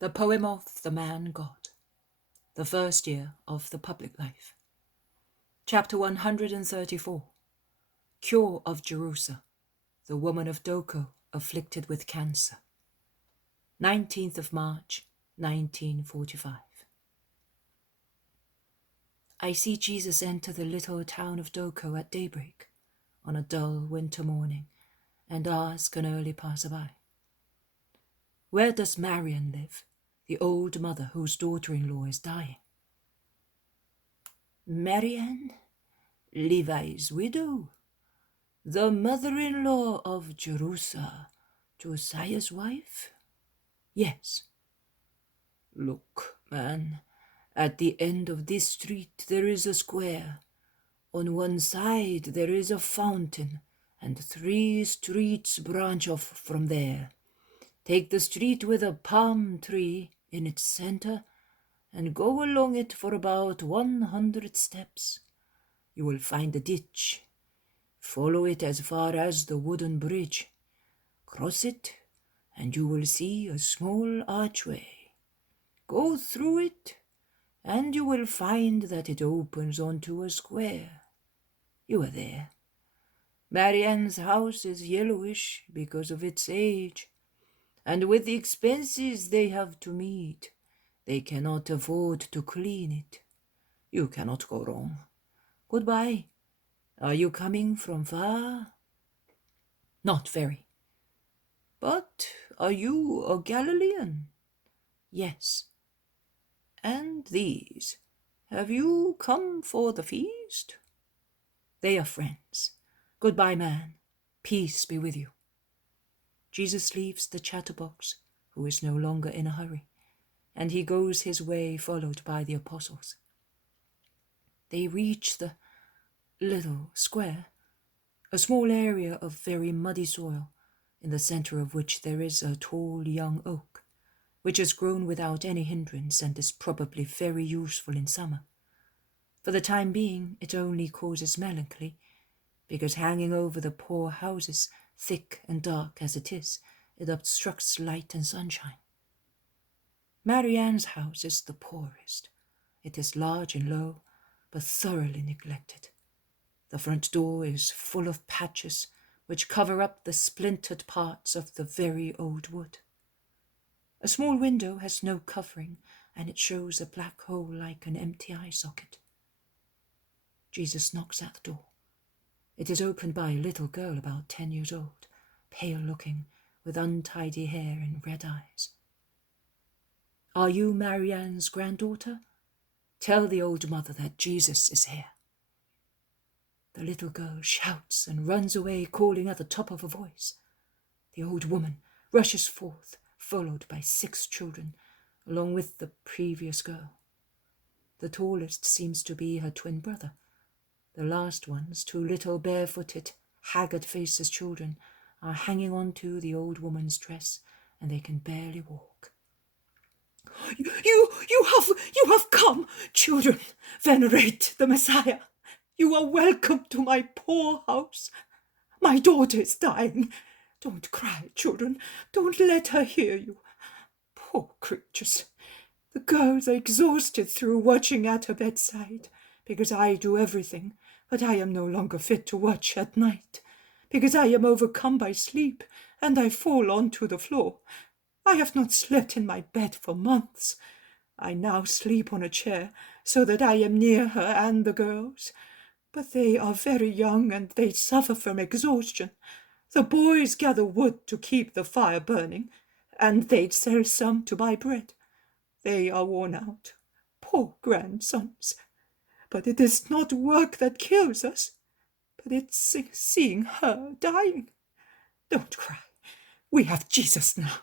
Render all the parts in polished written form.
The Poem of the Man God, the first year of the public life. Chapter 134. Cure of Jerusa, the woman of Doco afflicted with cancer. 19th of March, 1945. I see Jesus enter the little town of Doco at daybreak, on a dull winter morning, and ask an early passerby, "Where does Marian live, the old mother whose daughter-in-law is dying?" "Marian, Levi's widow, the mother-in-law of Jerusa, Josiah's wife?" "Yes." "Look, man, at the end of this street there is a square. On one side there is a fountain, and 3 streets branch off from there. Take the street with a palm tree in its center, and go along it for about 100 steps. You will find a ditch. Follow it as far as the wooden bridge. Cross it, and you will see a small archway. Go through it, and you will find that it opens onto a square. You are there. Marian's house is yellowish because of its age, and with the expenses they have to meet, they cannot afford to clean it. You cannot go wrong. Goodbye. Are you coming from far?" "Not very." "But are you a Galilean?" "Yes." "And these, have you come for the feast?" "They are friends. Goodbye, man. Peace be with you." Jesus leaves the chatterbox, who is no longer in a hurry, and he goes his way followed by the apostles. They reach the little square, a small area of very muddy soil, in the center of which there is a tall young oak, which has grown without any hindrance and is probably very useful in summer. For the time being, it only causes melancholy, because hanging over the poor houses, thick and dark as it is, it obstructs light and sunshine. Marianne's house is the poorest. It is large and low, but thoroughly neglected. The front door is full of patches which cover up the splintered parts of the very old wood. A small window has no covering, and it shows a black hole like an empty eye socket. Jesus knocks at the door. It is opened by a little girl about 10 years old, pale-looking, with untidy hair and red eyes. "Are you Marianne's granddaughter? Tell the old mother that Jesus is here." The little girl shouts and runs away, calling at the top of her voice. The old woman rushes forth, followed by 6 children, along with the previous girl. The tallest seems to be her twin brother. The last ones, 2 little barefooted, haggard-faced children, are hanging on to the old woman's dress, and they can barely walk. You have come, children, venerate the Messiah. You are welcome to my poor house. My daughter is dying. Don't cry, children. Don't let her hear you. Poor creatures. The girls are exhausted through watching at her bedside, because I do everything, but I am no longer fit to watch at night, because I am overcome by sleep, and I fall onto the floor. I have not slept in my bed for months. I now sleep on a chair, so that I am near her and the girls. But they are very young, and they suffer from exhaustion. The boys gather wood to keep the fire burning, and they sell some to buy bread. They are worn out, poor grandsons. But it is not work that kills us, but it's seeing her dying. Don't cry. We have Jesus now."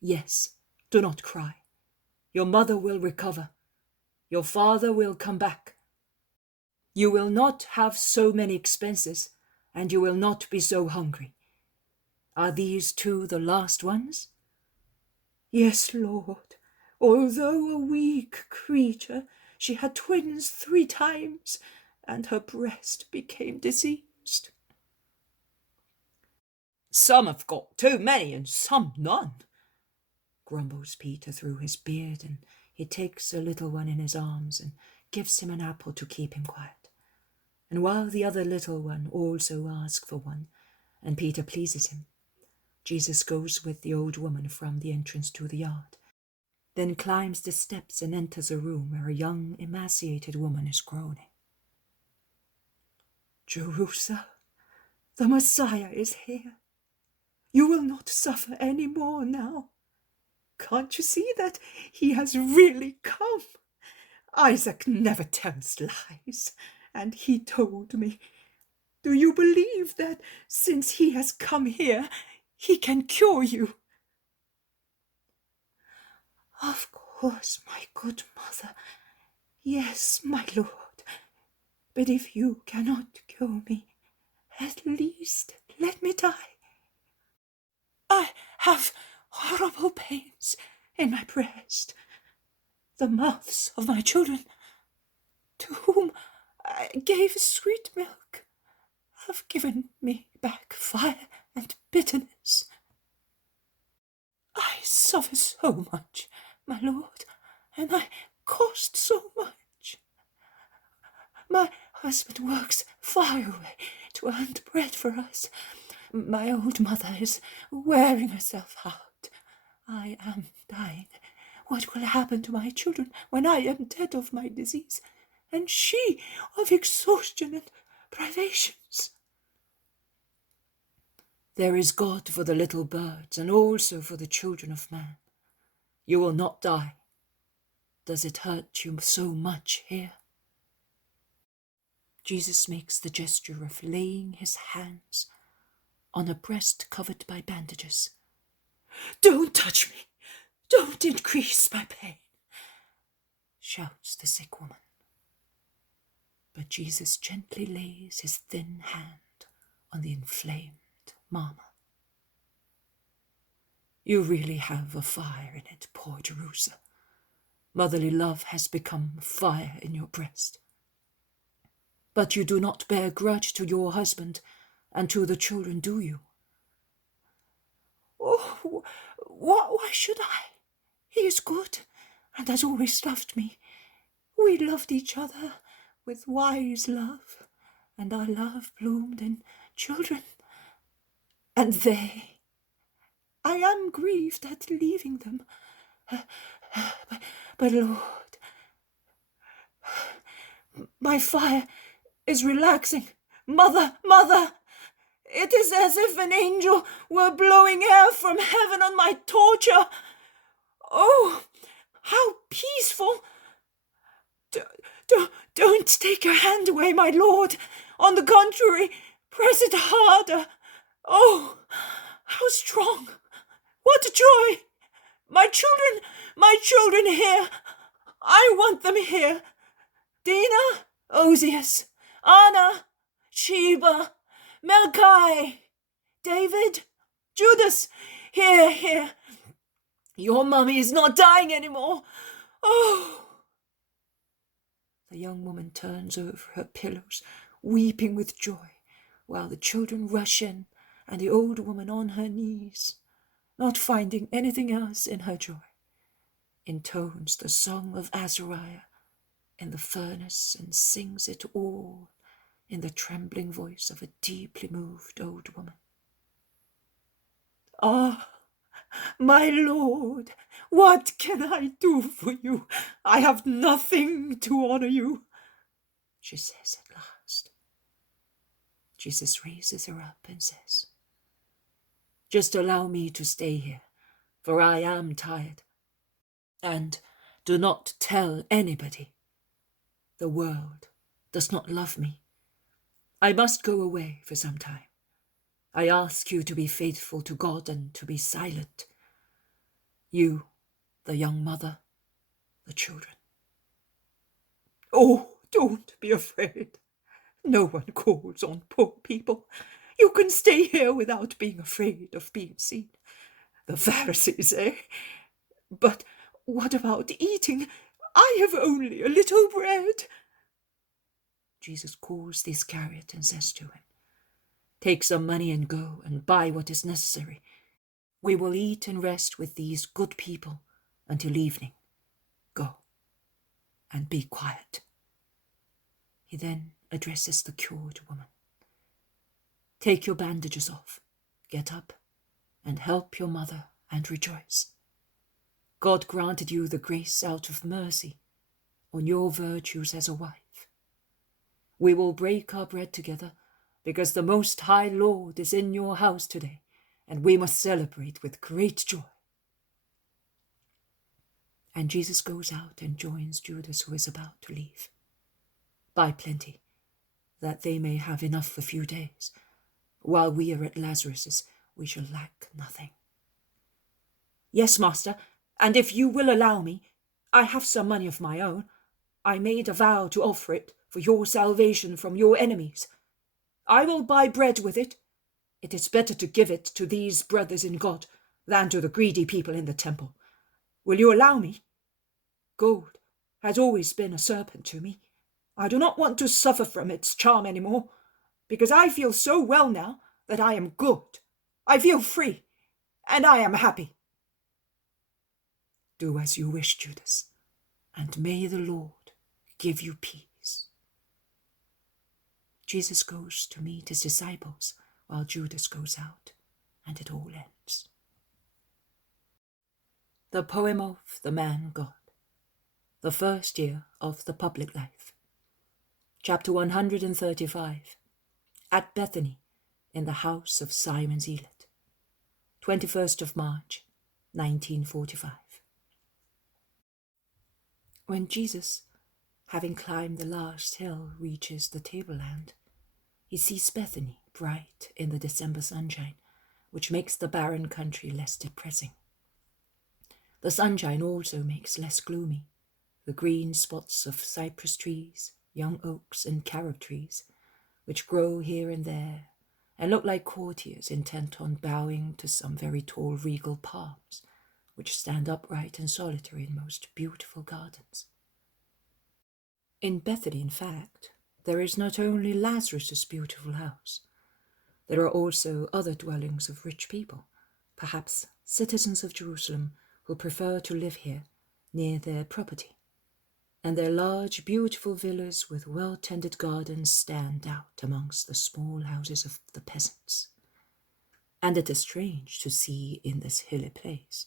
"Yes, do not cry. Your mother will recover. Your father will come back. You will not have so many expenses, and you will not be so hungry. Are these 2 the last ones?" "Yes, Lord. Although a weak creature, she had twins 3 times, and her breast became diseased." "Some have got too many and some none." grumbles Peter through his beard, and he takes a little one in his arms and gives him an apple to keep him quiet. And while the other little one also asks for one, and Peter pleases him, Jesus goes with the old woman from the entrance to the yard, then climbs the steps and enters a room where a young, emaciated woman is groaning. Jerusa, the Messiah is here. You will not suffer any more now. Can't you see that he has really come? Isaac never tells lies, and he told me. Do you believe that since he has come here, he can cure you? Of course, my good mother. Yes, my lord. But if you cannot cure me, at least let me die. I have horrible pains in my breast. The mouths of my children, to whom I gave sweet milk, have given me back fire and bitterness. I suffer so much, my lord, and I cost so much. My husband works far away to earn bread for us. My old mother is wearing herself out. I am dying. What will happen to my children when I am dead of my disease, and she of exhaustion and privations? There is God for the little birds, and also for the children of man. You will not die. Does it hurt you so much here? Jesus makes the gesture of laying his hands on a breast covered by bandages. Don't touch me! Don't increase my pain! Shouts the sick woman. But Jesus gently lays his thin hand on the inflamed mama. You really have a fire in it, poor Jerusa. Motherly love has become fire in your breast. But you do not bear grudge to your husband and to the children, do you? Oh, why should I? He is good and has always loved me. We loved each other with wise love, and our love bloomed in children. And they, I am grieved at leaving them. But Lord, my fire is relaxing. Mother, it is as if an angel were blowing air from heaven on my torture. Oh, how peaceful! Don't take your hand away, my lord. On the contrary, press it harder. Oh, how strong! What joy! My children here. I want them here. Dina, Osius, Anna, Sheba, Melchi, David, Judas, here. Your mummy is not dying anymore. Oh! The young woman turns over her pillows, weeping with joy, while the children rush in, and the old woman on her knees, not finding anything else in her joy, intones the song of Azariah in the furnace and sings it all in the trembling voice of a deeply moved old woman. Ah, my lord, what can I do for you? I have nothing to honor you, she says at last. Jesus raises her up and says, just allow me to stay here, for I am tired. And do not tell anybody. The world does not love me. I must go away for some time. I ask you to be faithful to God and to be silent. You, the young mother, the children. Oh, don't be afraid. No one calls on poor people. You can stay here without being afraid of being seen. The Pharisees, eh? But what about eating? I have only a little bread. Jesus calls the Iscariot and says to him, take some money and go and buy what is necessary. We will eat and rest with these good people until evening. Go and be quiet." He then addresses the cured woman. "Take your bandages off, get up, and help your mother and rejoice. God granted you the grace out of mercy on your virtues as a wife. We will break our bread together because the Most High Lord is in your house today, and we must celebrate with great joy." And Jesus goes out and joins Judas, who is about to leave. "Buy plenty, that they may have enough for a few days. While we are at Lazarus's, we shall lack nothing." "Yes, master, and if you will allow me, I have some money of my own. I made a vow to offer it for your salvation from your enemies. I will buy bread with it. It is better to give it to these brothers in God than to the greedy people in the temple. Will you allow me? Gold has always been a serpent to me. I do not want to suffer from its charm any more, because I feel so well now that I am good. I feel free, and I am happy." "Do as you wish, Judas, and may the Lord give you peace." Jesus goes to meet his disciples while Judas goes out, and it all ends. The poem of the man God, the first year of the public life. Chapter 135. At Bethany, in the house of Simon Zealot. 21st of March, 1945. When Jesus, having climbed the last hill, reaches the tableland, he sees Bethany bright in the December sunshine, which makes the barren country less depressing. The sunshine also makes less gloomy the green spots of cypress trees, young oaks, and carob trees, which grow here and there, and look like courtiers intent on bowing to some very tall regal palms, which stand upright and solitary in most beautiful gardens. In Bethany, in fact, there is not only Lazarus's beautiful house, there are also other dwellings of rich people, perhaps citizens of Jerusalem who prefer to live here near their property, and their large, beautiful villas with well-tended gardens stand out amongst the small houses of the peasants. And it is strange to see in this hilly place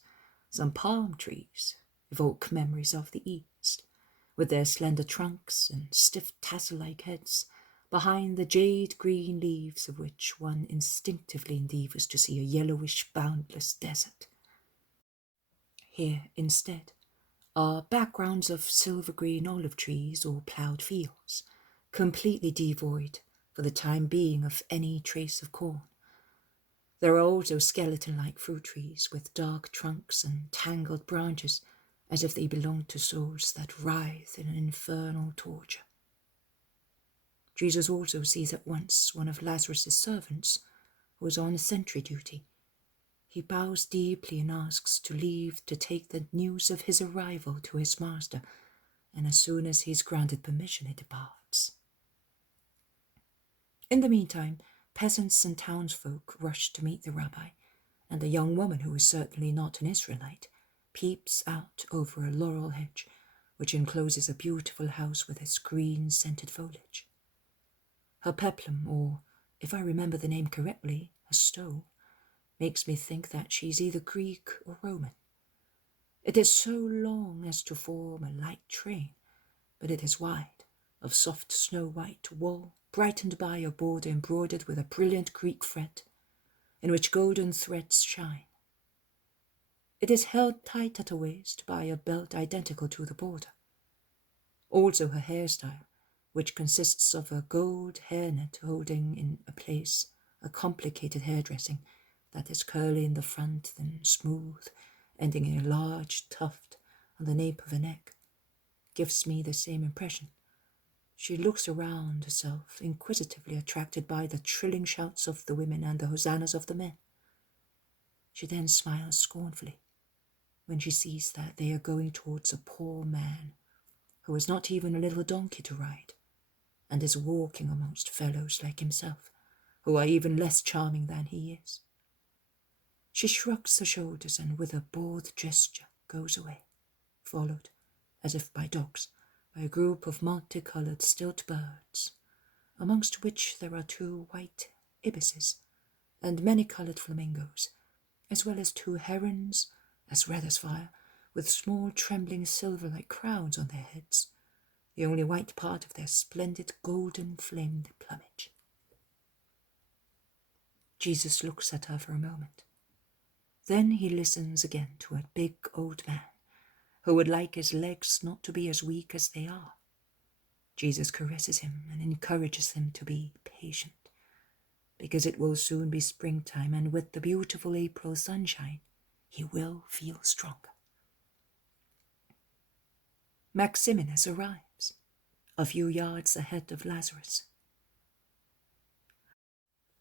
some palm trees evoke memories of the East, with their slender trunks and stiff tassel-like heads, behind the jade-green leaves of which one instinctively endeavours to see a yellowish, boundless desert. Here, instead, are backgrounds of silver-green olive trees or ploughed fields, completely devoid, for the time being, of any trace of corn. There are also skeleton-like fruit trees with dark trunks and tangled branches, as if they belonged to souls that writhe in an infernal torture. Jesus also sees at once one of Lazarus' servants, who is on sentry duty. He bows deeply and asks to leave to take the news of his arrival to his master, and as soon as he is granted permission, he departs. In the meantime, peasants and townsfolk rush to meet the rabbi, and a young woman who is certainly not an Israelite peeps out over a laurel hedge, which encloses a beautiful house with its green scented foliage. Her peplum, or, if I remember the name correctly, a stole, makes me think that she's either Greek or Roman. It is so long as to form a light train, but it is wide, of soft snow-white wool, brightened by a border embroidered with a brilliant Greek fret, in which golden threads shine. It is held tight at the waist by a belt identical to the border. Also her hairstyle, which consists of a gold hairnet holding in a place a complicated hairdressing that is curly in the front, then smooth, ending in a large tuft on the nape of the neck, gives me the same impression. She looks around herself, inquisitively attracted by the trilling shouts of the women and the hosannas of the men. She then smiles scornfully when she sees that they are going towards a poor man who has not even a little donkey to ride, and is walking amongst fellows like himself, who are even less charming than he is. She shrugs her shoulders and with a bored gesture goes away, followed, as if by dogs, by a group of multicolored stilt birds, amongst which there are 2 white ibises and many colored flamingos, as well as 2 herons, as red as fire, with small trembling silver-like crowns on their heads, the only white part of their splendid golden-flamed plumage. Jesus looks at her for a moment. Then he listens again to a big old man who would like his legs not to be as weak as they are. Jesus caresses him and encourages him to be patient, because it will soon be springtime, and with the beautiful April sunshine, he will feel stronger. Maximinus arrives, a few yards ahead of Lazarus.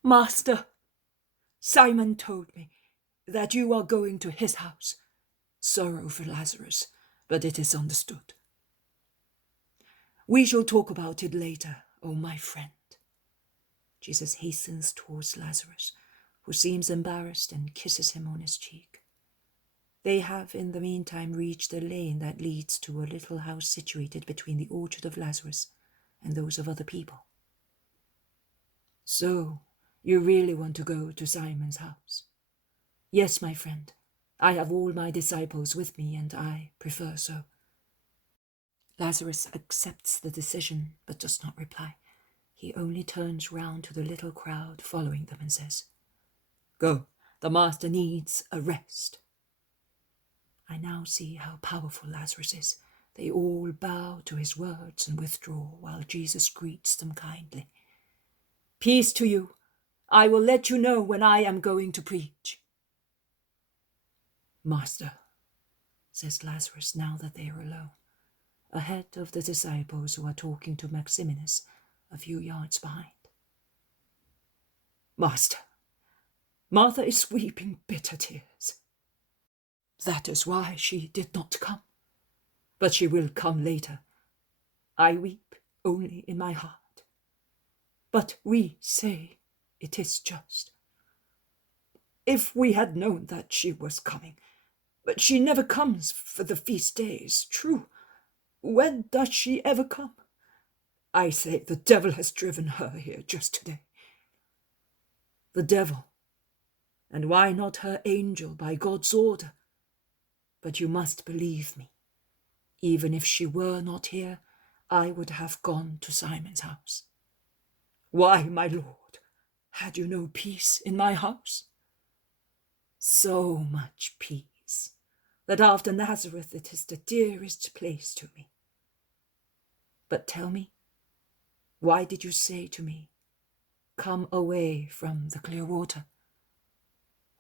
"Master, Simon told me that you are going to his house. Sorrow for Lazarus, but it is understood. We shall talk about it later, oh my friend." Jesus hastens towards Lazarus, who seems embarrassed, and kisses him on his cheek. They have in the meantime reached a lane that leads to a little house situated between the orchard of Lazarus and those of other people. "So, you really want to go to Simon's house?" "Yes, my friend. I have all my disciples with me, and I prefer so." Lazarus accepts the decision, but does not reply. He only turns round to the little crowd following them and says, "Go, the master needs a rest." I now see how powerful Lazarus is. They all bow to his words and withdraw, while Jesus greets them kindly. "Peace to you. I will let you know when I am going to preach." "Master," says Lazarus, now that they are alone, ahead of the disciples who are talking to Maximinus a few yards behind. "Master, Martha is weeping bitter tears. That is why she did not come, but she will come later. I weep only in my heart, but we say it is just. If we had known that she was coming, but she never comes for the feast days. True, when does she ever come? I say the devil has driven her here just today." "The devil? And why not her angel by God's order? But you must believe me. Even if she were not here, I would have gone to Simon's house." "Why, my lord, had you no peace in my house?" "So much peace, that after Nazareth it is the dearest place to me. But tell me, why did you say to me, 'Come away from the clear water'?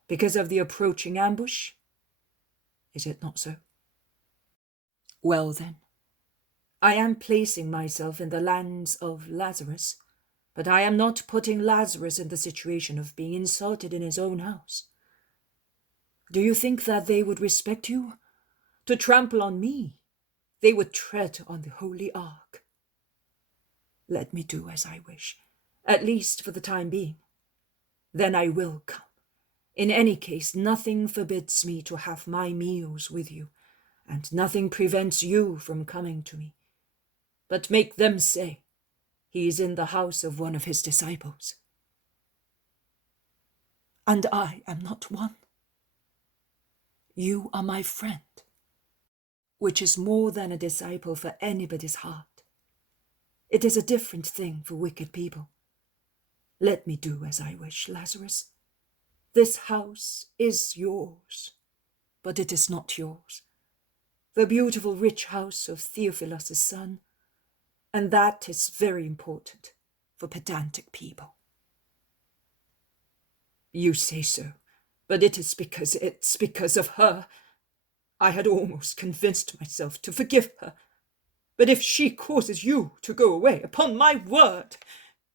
Because of the approaching ambush? Is it not so? Well then, I am placing myself in the lands of Lazarus, but I am not putting Lazarus in the situation of being insulted in his own house. Do you think that they would respect you? To trample on me, they would tread on the holy ark. Let me do as I wish, at least for the time being. Then I will come. In any case, nothing forbids me to have my meals with you, and nothing prevents you from coming to me. But make them say, 'He is in the house of one of his disciples.' And I am not one. You are my friend, which is more than a disciple for anybody's heart. It is a different thing for wicked people. Let me do as I wish, Lazarus. This house is yours, but it is not yours. The beautiful rich house of Theophilus' son, and that is very important for pedantic people. You say so, but it's because of her. I had almost convinced myself to forgive her. But if she causes you to go away, upon my word,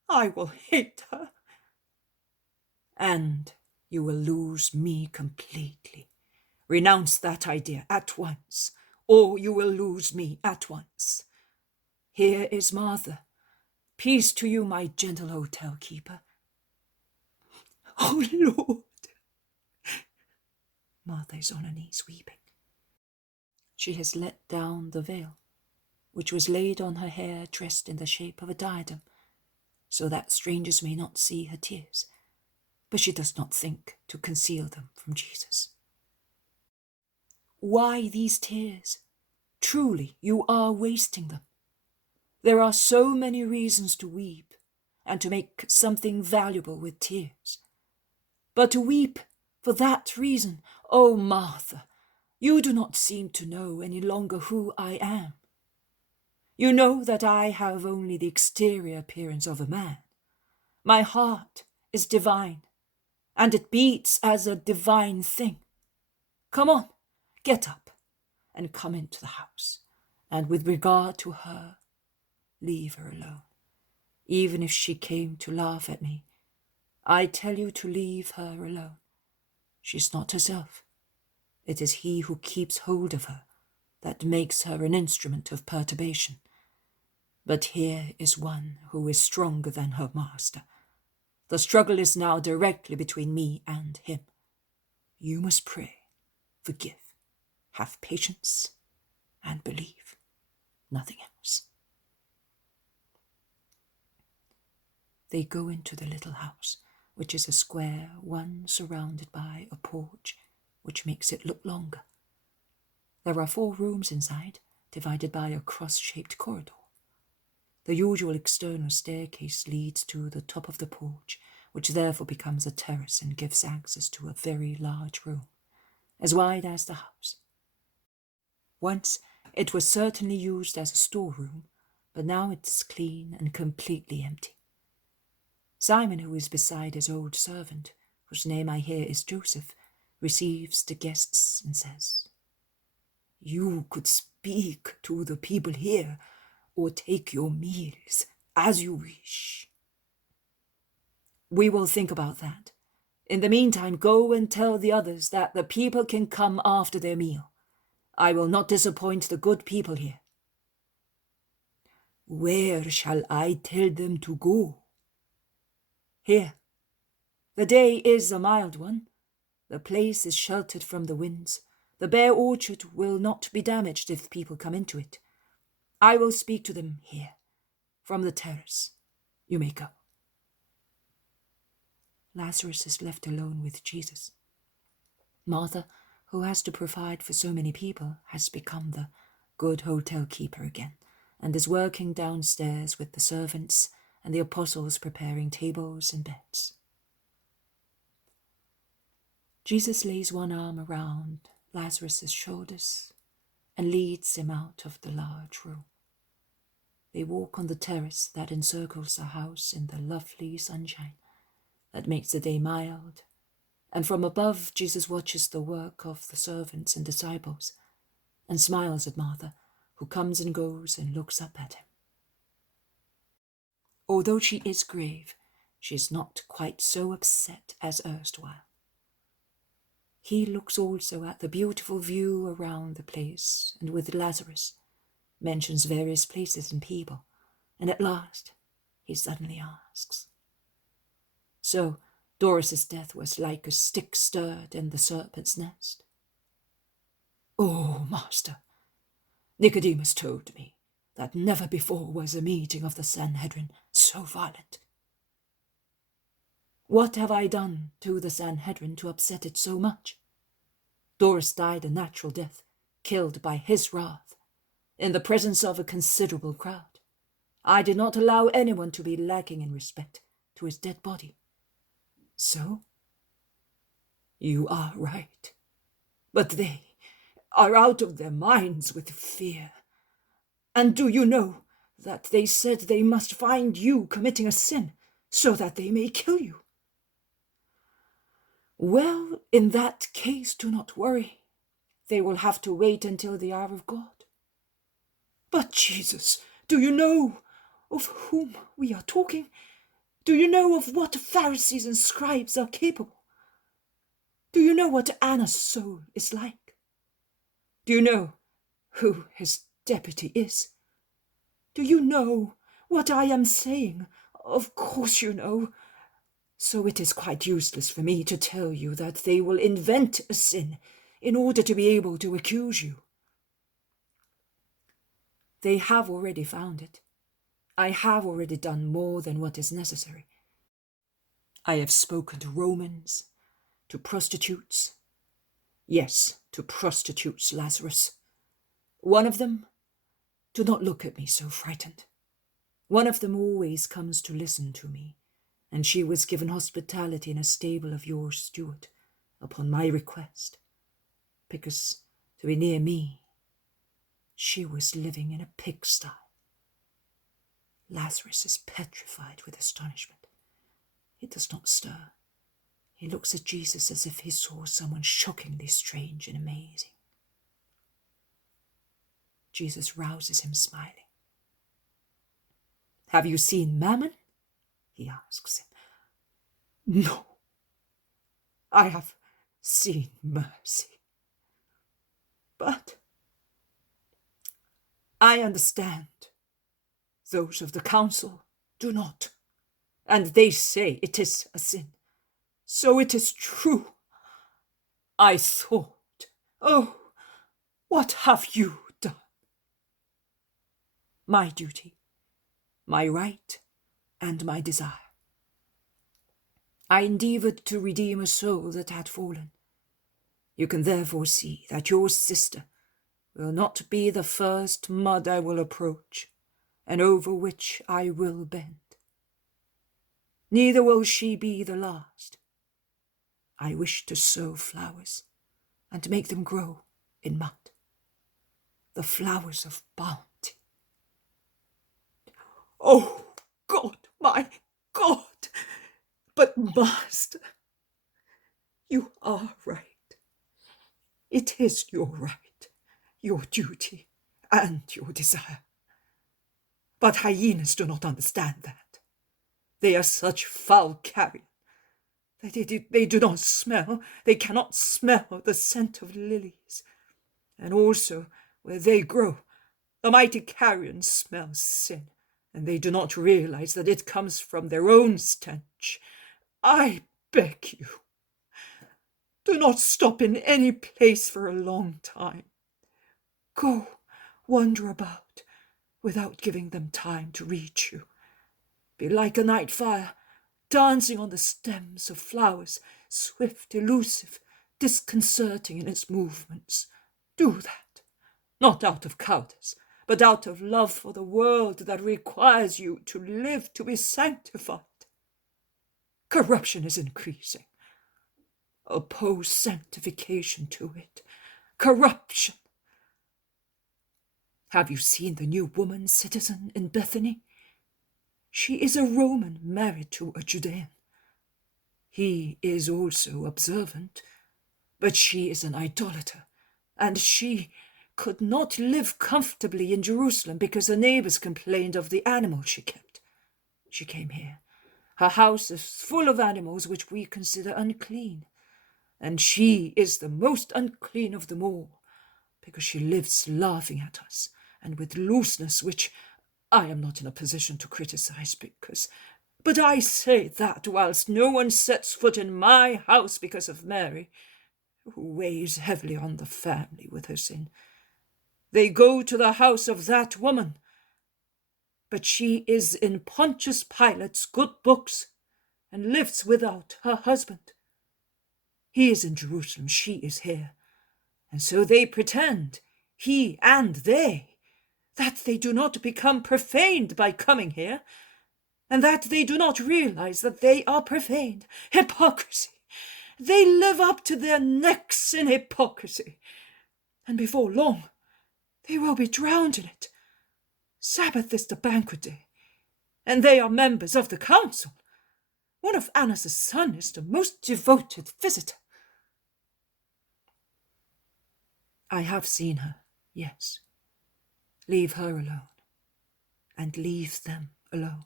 I will hate her. And you will lose me completely. Renounce that idea at once, or you will lose me at once. Here is Martha. Peace to you, my gentle hotel keeper. Oh, Lord, Martha is on her knees weeping. She has let down the veil, which was laid on her hair dressed in the shape of a diadem, so that strangers may not see her tears, but she does not think to conceal them from Jesus. Why these tears? Truly, you are wasting them. There are so many reasons to weep, and to make something valuable with tears. But to weep for that reason, oh Martha, you do not seem to know any longer who I am. You know that I have only the exterior appearance of a man. My heart is divine, and it beats as a divine thing. Come on, get up, and come into the house, and with regard to her, leave her alone. Even if she came to laugh at me, I tell you to leave her alone. She's not herself. It is he who keeps hold of her that makes her an instrument of perturbation. But here is one who is stronger than her master. The struggle is now directly between me and him. You must pray, forgive, have patience, and believe. Nothing else. They go into the little house, which is a square one surrounded by a porch, which makes it look longer. There are 4 rooms inside, divided by a cross-shaped corridor. The usual external staircase leads to the top of the porch, which therefore becomes a terrace and gives access to a very large room, as wide as the house. Once it was certainly used as a storeroom, but now it's clean and completely empty. Simon, who is beside his old servant, whose name I hear is Joseph, receives the guests and says, "You could speak to the people here, or take your meals as you wish." "We will think about that. In the meantime, go and tell the others that the people can come after their meal. I will not disappoint the good people here." "Where shall I tell them to go?" "Here. The day is a mild one. The place is sheltered from the winds. The bare orchard will not be damaged if people come into it. I will speak to them here, from the terrace. You may go." Lazarus is left alone with Jesus. Martha, who has to provide for so many people, has become the good hotel keeper again, and is working downstairs with the servants and the apostles preparing tables and beds. Jesus lays one arm around Lazarus' shoulders and leads him out of the large room. They walk on the terrace that encircles the house in the lovely sunshine that makes the day mild, and from above Jesus watches the work of the servants and disciples and smiles at Martha, who comes and goes and looks up at him. Although she is grave, she is not quite so upset as erstwhile. He looks also at the beautiful view around the place, and with Lazarus mentions various places and people, and at last he suddenly asks, "So Doris's death was like a stick stirred in the serpent's nest?" "Oh, Master, Nicodemus told me that never before was a meeting of the Sanhedrin so violent." "What have I done to the Sanhedrin to upset it so much? Doris died a natural death, killed by his wrath, in the presence of a considerable crowd. I did not allow anyone to be lacking in respect to his dead body." "So? You are right. But they are out of their minds with fear. And do you know that they said they must find you committing a sin so that they may kill you?" "Well, in that case, do not worry. They will have to wait until the hour of God." "But Jesus, do you know of whom we are talking? Do you know of what Pharisees and scribes are capable? Do you know what Anna's soul is like? Do you know who his deputy is? Do you know what I am saying? Of course you know. So it is quite useless for me to tell you that they will invent a sin in order to be able to accuse you. They have already found it. I have already done more than what is necessary. I have spoken to Romans, to prostitutes. Yes, to prostitutes, Lazarus. One of them, do not look at me so frightened. One of them always comes to listen to me, and she was given hospitality in a stable of your steward, upon my request, because to be near me, she was living in a pigsty. Lazarus is petrified with astonishment. He does not stir. He looks at Jesus as if he saw someone shockingly strange and amazing. Jesus rouses him, smiling. Have you seen Mammon? He asks him. No, I have seen mercy. But I understand those of the council do not, and they say it is a sin. So it is true. I thought, oh, what have you done? My duty, my right, and my desire. I endeavored to redeem a soul that had fallen. You can therefore see that your sister will not be the first mud I will approach, and over which I will bend. Neither will she be the last. I wish to sow flowers and to make them grow in mud, the flowers of bounty. Oh, God, my God! But, Master, you are right. It is your right, your duty, and your desire. But hyenas do not understand that. They are such foul carrion that they do not smell. They cannot smell the scent of lilies. And also, where they grow, the mighty carrion smells sin, and they do not realize that it comes from their own stench. I beg you, do not stop in any place for a long time. Go, wander about, without giving them time to reach you. Be like a night fire, dancing on the stems of flowers, swift, elusive, disconcerting in its movements. Do that, not out of cowardice, but out of love for the world that requires you to live to be sanctified. Corruption is increasing. Oppose sanctification to it. Corruption. Have you seen the new woman citizen in Bethany? She is a Roman married to a Judean. He is also observant, but she is an idolater, and she could not live comfortably in Jerusalem because her neighbors complained of the animals she kept. She came here. Her house is full of animals which we consider unclean, and she is the most unclean of them all, because she lives laughing at us, and with looseness which I am not in a position to criticize, but I say that whilst no one sets foot in my house because of Mary, who weighs heavily on the family with her sin, they go to the house of that woman. But she is in Pontius Pilate's good books, and lives without her husband. He is in Jerusalem, she is here, and so they pretend, he and they, that they do not become profaned by coming here, and that they do not realize that they are profaned. Hypocrisy! They live up to their necks in hypocrisy, and before long they will be drowned in it. Sabbath is the banquet day, and they are members of the council. One of Annas' sons is the most devoted visitor. I have seen her, yes. Leave her alone, and leave them alone.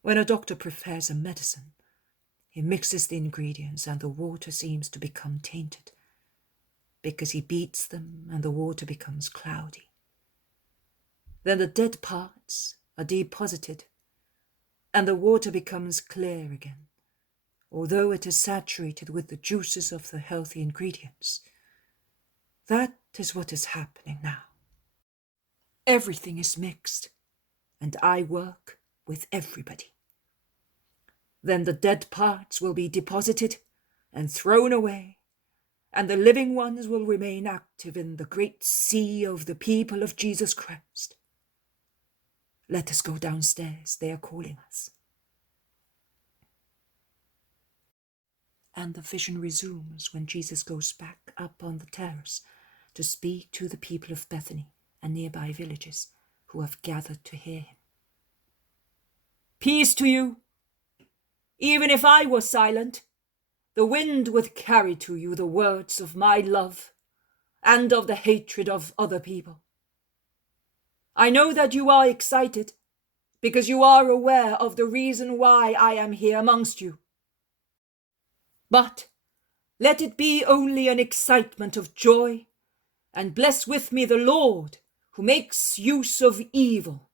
When a doctor prepares a medicine, he mixes the ingredients and the water seems to become tainted, because he beats them and the water becomes cloudy. Then the dead parts are deposited, and the water becomes clear again, although it is saturated with the juices of the healthy ingredients. That is what is happening now. Everything is mixed, and I work with everybody. Then the dead parts will be deposited and thrown away, and the living ones will remain active in the great sea of the people of Jesus Christ. Let us go downstairs, they are calling us. And the vision resumes when Jesus goes back up on the terrace to speak to the people of Bethany and nearby villages who have gathered to hear him. Peace to you! Even if I were silent, the wind would carry to you the words of my love and of the hatred of other people. I know that you are excited because you are aware of the reason why I am here amongst you. But let it be only an excitement of joy, and bless with me the Lord, who makes use of evil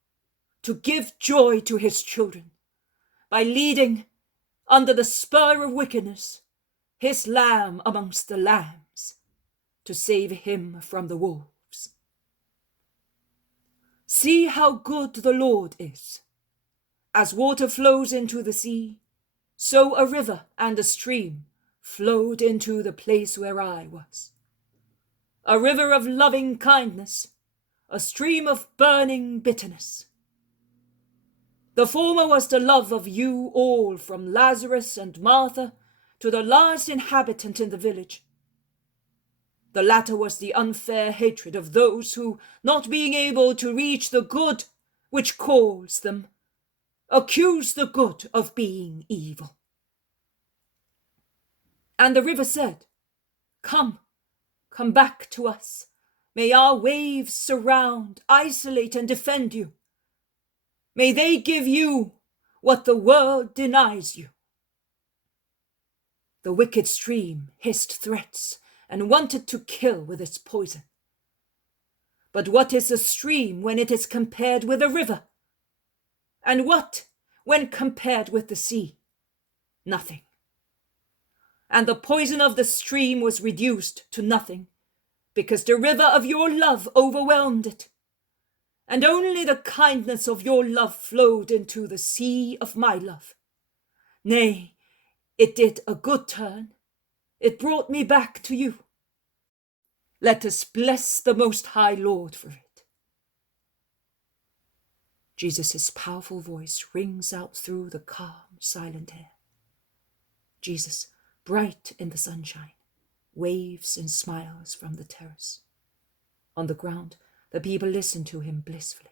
to give joy to his children, by leading, under the spur of wickedness, his lamb amongst the lambs, to save him from the wolves. See how good the Lord is. As water flows into the sea, so a river and a stream flowed into the place where I was. A river of loving kindness, a stream of burning bitterness. The former was the love of you all, from Lazarus and Martha to the last inhabitant in the village. The latter was the unfair hatred of those who, not being able to reach the good which calls them, accuse the good of being evil. And the river said, Come back to us. May our waves surround, isolate, and defend you. May they give you what the world denies you. The wicked stream hissed threats and wanted to kill with its poison. But what is a stream when it is compared with a river? And what when compared with the sea? Nothing. And the poison of the stream was reduced to nothing, because the river of your love overwhelmed it, and only the kindness of your love flowed into the sea of my love. Nay, it did a good turn. It brought me back to you. Let us bless the Most High Lord for it. Jesus' powerful voice rings out through the calm, silent air. Jesus, bright in the sunshine, waves and smiles from the terrace. On the ground, the people listen to him blissfully.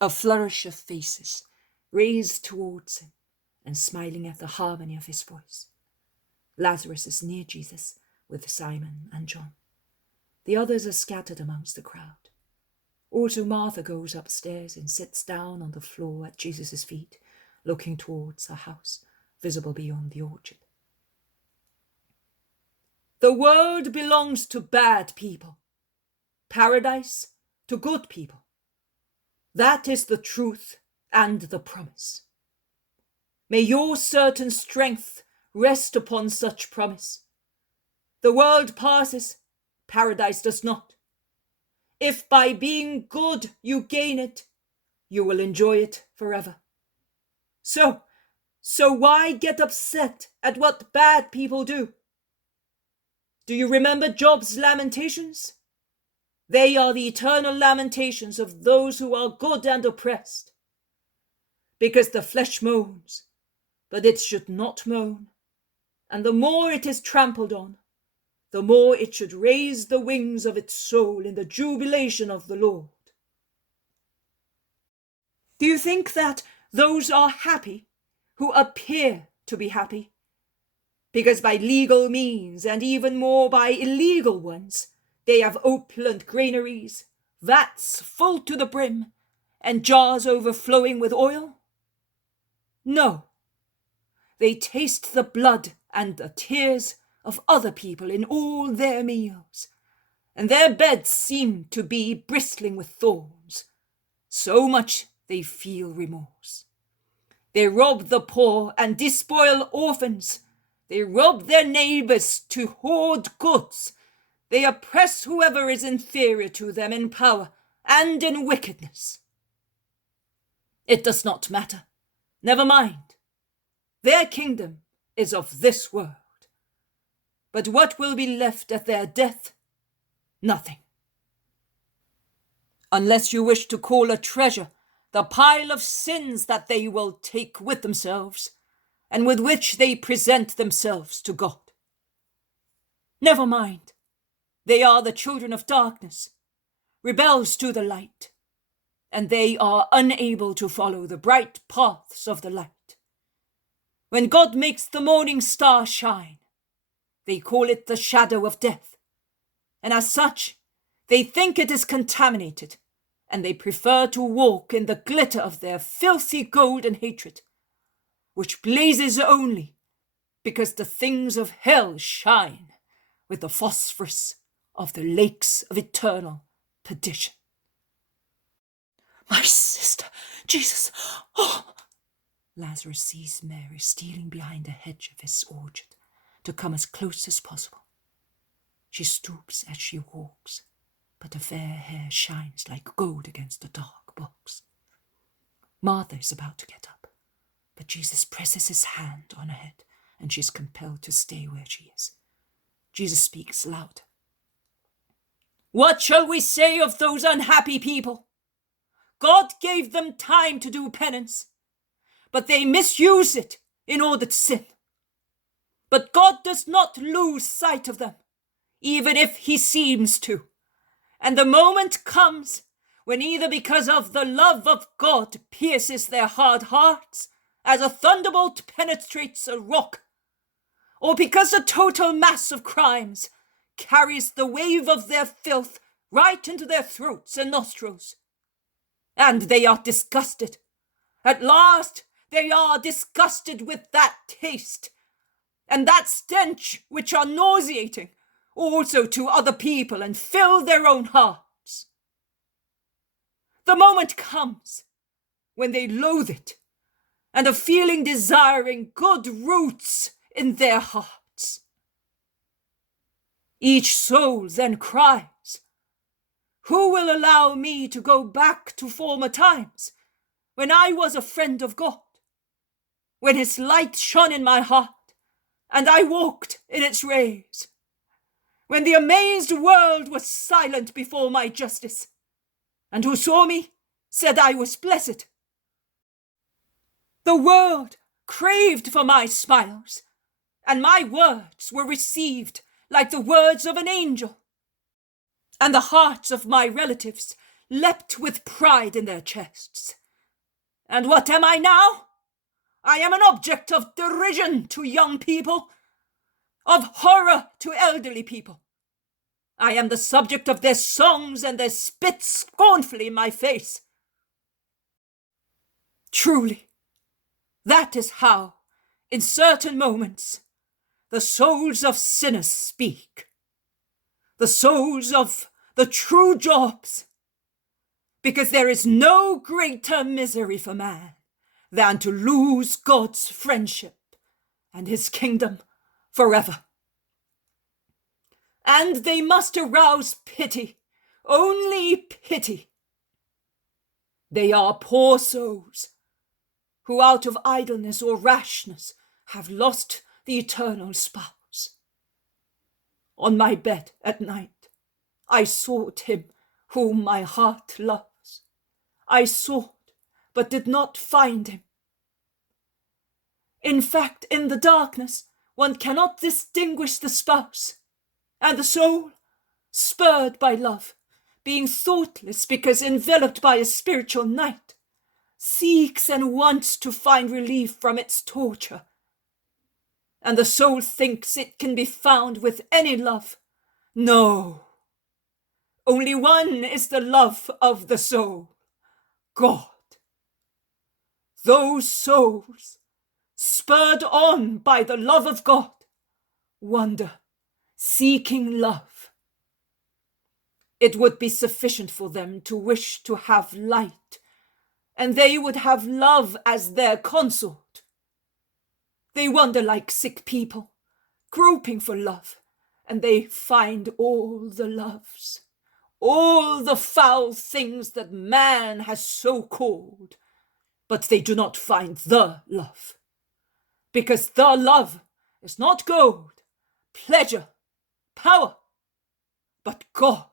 A flourish of faces raised towards him and smiling at the harmony of his voice. Lazarus is near Jesus with Simon and John. The others are scattered amongst the crowd. Also Martha goes upstairs and sits down on the floor at Jesus' feet, looking towards her house, visible beyond the orchard. The world belongs to bad people, paradise to good people. That is the truth and the promise. May your certain strength rest upon such promise. The world passes, paradise does not. If by being good you gain it, you will enjoy it forever. So why get upset at what bad people do? Do you remember Job's lamentations? They are the eternal lamentations of those who are good and oppressed. Because the flesh moans, but it should not moan. And the more it is trampled on, the more it should raise the wings of its soul in the jubilation of the Lord. Do you think that those are happy who appear to be happy? Because by legal means, and even more by illegal ones, they have opulent granaries, vats full to the brim, and jars overflowing with oil? No. They taste the blood and the tears of other people in all their meals, and their beds seem to be bristling with thorns. So much they feel remorse. They rob the poor and despoil orphans. They rob their neighbors to hoard goods. They oppress whoever is inferior to them in power and in wickedness. It does not matter. Never mind. Their kingdom is of this world. But what will be left at their death? Nothing. Unless you wish to call a treasure the pile of sins that they will take with themselves, and with which they present themselves to God. Never mind. They are the children of darkness, rebels to the light, and they are unable to follow the bright paths of the light. When God makes the morning star shine, they call it the shadow of death, and as such, they think it is contaminated, and they prefer to walk in the glitter of their filthy golden hatred, which blazes only because the things of hell shine with the phosphorus of the lakes of eternal perdition. My sister, Jesus, oh! Lazarus sees Mary stealing behind a hedge of his orchard to come as close as possible. She stoops as she walks, but her fair hair shines like gold against the dark box. Martha is about to get up, but Jesus presses his hand on her head, and she is compelled to stay where she is. Jesus speaks louder. What shall we say of those unhappy people? God gave them time to do penance, but they misuse it in order to sin. But God does not lose sight of them, even if he seems to. And the moment comes when either because of the love of God pierces their hard hearts as a thunderbolt penetrates a rock, or because the total mass of crimes carries the wave of their filth right into their throats and nostrils. And they are disgusted. At last they are disgusted with that taste and that stench which are nauseating also to other people and fill their own hearts. The moment comes when they loathe it, and a feeling desiring good roots in their hearts. Each soul then cries, who will allow me to go back to former times, when I was a friend of God, when his light shone in my heart, and I walked in its rays, when the amazed world was silent before my justice, and who saw me said I was blessed. The world craved for my smiles, and my words were received like the words of an angel, and the hearts of my relatives leapt with pride in their chests. And what am I now? I am an object of derision to young people, of horror to elderly people. I am the subject of their songs, and they spit scornfully in my face. Truly, that is how, in certain moments, the souls of sinners speak, the souls of the true Jobs, because there is no greater misery for man than to lose God's friendship and his kingdom forever. And they must arouse pity, only pity. They are poor souls who out of idleness or rashness have lost the eternal spouse. On my bed at night, I sought him whom my heart loves. I sought, but did not find him. In fact, in the darkness, one cannot distinguish the spouse, and the soul, spurred by love, being thoughtless because enveloped by a spiritual night, seeks and wants to find relief from its torture. And the soul thinks it can be found with any love. No. Only one is the love of the soul, God. Those souls, spurred on by the love of God, wander, seeking love. It would be sufficient for them to wish to have light and they would have love as their consort. They wander like sick people, groping for love, and they find all the loves, all the foul things that man has so called, but they do not find the love, because the love is not gold, pleasure, power, but God.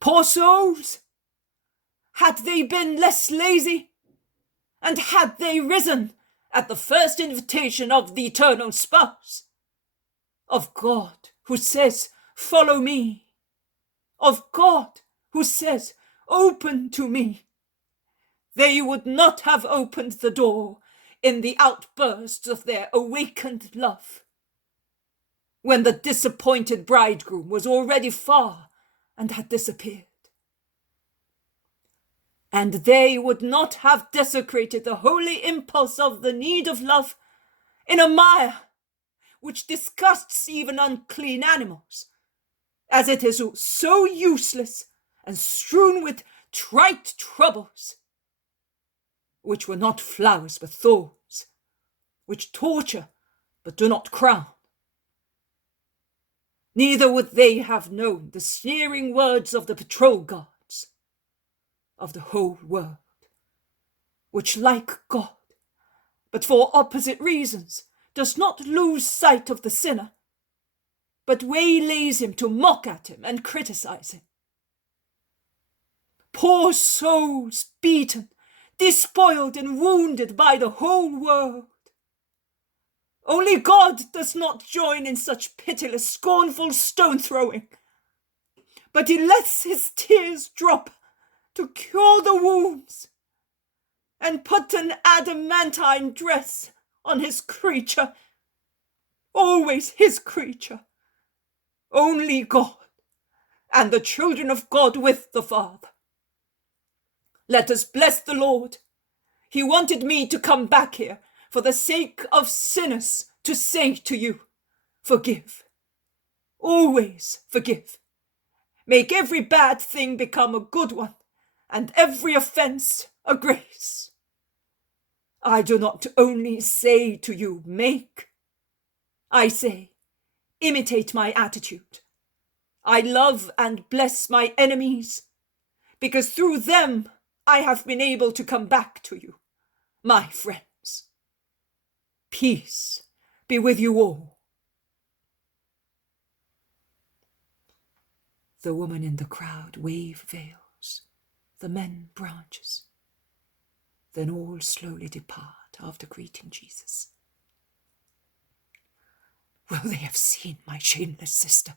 Poor souls! Had they been less lazy, and had they risen at the first invitation of the eternal spouse, of God who says, follow me, of God who says, open to me, they would not have opened the door in the outbursts of their awakened love, when the disappointed bridegroom was already far and had disappeared. And they would not have desecrated the holy impulse of the need of love in a mire which disgusts even unclean animals, as it is so useless and strewn with trite troubles, which were not flowers but thorns, which torture but do not crown. Neither would they have known the sneering words of the patrol guards of the whole world, which, like God, but for opposite reasons, does not lose sight of the sinner, but waylays him to mock at him and criticize him. Poor souls, beaten, despoiled and wounded by the whole world. Only God does not join in such pitiless, scornful stone-throwing, but he lets his tears drop to cure the wounds, and put an adamantine dress on his creature, always his creature, only God, and the children of God with the Father. Let us bless the Lord. He wanted me to come back here for the sake of sinners, to say to you, forgive. Always forgive. Make every bad thing become a good one, and every offense a grace. I do not only say to you, make. I say, imitate my attitude. I love and bless my enemies, because through them I have been able to come back to you, my friends. Peace be with you all. The woman in the crowd wave veils, the men branches. Then all slowly depart after greeting Jesus. Will they have seen my shameless sister?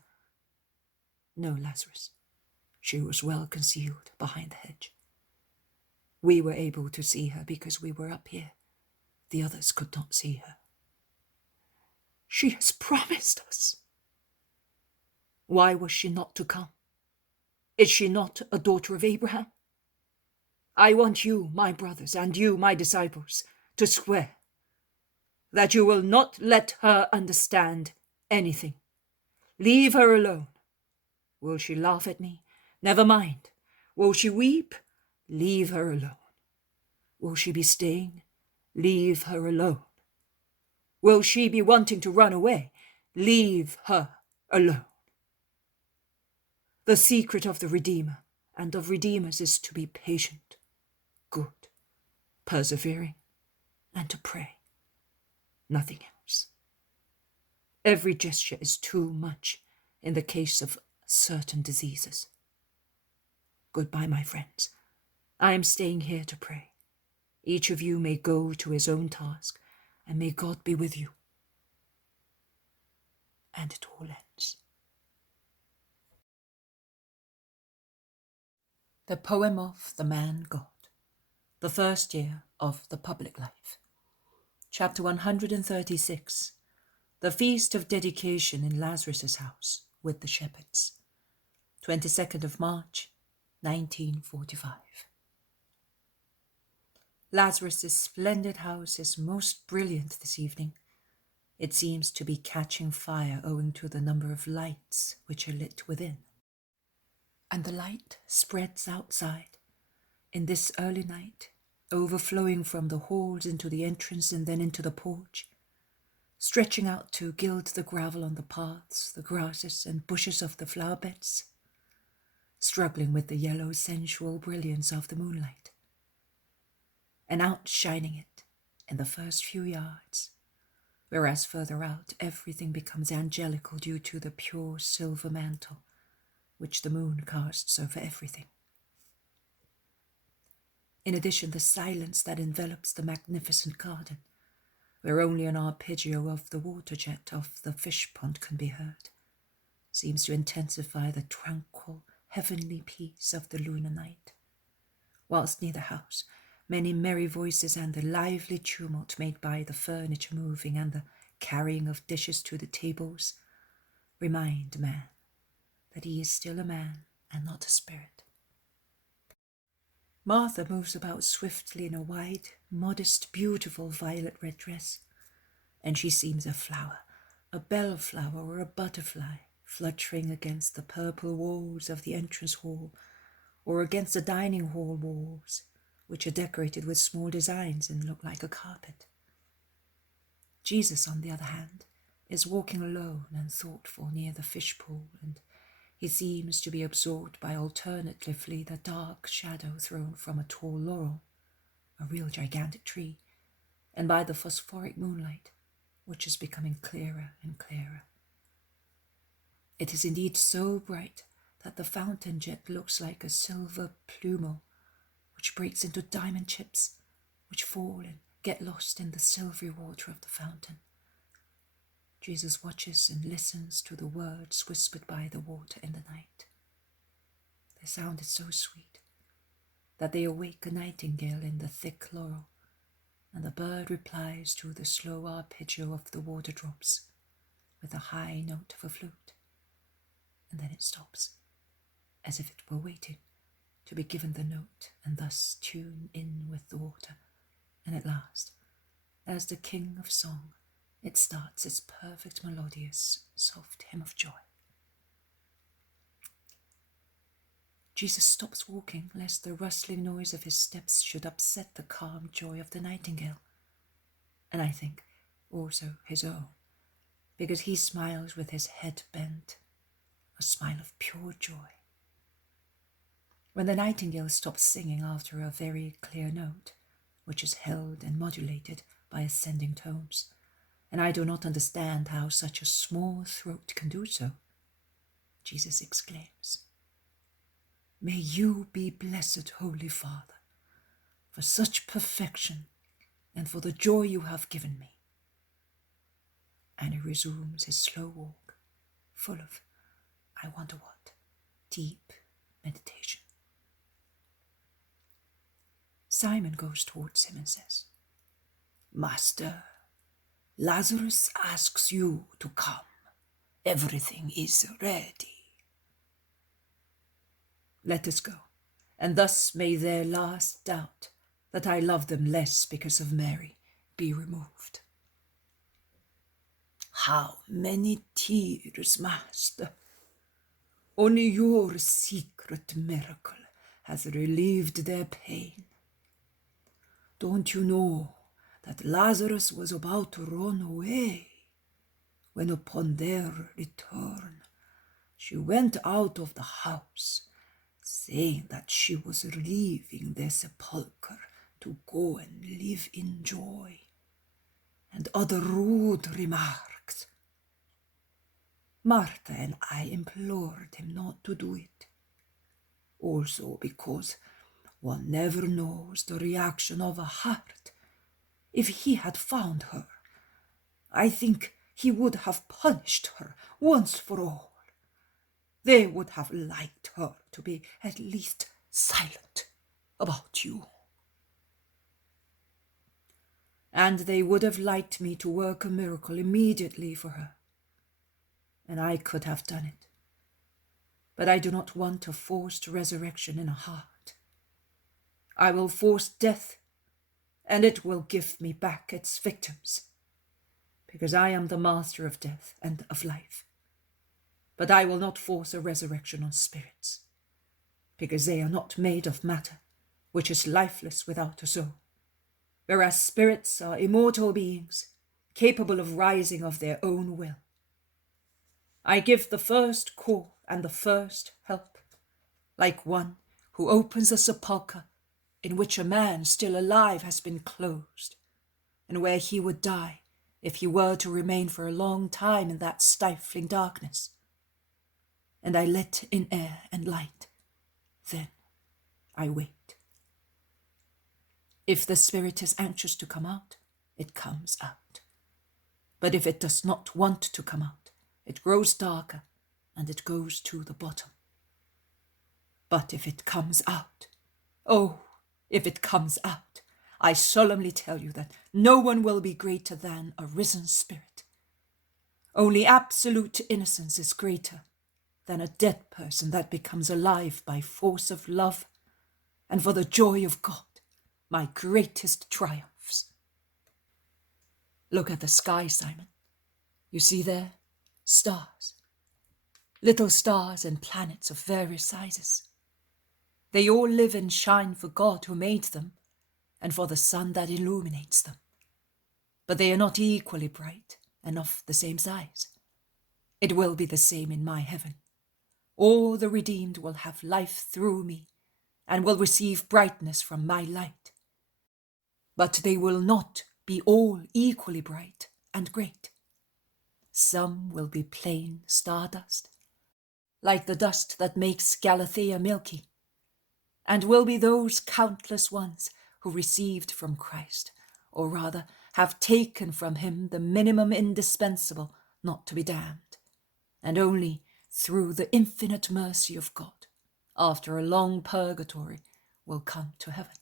No, Lazarus. She was well concealed behind the hedge. We were able to see her because we were up here. The others could not see her. She has promised us. Why was she not to come? Is she not a daughter of Abraham? I want you, my brothers, and you, my disciples, to swear that you will not let her understand anything. Leave her alone. Will she laugh at me? Never mind. Will she weep? Leave her alone. Will she be staying? Leave her alone. Will she be wanting to run away? Leave her alone. The secret of the Redeemer and of Redeemers is to be patient, good, persevering, and to pray. Nothing else. Every gesture is too much in the case of certain diseases. Goodbye, my friends. I am staying here to pray. Each of you may go to his own task, and may God be with you. And it all ends. The poem of the man God, the first year of the public life. Chapter 136, the feast of dedication in Lazarus' house with the shepherds. 22nd of March, 1945. Lazarus' splendid house is most brilliant this evening. It seems to be catching fire owing to the number of lights which are lit within. And the light spreads outside In this early night, overflowing from the halls into the entrance and then into the porch, stretching out to gild the gravel on the paths, the grasses and bushes of the flower beds, struggling with the yellow sensual brilliance of the moonlight, and outshining it in the first few yards, whereas further out everything becomes angelical due to the pure silver mantle which the moon casts over everything. In addition, the silence that envelops the magnificent garden, where only an arpeggio of the water jet of the fish pond can be heard, seems to intensify the tranquil, heavenly peace of the lunar night, whilst near the house many merry voices and the lively tumult made by the furniture moving and the carrying of dishes to the tables remind man that he is still a man and not a spirit. Martha moves about swiftly in a wide, modest, beautiful violet-red dress, and she seems a flower, a bellflower or a butterfly, fluttering against the purple walls of the entrance hall or against the dining hall walls, which are decorated with small designs and look like a carpet. Jesus, on the other hand, is walking alone and thoughtful near the fish pool, and he seems to be absorbed by alternatively the dark shadow thrown from a tall laurel, a real gigantic tree, and by the phosphoric moonlight, which is becoming clearer and clearer. It is indeed so bright that the fountain jet looks like a silver plumeau, which breaks into diamond chips, which fall and get lost in the silvery water of the fountain. Jesus watches and listens to the words whispered by the water in the night. Their sound is so sweet that they awake a nightingale in the thick laurel, and the bird replies to the slow arpeggio of the water drops with a high note of a flute, and then it stops, as if it were waiting to be given the note and thus tune in with the water, and at last, as the king of song, it starts its perfect melodious, soft hymn of joy. Jesus stops walking lest the rustling noise of his steps should upset the calm joy of the nightingale, and I think also his own, because he smiles with his head bent, a smile of pure joy. When the nightingale stops singing after a very clear note, which is held and modulated by ascending tones, and I do not understand how such a small throat can do so, Jesus exclaims, "May you be blessed, Holy Father, for such perfection and for the joy you have given me." And he resumes his slow walk, full of, I wonder what, deep meditation. Simon goes towards him and says, "Master, Lazarus asks you to come. Everything is ready." "Let us go, and thus may their last doubt that I love them less because of Mary be removed." "How many tears, Master? Only your secret miracle has relieved their pain. Don't you know that Lazarus was about to run away, when upon their return she went out of the house, saying that she was leaving their sepulchre to go and live in joy, and other rude remarks. Martha and I implored him not to do it, also because one never knows the reaction of a heart. If he had found her, I think he would have punished her once for all. They would have liked her to be at least silent about you. And they would have liked me to work a miracle immediately for her, and I could have done it. But I do not want a forced resurrection in a heart. I will force death, and it will give me back its victims, because I am the master of death and of life. But I will not force a resurrection on spirits, because they are not made of matter, which is lifeless without a soul, whereas spirits are immortal beings, capable of rising of their own will. I give the first call and the first help, like one who opens a sepulchre in which a man still alive has been closed, and where he would die if he were to remain for a long time in that stifling darkness. And I let in air and light. Then I wait. If the spirit is anxious to come out, it comes out. But if it does not want to come out, it grows darker and it goes to the bottom. But if it comes out, oh, if it comes out, I solemnly tell you that no one will be greater than a risen spirit. Only absolute innocence is greater than a dead person that becomes alive by force of love, and for the joy of God, my greatest triumphs. Look at the sky, Simon. You see there? Stars. Little stars and planets of various sizes. They all live and shine for God who made them, and for the sun that illuminates them. But they are not equally bright and of the same size. It will be the same in my heaven. All the redeemed will have life through me, and will receive brightness from my light. But they will not be all equally bright and great. Some will be plain stardust, like the dust that makes Galathea milky, and will be those countless ones who received from Christ, or rather have taken from him the minimum indispensable not to be damned, and only through the infinite mercy of God, after a long purgatory, will come to heaven.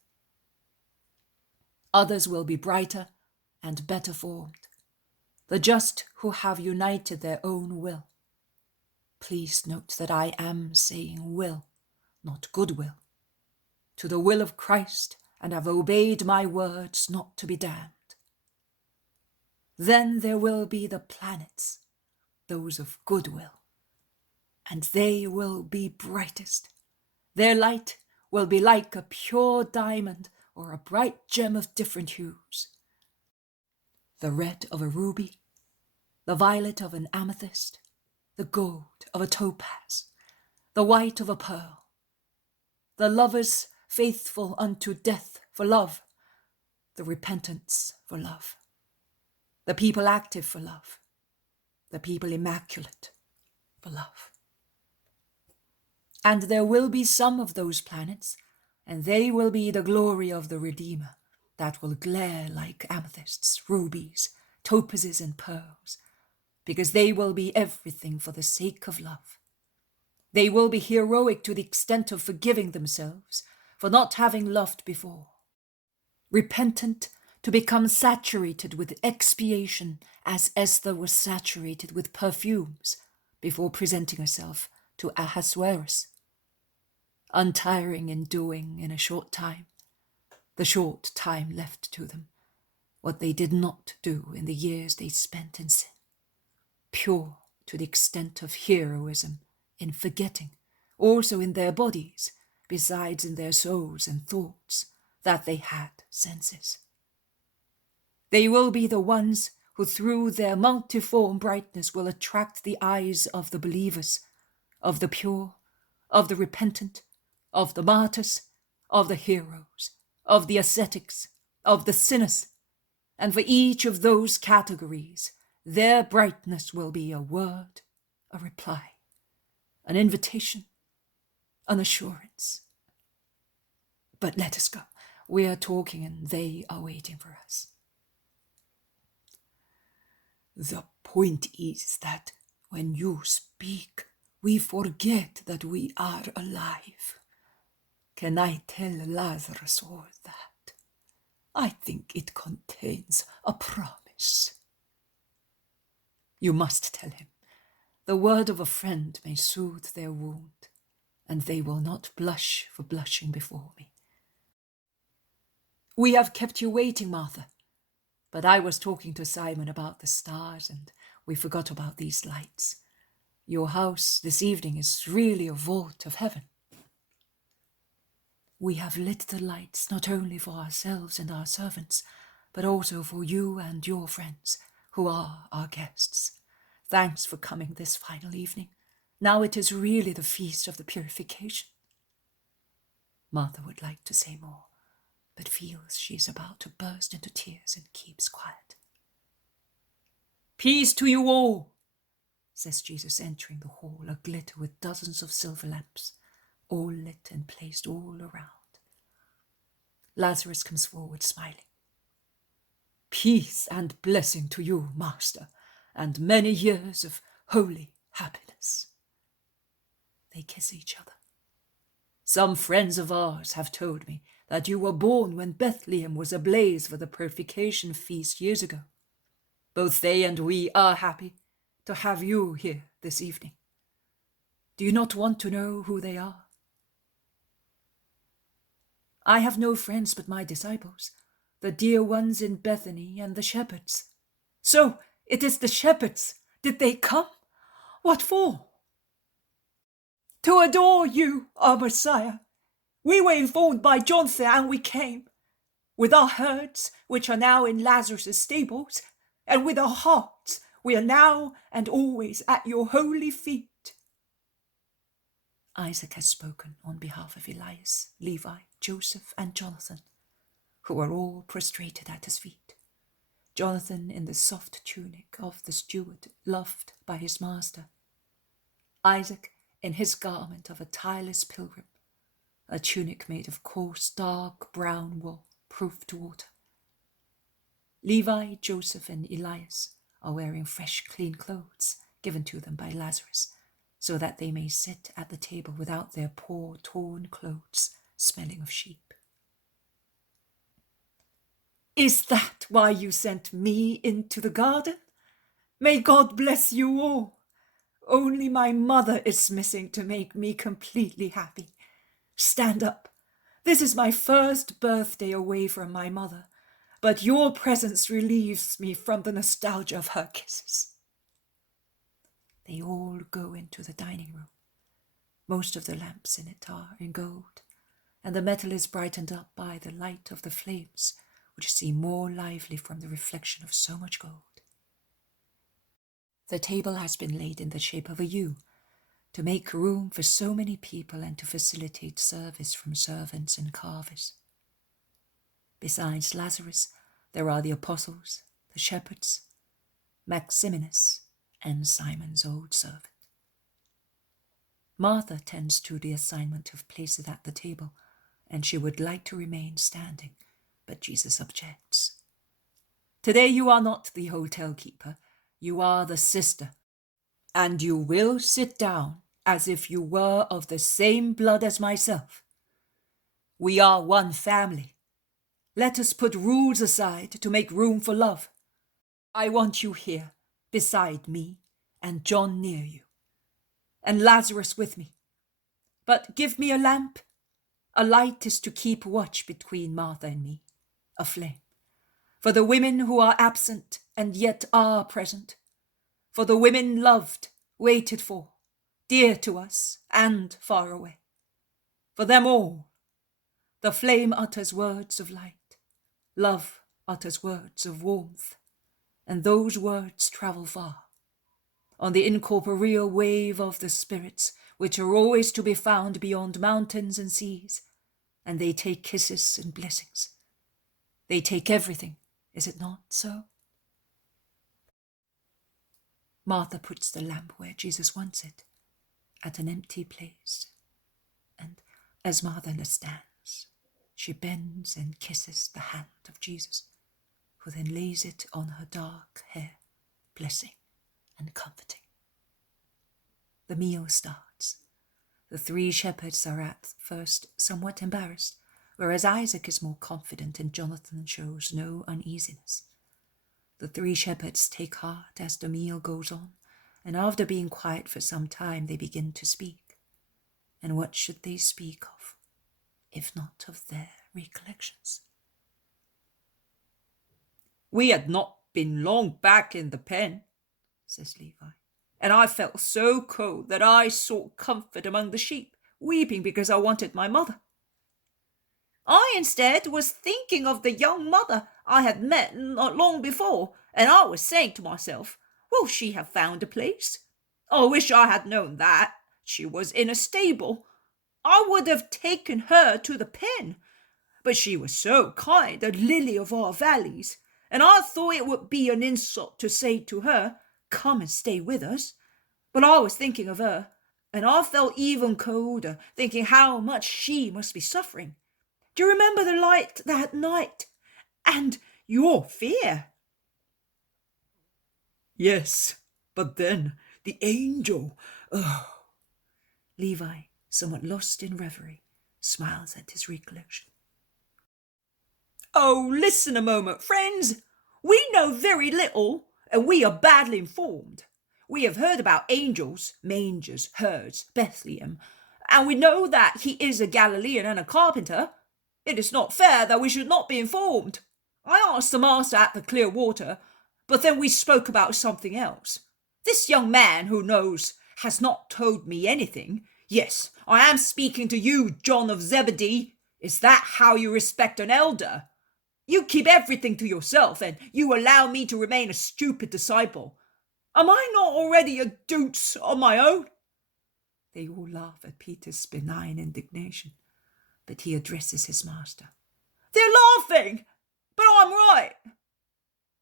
Others will be brighter and better formed, the just who have united their own will. Please note that I am saying will, not goodwill, to the will of Christ, and have obeyed my words not to be damned. Then there will be the planets, those of goodwill, and they will be brightest. Their light will be like a pure diamond or a bright gem of different hues. The red of a ruby, the violet of an amethyst, the gold of a topaz, the white of a pearl. The lovers faithful unto death for love, the repentants for love, the people active for love, the people immaculate for love. And there will be some of those planets, and they will be the glory of the Redeemer, that will glare like amethysts, rubies, topazes, and pearls, because they will be everything for the sake of love. They will be heroic to the extent of forgiving themselves for not having loved before, repentant to become saturated with expiation as Esther was saturated with perfumes before presenting herself to Ahasuerus, untiring in doing in a short time, the short time left to them, what they did not do in the years they spent in sin, pure to the extent of heroism in forgetting, also in their bodies, besides in their souls and thoughts, that they had senses. They will be the ones who through their multiform brightness will attract the eyes of the believers, of the pure, of the repentant, of the martyrs, of the heroes, of the ascetics, of the sinners, and for each of those categories, their brightness will be a word, a reply, an invitation, an assurance. But let us go. We are talking and they are waiting for us. The point is that when you speak, we forget that we are alive. Can I tell Lazarus all that? I think it contains a promise. You must tell him. The word of a friend may soothe their wound, and they will not blush for blushing before me. We have kept you waiting, Martha, but I was talking to Simon about the stars, and we forgot about these lights. Your house this evening is really a vault of heaven. We have lit the lights not only for ourselves and our servants, but also for you and your friends, who are our guests. Thanks for coming this final evening. Now it is really the feast of the purification. Martha would like to say more, but feels she is about to burst into tears and keeps quiet. Peace to you all, says Jesus, entering the hall, aglitter with dozens of silver lamps, all lit and placed all around. Lazarus comes forward smiling. Peace and blessing to you, Master, and many years of holy happiness. They kiss each other. Some friends of ours have told me that you were born when Bethlehem was ablaze for the purification feast years ago. Both they and we are happy to have you here this evening. Do you not want to know who they are? I have no friends but my disciples, the dear ones in Bethany and the shepherds. So it is the shepherds. Did they come? What for? To adore you, our Messiah. We were informed by Jangsahang and we came, with our herds, which are now in Lazarus' stables, and with our hearts, we are now and always at your holy feet. Isaac has spoken on behalf of Elias, Levi, Joseph, and Jonathan, who are all prostrated at his feet. Jonathan in the soft tunic of the steward loved by his master. Isaac in his garment of a tireless pilgrim, a tunic made of coarse, dark brown wool, proof to water. Levi, Joseph, and Elias are wearing fresh, clean clothes given to them by Lazarus, so that they may sit at the table without their poor, torn clothes smelling of sheep. Is that why you sent me into the garden? May God bless you all. Only my mother is missing to make me completely happy. Stand up. This is my first birthday away from my mother, but your presence relieves me from the nostalgia of her kisses. They all go into the dining room. Most of the lamps in it are in gold, and the metal is brightened up by the light of the flames, which seem more lively from the reflection of so much gold. The table has been laid in the shape of a U, to make room for so many people and to facilitate service from servants and carvers. Besides Lazarus, there are the apostles, the shepherds, Maximinus, and Simon's old servant. Martha tends to the assignment of places at the table, and she would like to remain standing, but Jesus objects. Today you are not the hotel keeper, you are the sister, and you will sit down as if you were of the same blood as myself. We are one family. Let us put rules aside to make room for love. I want you here, beside me, and John near you, and Lazarus with me. But give me a lamp. A light is to keep watch between Martha and me, a flame. For the women who are absent and yet are present, for the women loved, waited for, dear to us and far away. For them all, the flame utters words of light, love utters words of warmth, and those words travel far, on the incorporeal wave of the spirits, which are always to be found beyond mountains and seas, and they take kisses and blessings. They take everything, is it not so? Martha puts the lamp where Jesus wants it, at an empty place, and as Martha understands, she bends and kisses the hand of Jesus, who then lays it on her dark hair, blessing and comforting. The meal starts. The three shepherds are at first somewhat embarrassed, whereas Isaac is more confident and Jonathan shows no uneasiness. The three shepherds take heart as the meal goes on, and after being quiet for some time they begin to speak. And what should they speak of, if not of their recollections? We had not been long back in the pen, says Levi, and I felt so cold that I sought comfort among the sheep, weeping because I wanted my mother. I instead was thinking of the young mother I had met not long before, and I was saying to myself, will she have found a place? I wish I had known that she was in a stable. I would have taken her to the pen, but she was so kind, a lily of our valleys, and I thought it would be an insult to say to her, come and stay with us. But I was thinking of her, and I felt even colder, thinking how much she must be suffering. Do you remember the light that night? And your fear? Yes, but then the angel. Oh. Levi, somewhat lost in reverie, smiles at his recollection. Oh, listen a moment, friends. We know very little, and we are badly informed. We have heard about angels, mangers, herds, Bethlehem, and we know that he is a Galilean and a carpenter. It is not fair that we should not be informed. I asked the master at the clear water, but then we spoke about something else. This young man who knows has not told me anything. Yes, I am speaking to you, John of Zebedee. Is that how you respect an elder? You keep everything to yourself, and you allow me to remain a stupid disciple. Am I not already a dunce on my own? They all laugh at Peter's benign indignation, but he addresses his master. They're laughing, but I'm right.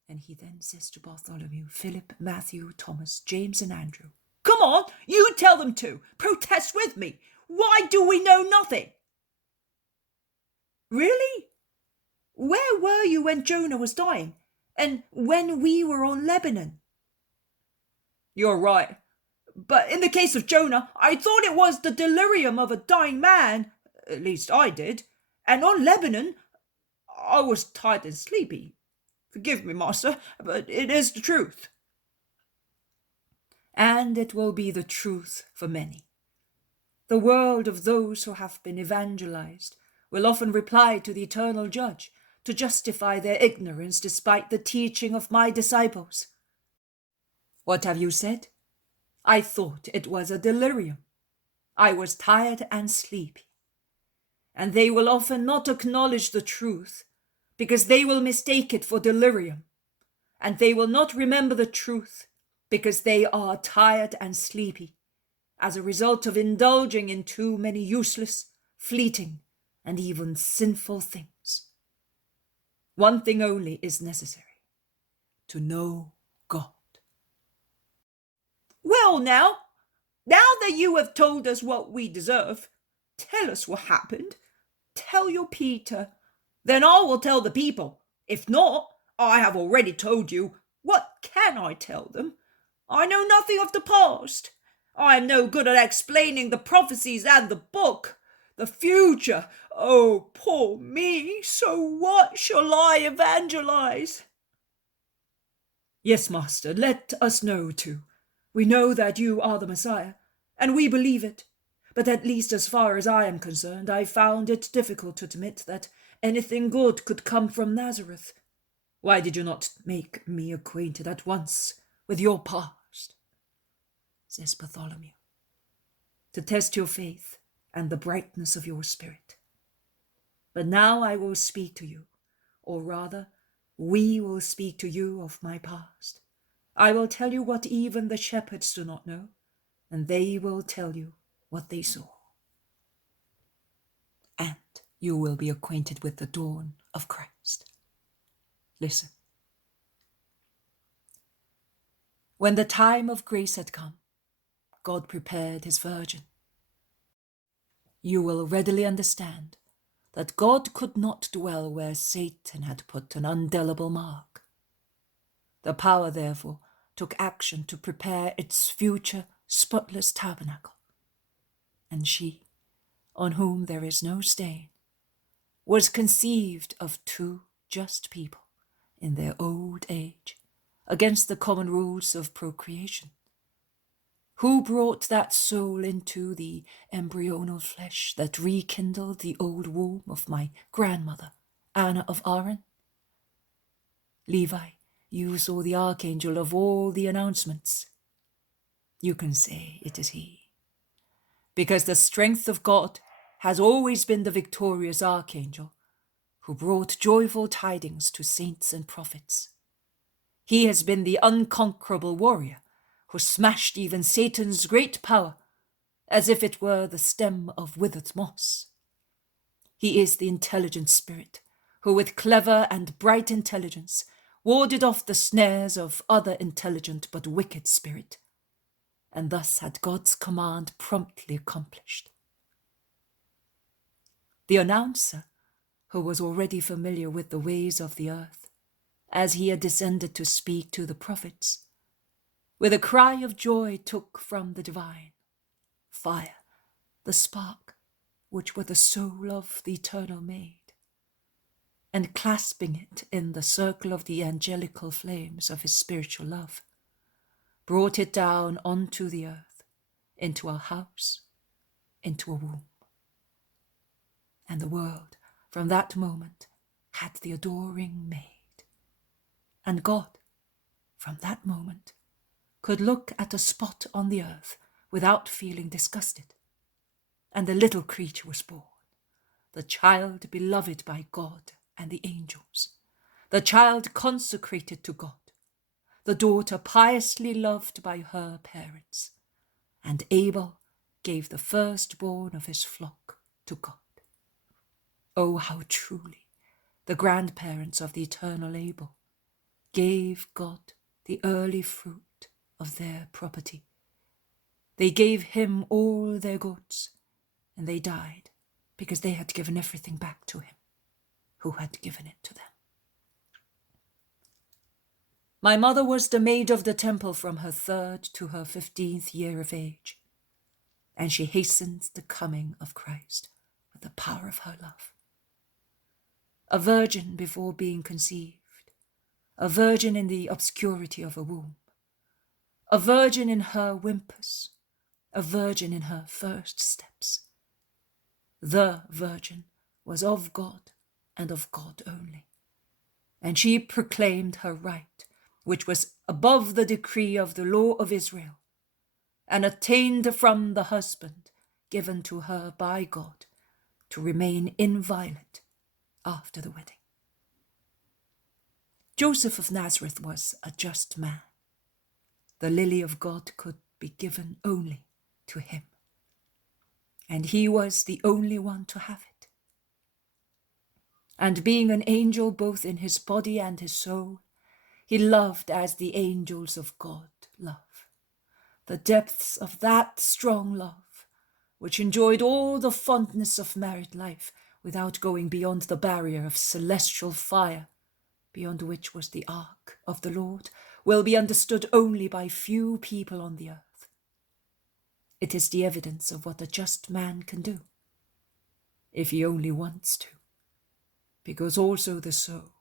And he then says to Bartholomew, Philip, Matthew, Thomas, James, and Andrew, come on, you tell them to. Protest with me. Why do we know nothing? Really? Where were you when Jonah was dying? And when we were on Lebanon? You're right. But in the case of Jonah, I thought it was the delirium of a dying man. At least I did. And on Lebanon, I was tired and sleepy. Forgive me, master, but it is the truth. And it will be the truth for many. The world of those who have been evangelized will often reply to the eternal judge to justify their ignorance despite the teaching of my disciples. What have you said? I thought it was a delirium. I was tired and sleepy. And they will often not acknowledge the truth because they will mistake it for delirium. And they will not remember the truth because they are tired and sleepy as a result of indulging in too many useless, fleeting, and even sinful things. One thing only is necessary: to know God. Well, now that you have told us what we deserve, tell us what happened. Tell your Peter. Then I will tell the people. If not, I have already told you. What can I tell them? I know nothing of the past. I am no good at explaining the prophecies and the book. The future. Oh, poor me. So what shall I evangelize? Yes, master, let us know too. We know that you are the Messiah, and we believe it. But at least as far as I am concerned, I found it difficult to admit that anything good could come from Nazareth. Why did you not make me acquainted at once with your past? Says Bartholomew. To test your faith and the brightness of your spirit. But now I will speak to you, or rather, we will speak to you of my past. I will tell you what even the shepherds do not know, and they will tell you what they saw. And you will be acquainted with the dawn of Christ. Listen. When the time of grace had come, God prepared his virgin. You will readily understand that God could not dwell where Satan had put an indelible mark. The power, therefore, took action to prepare its future spotless tabernacle. And she, on whom there is no stain, was conceived of two just people in their old age, against the common rules of procreation. Who brought that soul into the embryonal flesh that rekindled the old womb of my grandmother, Anna of Aaron? Levi, you saw the archangel of all the announcements. You can say it is he, because the strength of God has always been the victorious archangel who brought joyful tidings to saints and prophets. He has been the unconquerable warrior who smashed even Satan's great power as if it were the stem of withered moss. He is the intelligent spirit who with clever and bright intelligence warded off the snares of other intelligent but wicked spirit, and thus had God's command promptly accomplished. The announcer, who was already familiar with the ways of the earth, as he had descended to speak to the prophets, with a cry of joy took from the divine fire the spark which were the soul of the eternal maid, and clasping it in the circle of the angelical flames of his spiritual love, brought it down onto the earth, into a house, into a womb. And the world, from that moment, had the adoring maid. And God, from that moment, could look at a spot on the earth without feeling disgusted. And the little creature was born, the child beloved by God and the angels, the child consecrated to God, the daughter piously loved by her parents, and Abel gave the firstborn of his flock to God. Oh, how truly the grandparents of the eternal Abel gave God the early fruit of their property. They gave him all their goods, and they died because they had given everything back to him who had given it to them. My mother was the maid of the temple from her 3rd to her 15th year of age, and she hastened the coming of Christ with the power of her love. A virgin before being conceived, a virgin in the obscurity of a womb, a virgin in her whimpers, a virgin in her first steps. The virgin was of God and of God only, and she proclaimed her right, which was above the decree of the law of Israel, and attained from the husband given to her by God to remain inviolate after the wedding. Joseph of Nazareth was a just man. The lily of God could be given only to him, and he was the only one to have it. And being an angel both in his body and his soul, he loved as the angels of God love. The depths of that strong love, which enjoyed all the fondness of married life without going beyond the barrier of celestial fire, beyond which was the ark of the Lord, will be understood only by few people on the earth. It is the evidence of what a just man can do, if he only wants to, because also the soul,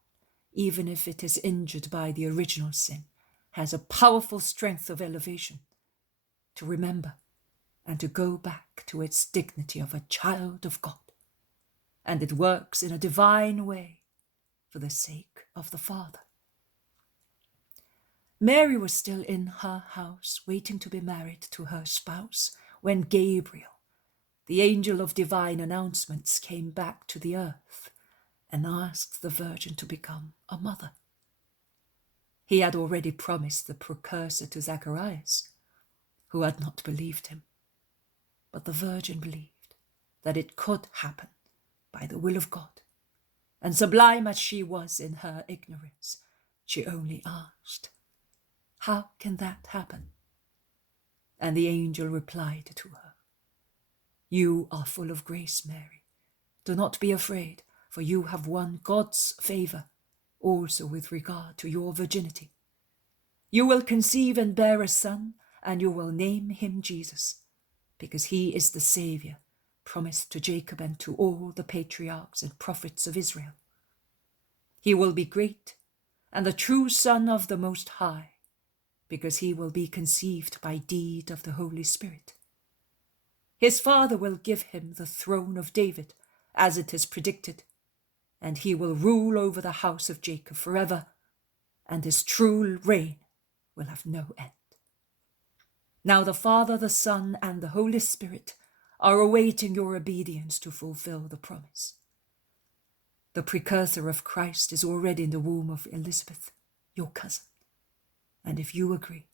even if it is injured by the original sin, has a powerful strength of elevation to remember and to go back to its dignity of a child of God, and it works in a divine way for the sake of the Father. Mary was still in her house, waiting to be married to her spouse, when Gabriel, the angel of divine announcements, came back to the earth and asked the virgin to become a mother. He had already promised the precursor to Zacharias, who had not believed him. But the virgin believed that it could happen by the will of God, and sublime as she was in her ignorance, she only asked, "How can that happen?" And the angel replied to her, "You are full of grace, Mary. Do not be afraid, for you have won God's favor, also with regard to your virginity. You will conceive and bear a son, and you will name him Jesus, because he is the Savior promised to Jacob and to all the patriarchs and prophets of Israel. He will be great and the true Son of the Most High, because he will be conceived by deed of the Holy Spirit. His father will give him the throne of David, as it is predicted, and he will rule over the house of Jacob forever, and his true reign will have no end." Now the Father, the Son, and the Holy Spirit are awaiting your obedience to fulfill the promise. The precursor of Christ is already in the womb of Elizabeth, your cousin. And if you agree,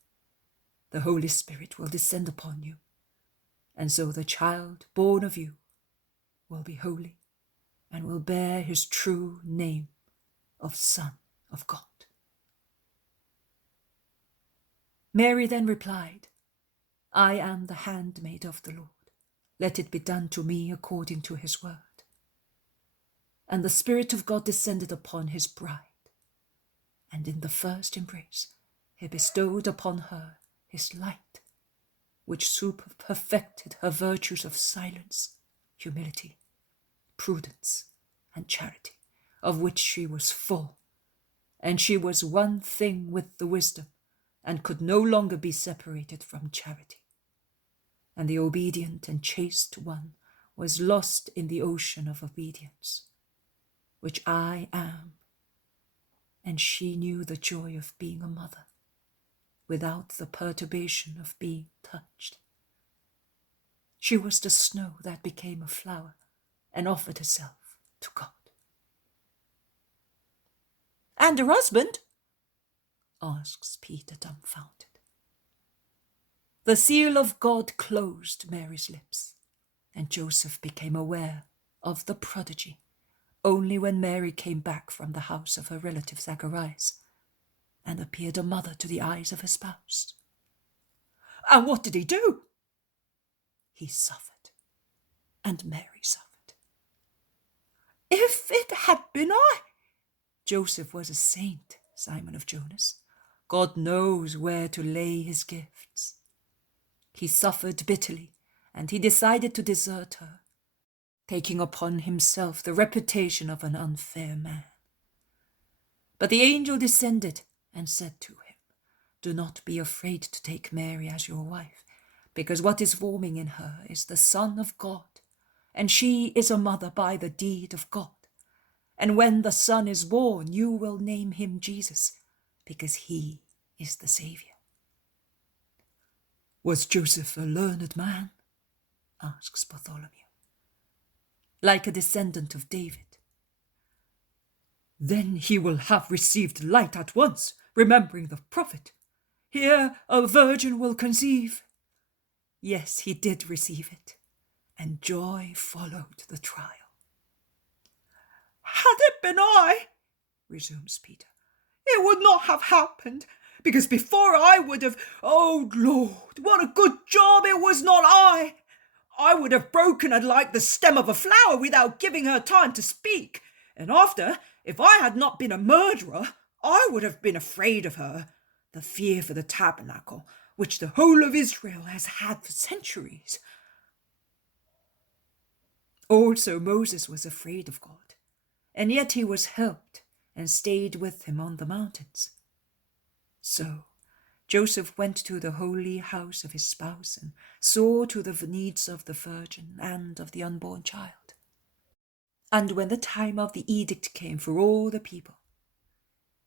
the Holy Spirit will descend upon you, and so the child born of you will be holy and will bear his true name of Son of God." Mary then replied, "I am the handmaid of the Lord. Let it be done to me according to his word." And the Spirit of God descended upon his bride, and in the first embrace he bestowed upon her his light, which superperfected her virtues of silence, humility, prudence, and charity, of which she was full. And she was one thing with the wisdom, and could no longer be separated from charity. And the obedient and chaste one was lost in the ocean of obedience, which I am. And she knew the joy of being a mother, without the perturbation of being touched. She was the snow that became a flower and offered herself to God. "And her husband?" asks Peter, dumbfounded. The seal of God closed Mary's lips, and Joseph became aware of the prodigy only when Mary came back from the house of her relative Zacharias and appeared a mother to the eyes of her spouse. "And what did he do?" "He suffered, and Mary suffered." "If it had been I—" "Joseph was a saint, Simon of Jonas. God knows where to lay his gifts. He suffered bitterly, and he decided to desert her, taking upon himself the reputation of an unfair man. But the angel descended and said to him, 'Do not be afraid to take Mary as your wife, because what is forming in her is the Son of God, and she is a mother by the deed of God. And when the Son is born, you will name him Jesus, because he is the Saviour.'" "Was Joseph a learned man?" asks Bartholomew. "Like a descendant of David." "Then he will have received light at once, remembering the prophet. 'Here a virgin will conceive.' Yes, he did receive it, and joy followed the trial." "Had it been I," resumes Peter, "it would not have happened, because before I would have— oh Lord, what a good job it was not I! I would have broken her like the stem of a flower without giving her time to speak, and after, if I had not been a murderer, I would have been afraid of her, the fear for the tabernacle, which the whole of Israel has had for centuries." Also Moses was afraid of God, and yet he was helped and stayed with him on the mountains. So Joseph went to the holy house of his spouse and saw to the needs of the virgin and of the unborn child. And when the time of the edict came for all the people,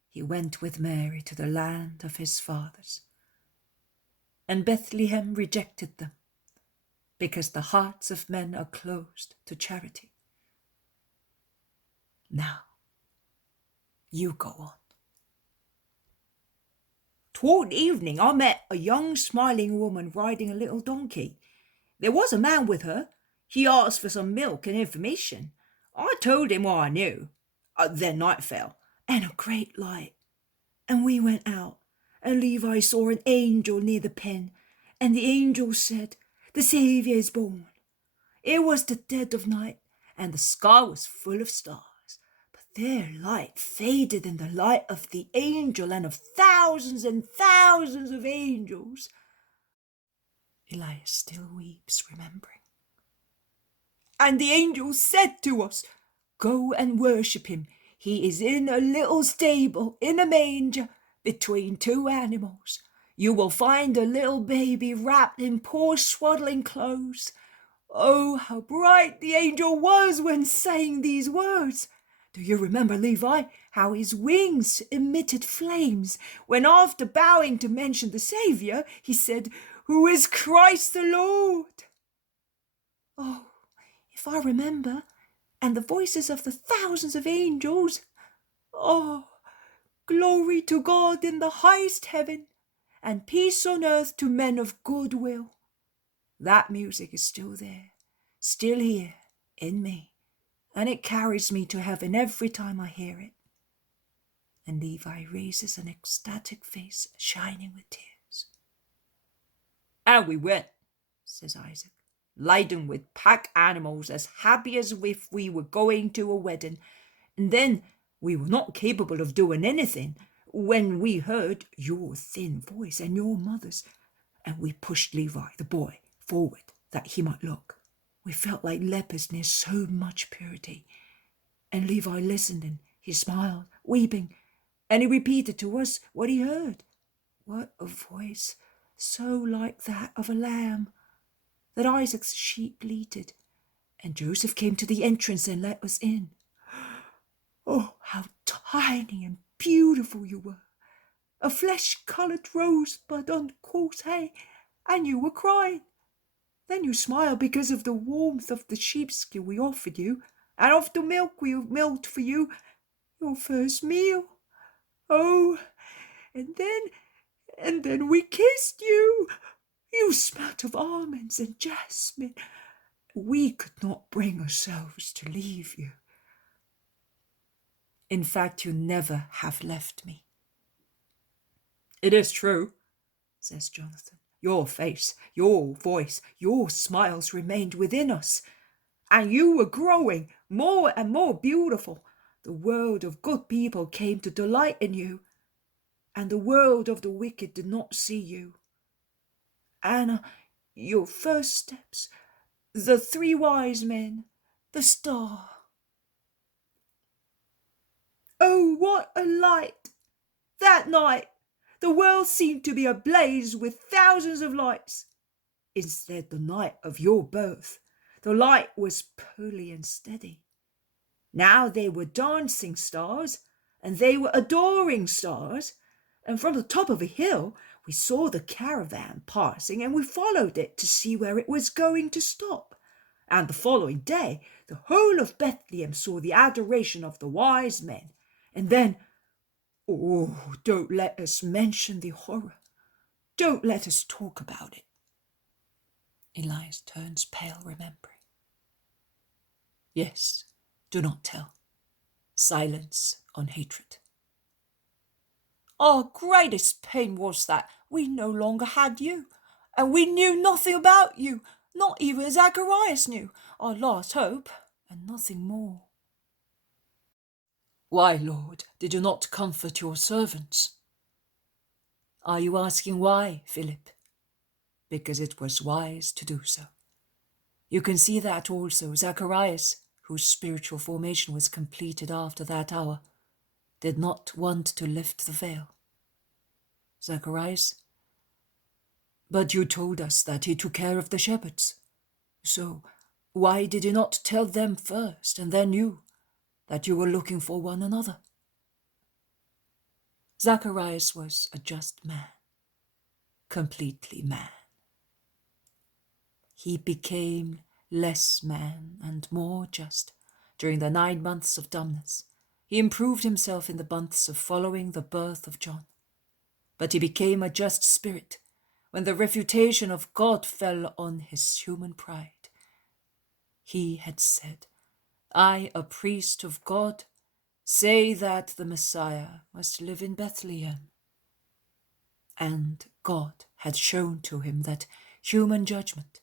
he went with Mary to the land of his fathers. And Bethlehem rejected them, because the hearts of men are closed to charity. Now, you go on. "Toward evening I met a young smiling woman riding a little donkey. There was a man with her. He asked for some milk and information. I told him what I knew. Then night fell, and a great light. And we went out, and Levi saw an angel near the pen, and the angel said, 'The Saviour is born.' It was the dead of night, and the sky was full of stars, but their light faded in the light of the angel and of thousands and thousands of angels." Elias still weeps, remembering. "And the angel said to us, 'Go and worship him. He is in a little stable, in a manger, between two animals. You will find a little baby wrapped in poor swaddling clothes.' Oh, how bright the angel was when saying these words! Do you remember, Levi, how his wings emitted flames when, after bowing to mention the Saviour, he said, 'Who is Christ the Lord?'" "Oh, if I remember. and the voices of the thousands of angels. Oh, glory to God in the highest heaven, and peace on earth to men of good will. That music is still there, still here in me, and it carries me to heaven every time I hear it. And Levi raises an ecstatic face shining with tears. And we went, says Isaac, laden with pack animals, as happy as if we were going to a wedding. And then we were not capable of doing anything when we heard your thin voice and your mother's, and we pushed Levi, the boy, forward that he might look. We felt like lepers near so much purity. And Levi listened, and he smiled, weeping, and he repeated to us what he heard. What a voice, so like that of a lamb, that Isaac's sheep bleated, and Joseph came to the entrance and let us in. Oh, how tiny and beautiful you were, a flesh-coloured rosebud on coarse hay, and you were crying. Then you smiled because of the warmth of the sheepskin we offered you, and of the milk we milked for you, your first meal. Oh, and then we kissed you. You smelt of almonds and jasmine. We could not bring ourselves to leave you. In fact, you never have left me. It is true, says Jonathan. Your face, your voice, your smiles remained within us, and you were growing more and more beautiful. The world of good people came to delight in you, and the world of the wicked did not see you. Anna, your first steps, the 3 wise men, the star. Oh, what a light! That night, the world seemed to be ablaze with thousands of lights. Instead, the night of your birth, the light was pearly and steady. Now they were dancing stars, and they were adoring stars, and from the top of a hill we saw the caravan passing, and we followed it to see where it was going to stop. And the following day, the whole of Bethlehem saw the adoration of the wise men. And then, oh, don't let us mention the horror. Don't let us talk about it. Elias turns pale, remembering. Yes, do not tell. Silence on hatred. Our greatest pain was that we no longer had you, and we knew nothing about you, not even Zacharias knew, our last hope, and nothing more. Why, Lord, did you not comfort your servants? Are you asking why, Philip? Because it was wise to do so. You can see that also Zacharias, whose spiritual formation was completed after that hour, did not want to lift the veil. Zacharias, but you told us that he took care of the shepherds. So why did you not tell them first, and then you, that you were looking for one another? Zacharias was a just man, completely man. He became less man and more just during the 9 months of dumbness. He improved himself in the months of following the birth of John. But he became a just spirit when the refutation of God fell on his human pride. He had said, I, a priest of God, say that the Messiah must live in Bethlehem. And God had shown to him that human judgment,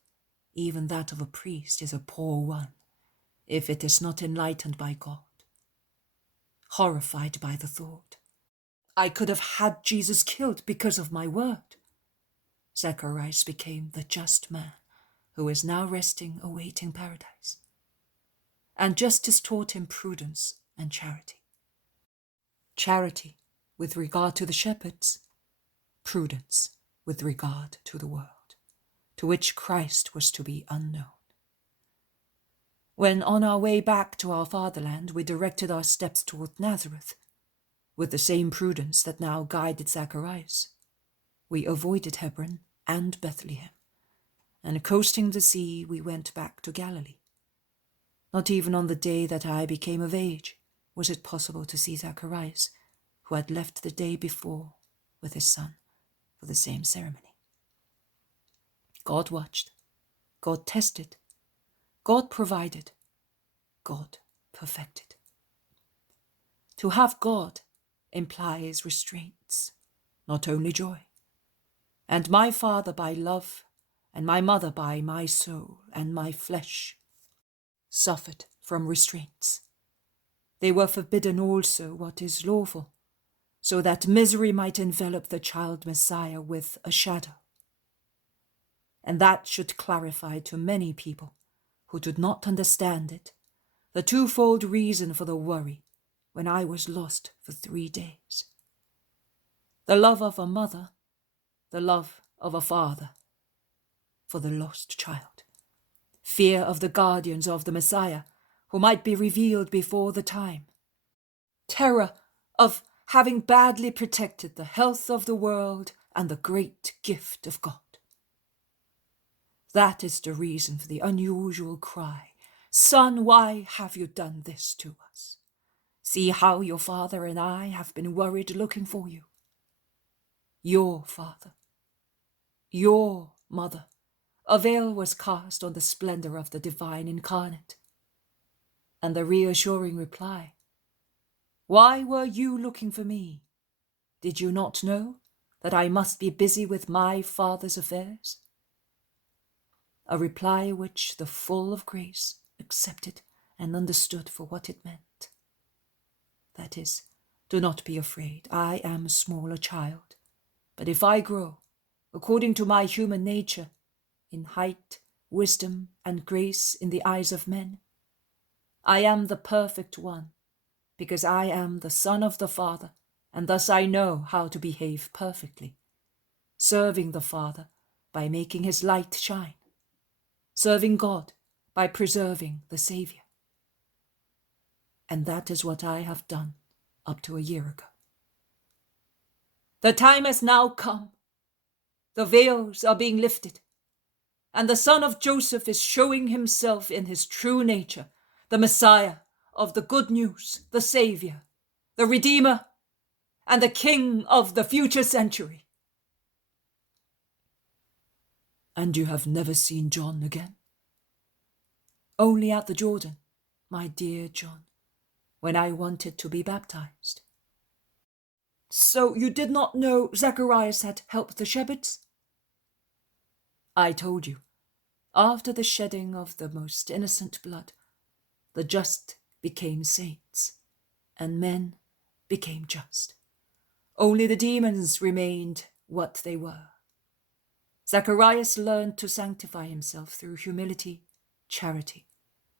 even that of a priest, is a poor one, if it is not enlightened by God. Horrified by the thought, I could have had Jesus killed because of my word. Zacharias became the just man who is now resting, awaiting paradise. And justice taught him prudence and charity. Charity with regard to the shepherds, prudence with regard to the world, to which Christ was to be unknown. When on our way back to our fatherland, we directed our steps toward Nazareth, with the same prudence that now guided Zacharias, we avoided Hebron and Bethlehem, and coasting the sea, we went back to Galilee. Not even on the day that I became of age was it possible to see Zacharias, who had left the day before with his son for the same ceremony. God watched, God tested, God provided, God perfected. To have God implies restraints, not only joy. And my father by love, and my mother by my soul and my flesh, suffered from restraints. They were forbidden also what is lawful, so that misery might envelop the child Messiah with a shadow. And that should clarify to many people who did not understand it the twofold reason for the worry when I was lost for 3 days. The love of a mother, the love of a father for the lost child. Fear of the guardians of the Messiah, who might be revealed before the time. Terror of having badly protected the health of the world and the great gift of God. That is the reason for the unusual cry, "Son, why have you done this to us? See how your father and I have been worried looking for you." Your father, your mother, a veil was cast on the splendor of the divine incarnate. And the reassuring reply, "Why were you looking for me? Did you not know that I must be busy with my Father's affairs?" A reply which the full of grace accepted and understood for what it meant. That is, do not be afraid. I am small a child, but if I grow, according to my human nature, in height, wisdom, and grace in the eyes of men, I am the perfect one, because I am the Son of the Father, and thus I know how to behave perfectly, serving the Father by making his light shine, serving God by preserving the Savior. And that is what I have done up to a year ago. The time has now come. The veils are being lifted, and the son of Joseph is showing himself in his true nature, the Messiah of the good news, the Savior, the Redeemer, and the King of the future century. And you have never seen John again? Only at the Jordan, my dear John, when I wanted to be baptized. So you did not know Zacharias had helped the shepherds? I told you, after the shedding of the most innocent blood, the just became saints, and men became just. Only the demons remained what they were. Zacharias learned to sanctify himself through humility, charity,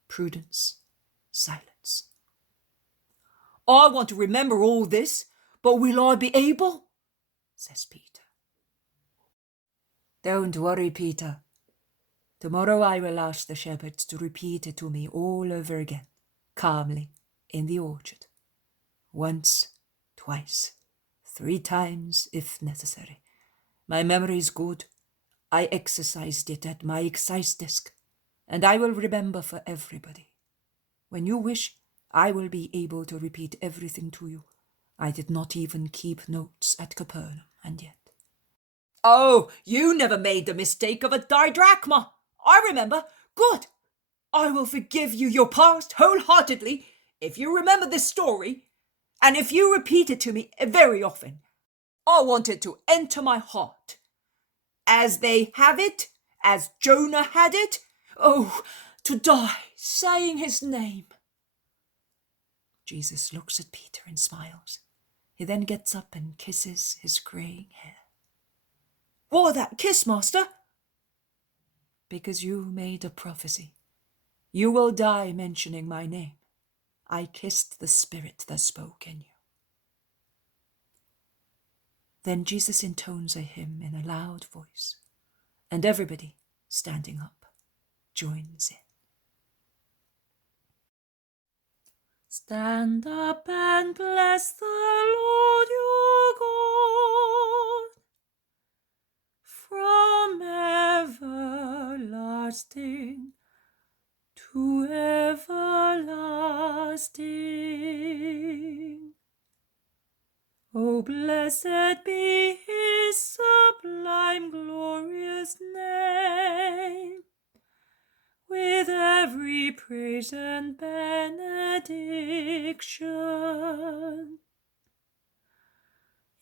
prudence, silence. I want to remember all this, but will I be able? Says Peter. Don't worry, Peter. Tomorrow I will ask the shepherds to repeat it to me all over again, calmly, in the orchard. Once, twice, 3 times if necessary. My memory is good. I exercised it at my excise desk, and I will remember for everybody. When you wish, I will be able to repeat everything to you. I did not even keep notes at Capernaum, and yet. Oh, you never made the mistake of a didrachma. I remember. Good. I will forgive you your past wholeheartedly if you remember this story, and if you repeat it to me very often. I want it to enter my heart. As they have it, as Jonah had it. Oh, to die saying his name. Jesus looks at Peter and smiles. He then gets up and kisses his greying hair. Why that kiss, master? Because you made a prophecy. You will die mentioning my name. I kissed the spirit that spoke in you. Then Jesus intones a hymn in a loud voice, and everybody, standing up, joins in. Stand up and bless the Lord your God from everlasting to everlasting. everlasting. O blessed be his sublime glorious name, with every praise and benediction.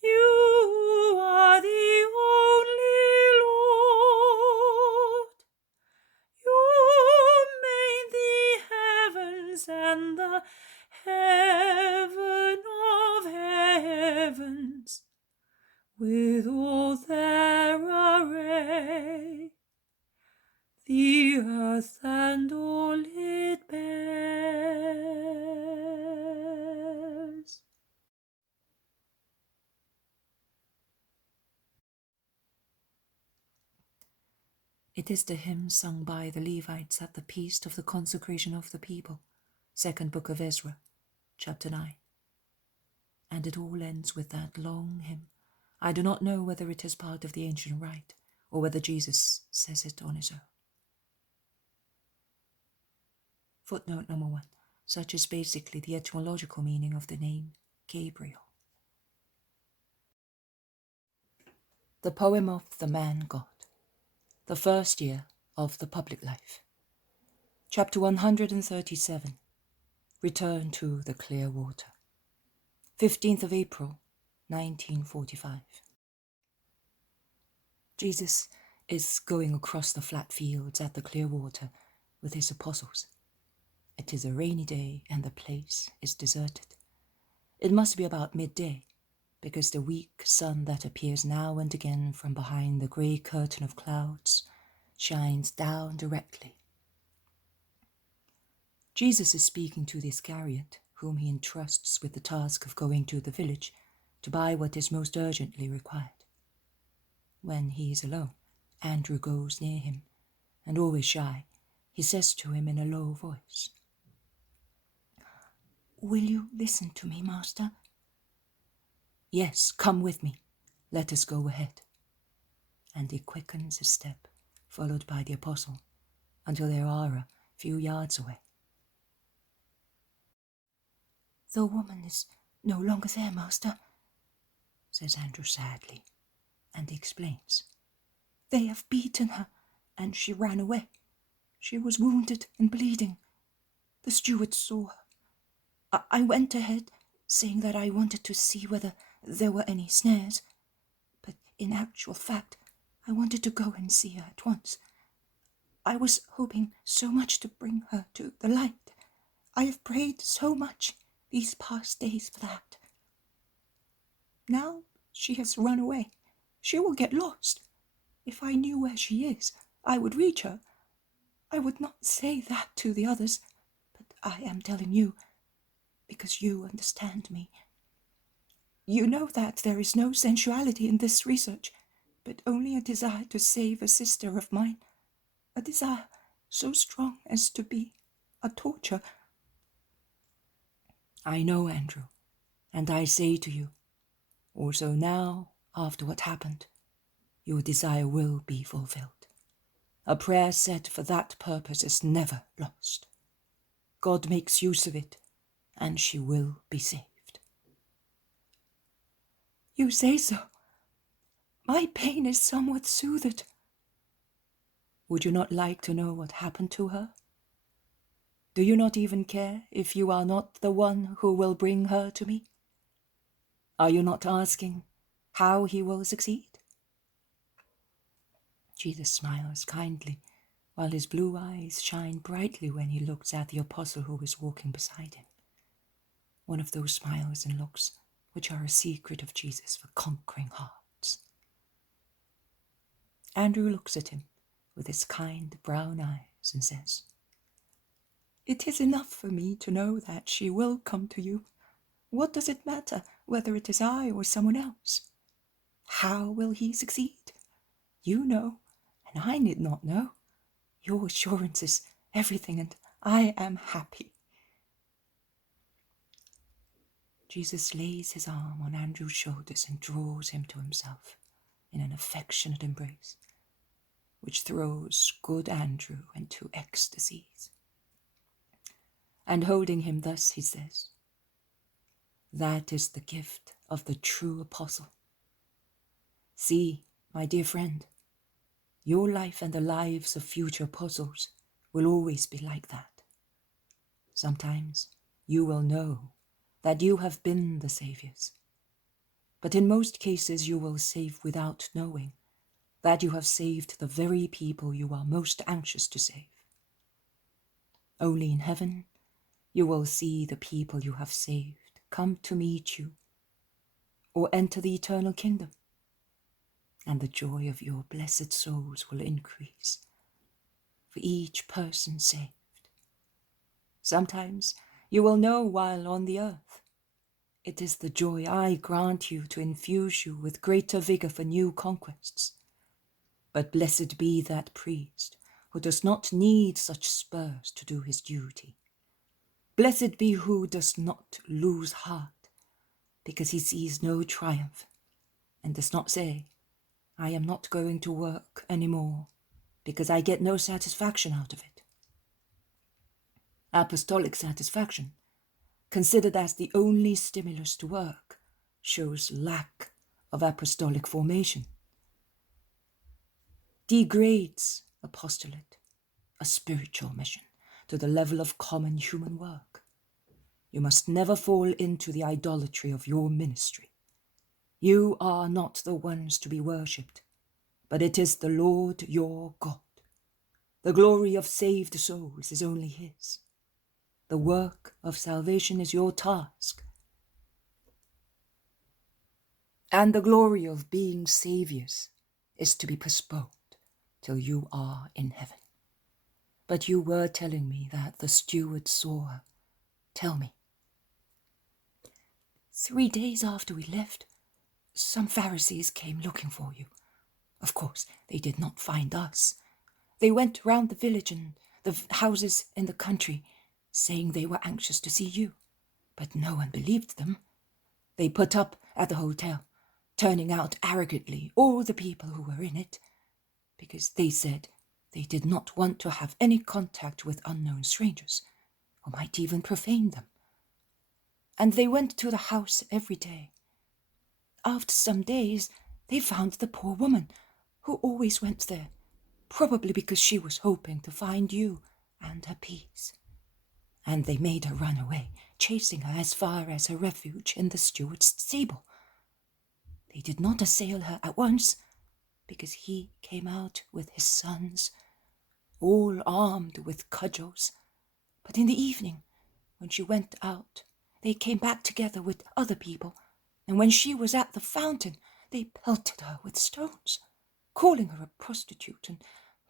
You are the only Lord. You made the heavens and the heaven of heavens, with all their array, the earth and all it bears. It is the hymn sung by the Levites at the feast of the consecration of the people, second book of Ezra, chapter 9. And it all ends with that long hymn. I do not know whether it is part of the ancient rite or whether Jesus says it on his own. Footnote number 1. Such is basically the etymological meaning of the name Gabriel. The poem of the man God. The first year of the public life. Chapter 137. Return to the clear water. 15th of April, 1945. Jesus is going across the flat fields at the clear water with his apostles. It is a rainy day and the place is deserted. It must be about midday, because the weak sun that appears now and again from behind the grey curtain of clouds shines down directly. Jesus is speaking to the Iscariot, whom he entrusts with the task of going to the village to buy what is most urgently required. When he is alone, Andrew goes near him, and always shy, he says to him in a low voice, "Will you listen to me, Master?" "Yes, come with me. Let us go ahead." And he quickens his step, followed by the apostle, until they are a few yards away. "The woman is no longer there, Master," says Andrew sadly, and he explains. "They have beaten her, and she ran away. She was wounded and bleeding. The steward saw her. I went ahead, saying that I wanted to see whether there were any snares, but in actual fact, I wanted to go and see her at once. I was hoping so much to bring her to the light. I have prayed so much these past days for that. Now she has run away. She will get lost. If I knew where she is, I would reach her. I would not say that to the others, but I am telling you, because you understand me. You know that there is no sensuality in this research, but only a desire to save a sister of mine, a desire so strong as to be a torture." "I know, Andrew, and I say to you, also now, after what happened, your desire will be fulfilled. A prayer said for that purpose is never lost. God makes use of it, and she will be saved." "You say so. My pain is somewhat soothed." "Would you not like to know what happened to her? Do you not even care if you are not the one who will bring her to me? Are you not asking how he will succeed?" Jesus smiles kindly, while his blue eyes shine brightly when he looks at the apostle who is walking beside him. One of those smiles and looks which are a secret of Jesus for conquering hearts. Andrew looks at him with his kind brown eyes and says, "It is enough for me to know that she will come to you. What does it matter whether it is I or someone else? How will he succeed? You know, and I need not know. Your assurance is everything, and I am happy." Jesus lays his arm on Andrew's shoulders and draws him to himself in an affectionate embrace, which throws good Andrew into ecstasies. and holding him thus, he says, "That is the gift of the true apostle. See, my dear friend, your life and the lives of future apostles will always be like that. Sometimes you will know that you have been the saviors, but in most cases you will save without knowing that you have saved the very people you are most anxious to save. Only in heaven you will see the people you have saved come to meet you or enter the eternal kingdom, and the joy of your blessed souls will increase for each person saved. Sometimes you will know while on the earth. It is the joy I grant you to infuse you with greater vigor for new conquests. But blessed be that priest who does not need such spurs to do his duty. Blessed be who does not lose heart because he sees no triumph and does not say, I am not going to work anymore because I get no satisfaction out of it. Apostolic satisfaction, considered as the only stimulus to work, shows lack of apostolic formation. Degrades apostolate, a spiritual mission, to the level of common human work. You must never fall into the idolatry of your ministry. You are not the ones to be worshipped, but it is the Lord your God. The glory of saved souls is only his. The work of salvation is your task, and the glory of being saviors is to be postponed till you are in heaven. But you were telling me that the steward saw her. Tell me. 3 days after we left, some Pharisees came looking for you. Of course, they did not find us. They went round the village and the houses in the country, saying they were anxious to see you. But no one believed them. They put up at the hotel, turning out arrogantly all the people who were in it, because they said they did not want to have any contact with unknown strangers, who might even profane them. And they went to the house every day. After some days, they found the poor woman, who always went there, probably because she was hoping to find you and her peace. And they made her run away, chasing her as far as her refuge in the steward's stable. They did not assail her at once, because he came out with his sons, all armed with cudgels. But in the evening, when she went out, they came back together with other people, and when she was at the fountain, they pelted her with stones, calling her a prostitute and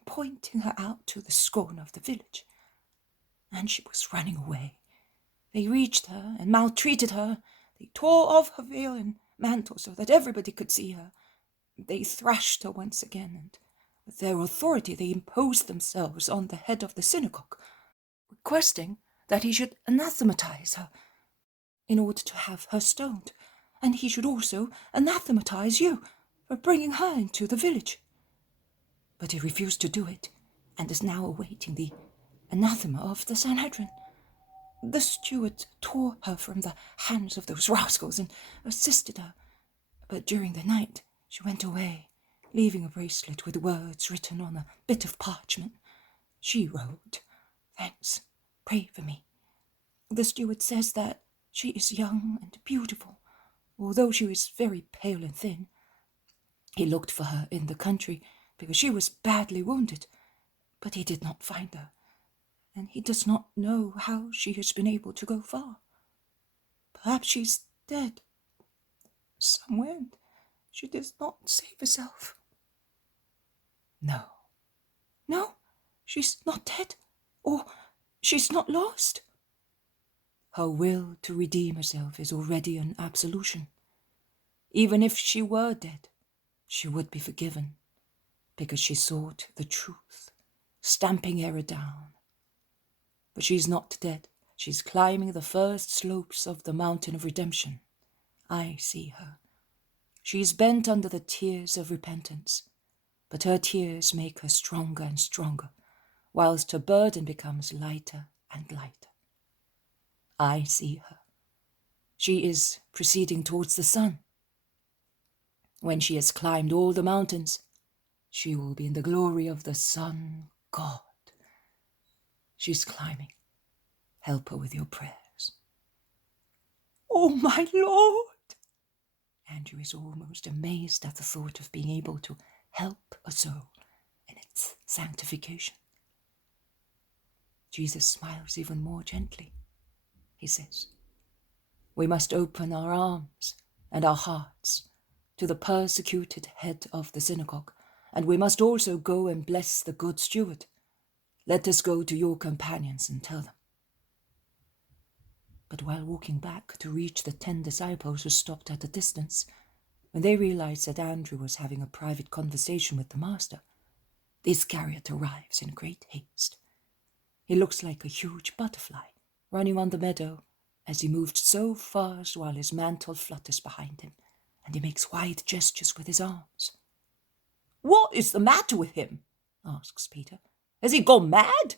pointing her out to the scorn of the village. And she was running away. They reached her and maltreated her. They tore off her veil and mantle so that everybody could see her. They thrashed her once again, and with their authority they imposed themselves on the head of the synagogue, requesting that he should anathematize her in order to have her stoned, and he should also anathematize you for bringing her into the village. But he refused to do it, and is now awaiting the anathema of the Sanhedrin. The steward tore her from the hands of those rascals and assisted her, but during the night she went away, leaving a bracelet with words written on a bit of parchment. She wrote, "Thanks, pray for me." The steward says that she is young and beautiful, although she is very pale and thin. He looked for her in the country because she was badly wounded, but he did not find her, and he does not know how she has been able to go far. Perhaps she's dead somewhere, and she does not save herself. No, she's not dead, or she's not lost. Her will to redeem herself is already an absolution. Even if she were dead, she would be forgiven, because she sought the truth, stamping error down. But she's not dead. She's climbing the first slopes of the mountain of redemption. I see her. She's bent under the tears of repentance, but her tears make her stronger and stronger, whilst her burden becomes lighter and lighter. I see her. She is proceeding towards the sun. When she has climbed all the mountains, she will be in the glory of the sun God. She's climbing. Help her with your prayers. Oh, my Lord! Andrew is almost amazed at the thought of being able to help a soul in its sanctification. Jesus smiles even more gently. He says, we must open our arms and our hearts to the persecuted head of the synagogue, and we must also go and bless the good steward. Let us go to your companions and tell them. But while walking back to reach the 10 disciples who stopped at a distance, when they realized that Andrew was having a private conversation with the master, the Iscariot arrives in great haste. He looks like a huge butterfly running on the meadow as he moved so fast while his mantle flutters behind him, and he makes wide gestures with his arms. What is the matter with him? Asks Peter. Has he gone mad?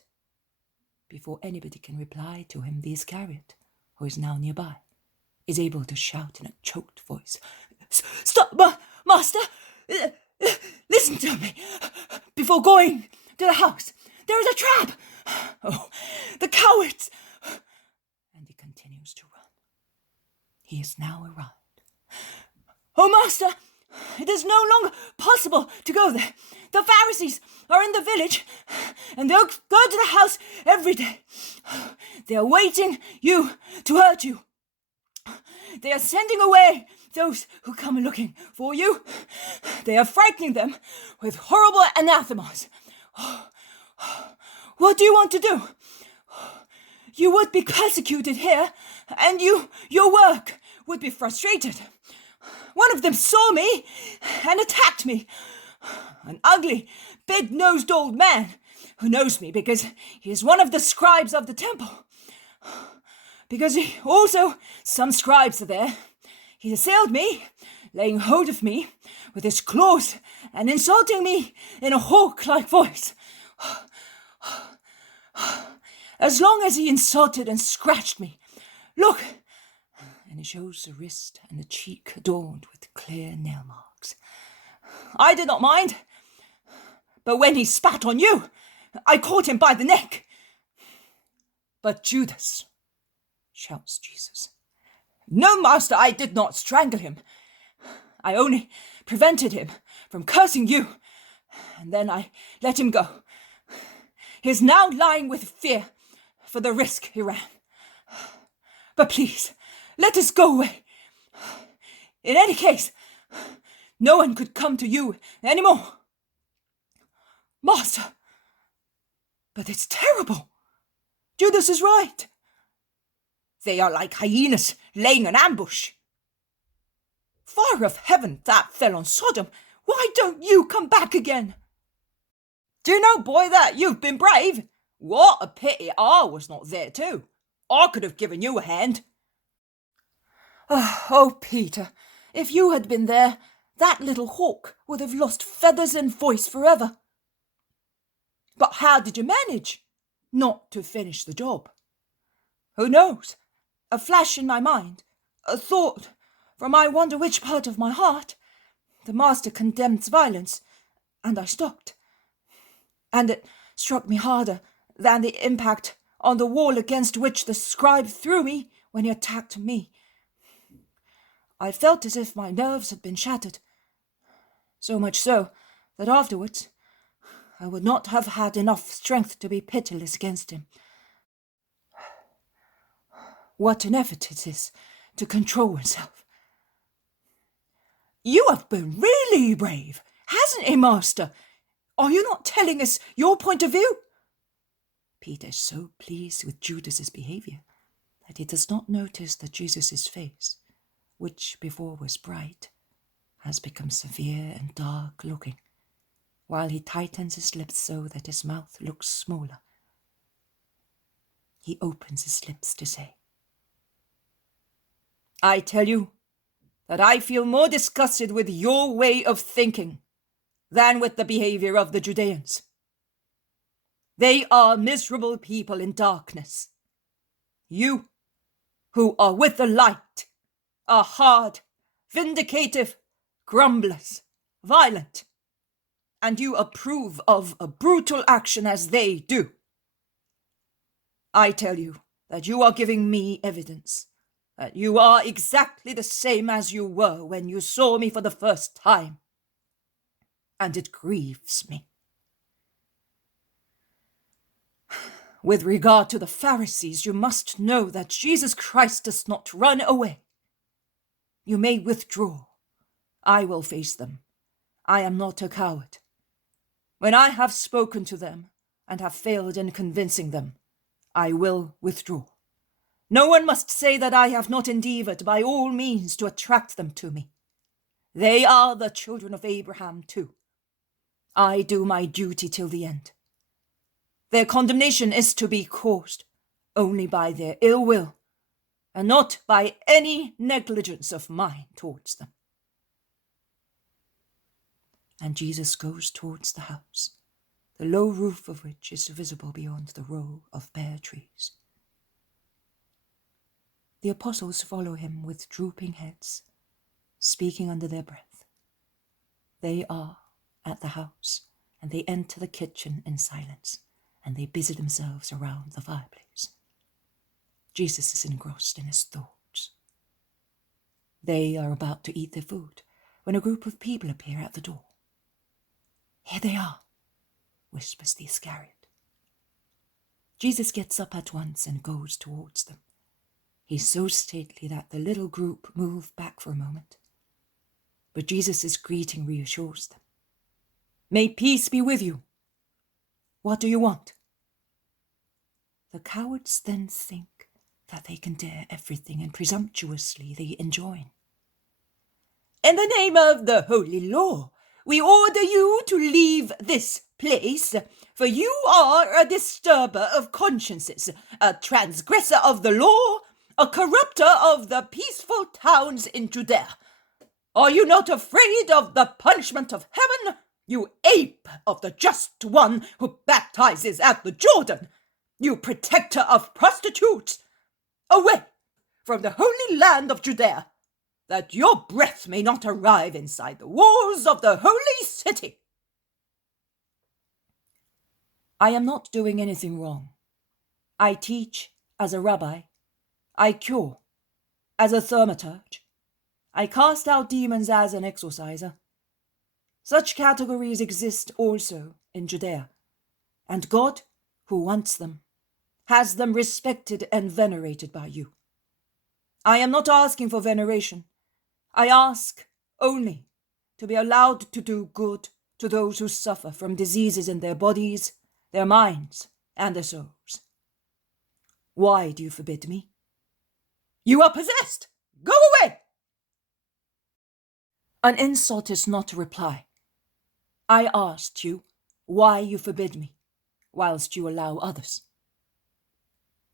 Before anybody can reply to him, the Iscariot, who is now nearby, is able to shout in a choked voice, Stop, Master! Listen to me! Before going to the house, there is a trap! Oh, the cowards! And he continues to run. He has now arrived. Oh, Master! It is no longer possible to go there. The Pharisees are in the village, and they'll go to the house every day. They are waiting you to hurt you. They are sending away those who come looking for you. They are frightening them with horrible anathemas. What do you want to do? You would be persecuted here, and your work would be frustrated. One of them saw me and attacked me. An ugly, big-nosed old man who knows me because he is one of the scribes of the temple. Because some scribes are there. He assailed me, laying hold of me with his claws and insulting me in a hawk-like voice. As long as he insulted and scratched me. Look! And he shows the wrist and the cheek adorned with clear nail marks. I did not mind. But when he spat on you, I caught him by the neck. But Judas, shouts Jesus. No, Master, I did not strangle him. I only prevented him from cursing you, and then I let him go. He is now lying with fear for the risk he ran. But please, let us go away. In any case, no one could come to you anymore. Master, but it's terrible. Judas is right. They are like hyenas laying an ambush. Fire of heaven, that fell on Sodom. Why don't you come back again? Do you know, boy, that you've been brave? What a pity I was not there too. I could have given you a hand. Oh, Peter, if you had been there, that little hawk would have lost feathers and voice forever. But how did you manage not to finish the job? Who knows? A flash in my mind, a thought from I wonder which part of my heart. The master condemns violence, and I stopped. And it struck me harder than the impact on the wall against which the scribe threw me when he attacked me. I felt as if my nerves had been shattered, so much so that afterwards I would not have had enough strength to be pitiless against him. What an effort it is to control oneself. You have been really brave, hasn't he, Master? Are you not telling us your point of view? Peter is so pleased with Judas's behavior that he does not notice that Jesus' face, which before was bright, has become severe and dark-looking, while he tightens his lips so that his mouth looks smaller. He opens his lips to say, I tell you that I feel more disgusted with your way of thinking than with the behavior of the Judeans. They are miserable people in darkness. You who are with the light, are hard, vindicative, grumblers, violent, and you approve of a brutal action as they do. I tell you that you are giving me evidence that you are exactly the same as you were when you saw me for the first time, and it grieves me. With regard to the Pharisees, you must know that Jesus Christ does not run away. You may withdraw. I will face them. I am not a coward. When I have spoken to them and have failed in convincing them, I will withdraw. No one must say that I have not endeavored by all means to attract them to me. They are the children of Abraham too. I do my duty till the end. Their condemnation is to be caused only by their ill will, and not by any negligence of mine towards them. And Jesus goes towards the house, the low roof of which is visible beyond the row of bare trees. The apostles follow him with drooping heads, speaking under their breath. They are at the house, and they enter the kitchen in silence, and they busy themselves around the fireplace. Jesus is engrossed in his thoughts. They are about to eat their food when a group of people appear at the door. "Here they are," whispers the Iscariot. Jesus gets up at once and goes towards them. He's so stately that the little group move back for a moment. But Jesus' greeting reassures them. "May peace be with you. What do you want?" The cowards then think that they can dare everything, and presumptuously they enjoin. "In the name of the holy law, we order you to leave this place, for you are a disturber of consciences, a transgressor of the law, a corrupter of the peaceful towns in Judea. Are you not afraid of the punishment of heaven, you ape of the just one who baptizes at the Jordan, you protector of prostitutes? Away from the holy land of Judea, that your breath may not arrive inside the walls of the holy city." I am not doing anything wrong. I teach as a rabbi. I cure as a thaumaturge. I cast out demons as an exorciser. Such categories exist also in Judea, and God, who wants them, has them respected and venerated by you. I am not asking for veneration. I ask only to be allowed to do good to those who suffer from diseases in their bodies, their minds, and their souls. Why do you forbid me? "You are possessed! Go away!" An insult is not a reply. I asked you why you forbid me, whilst you allow others.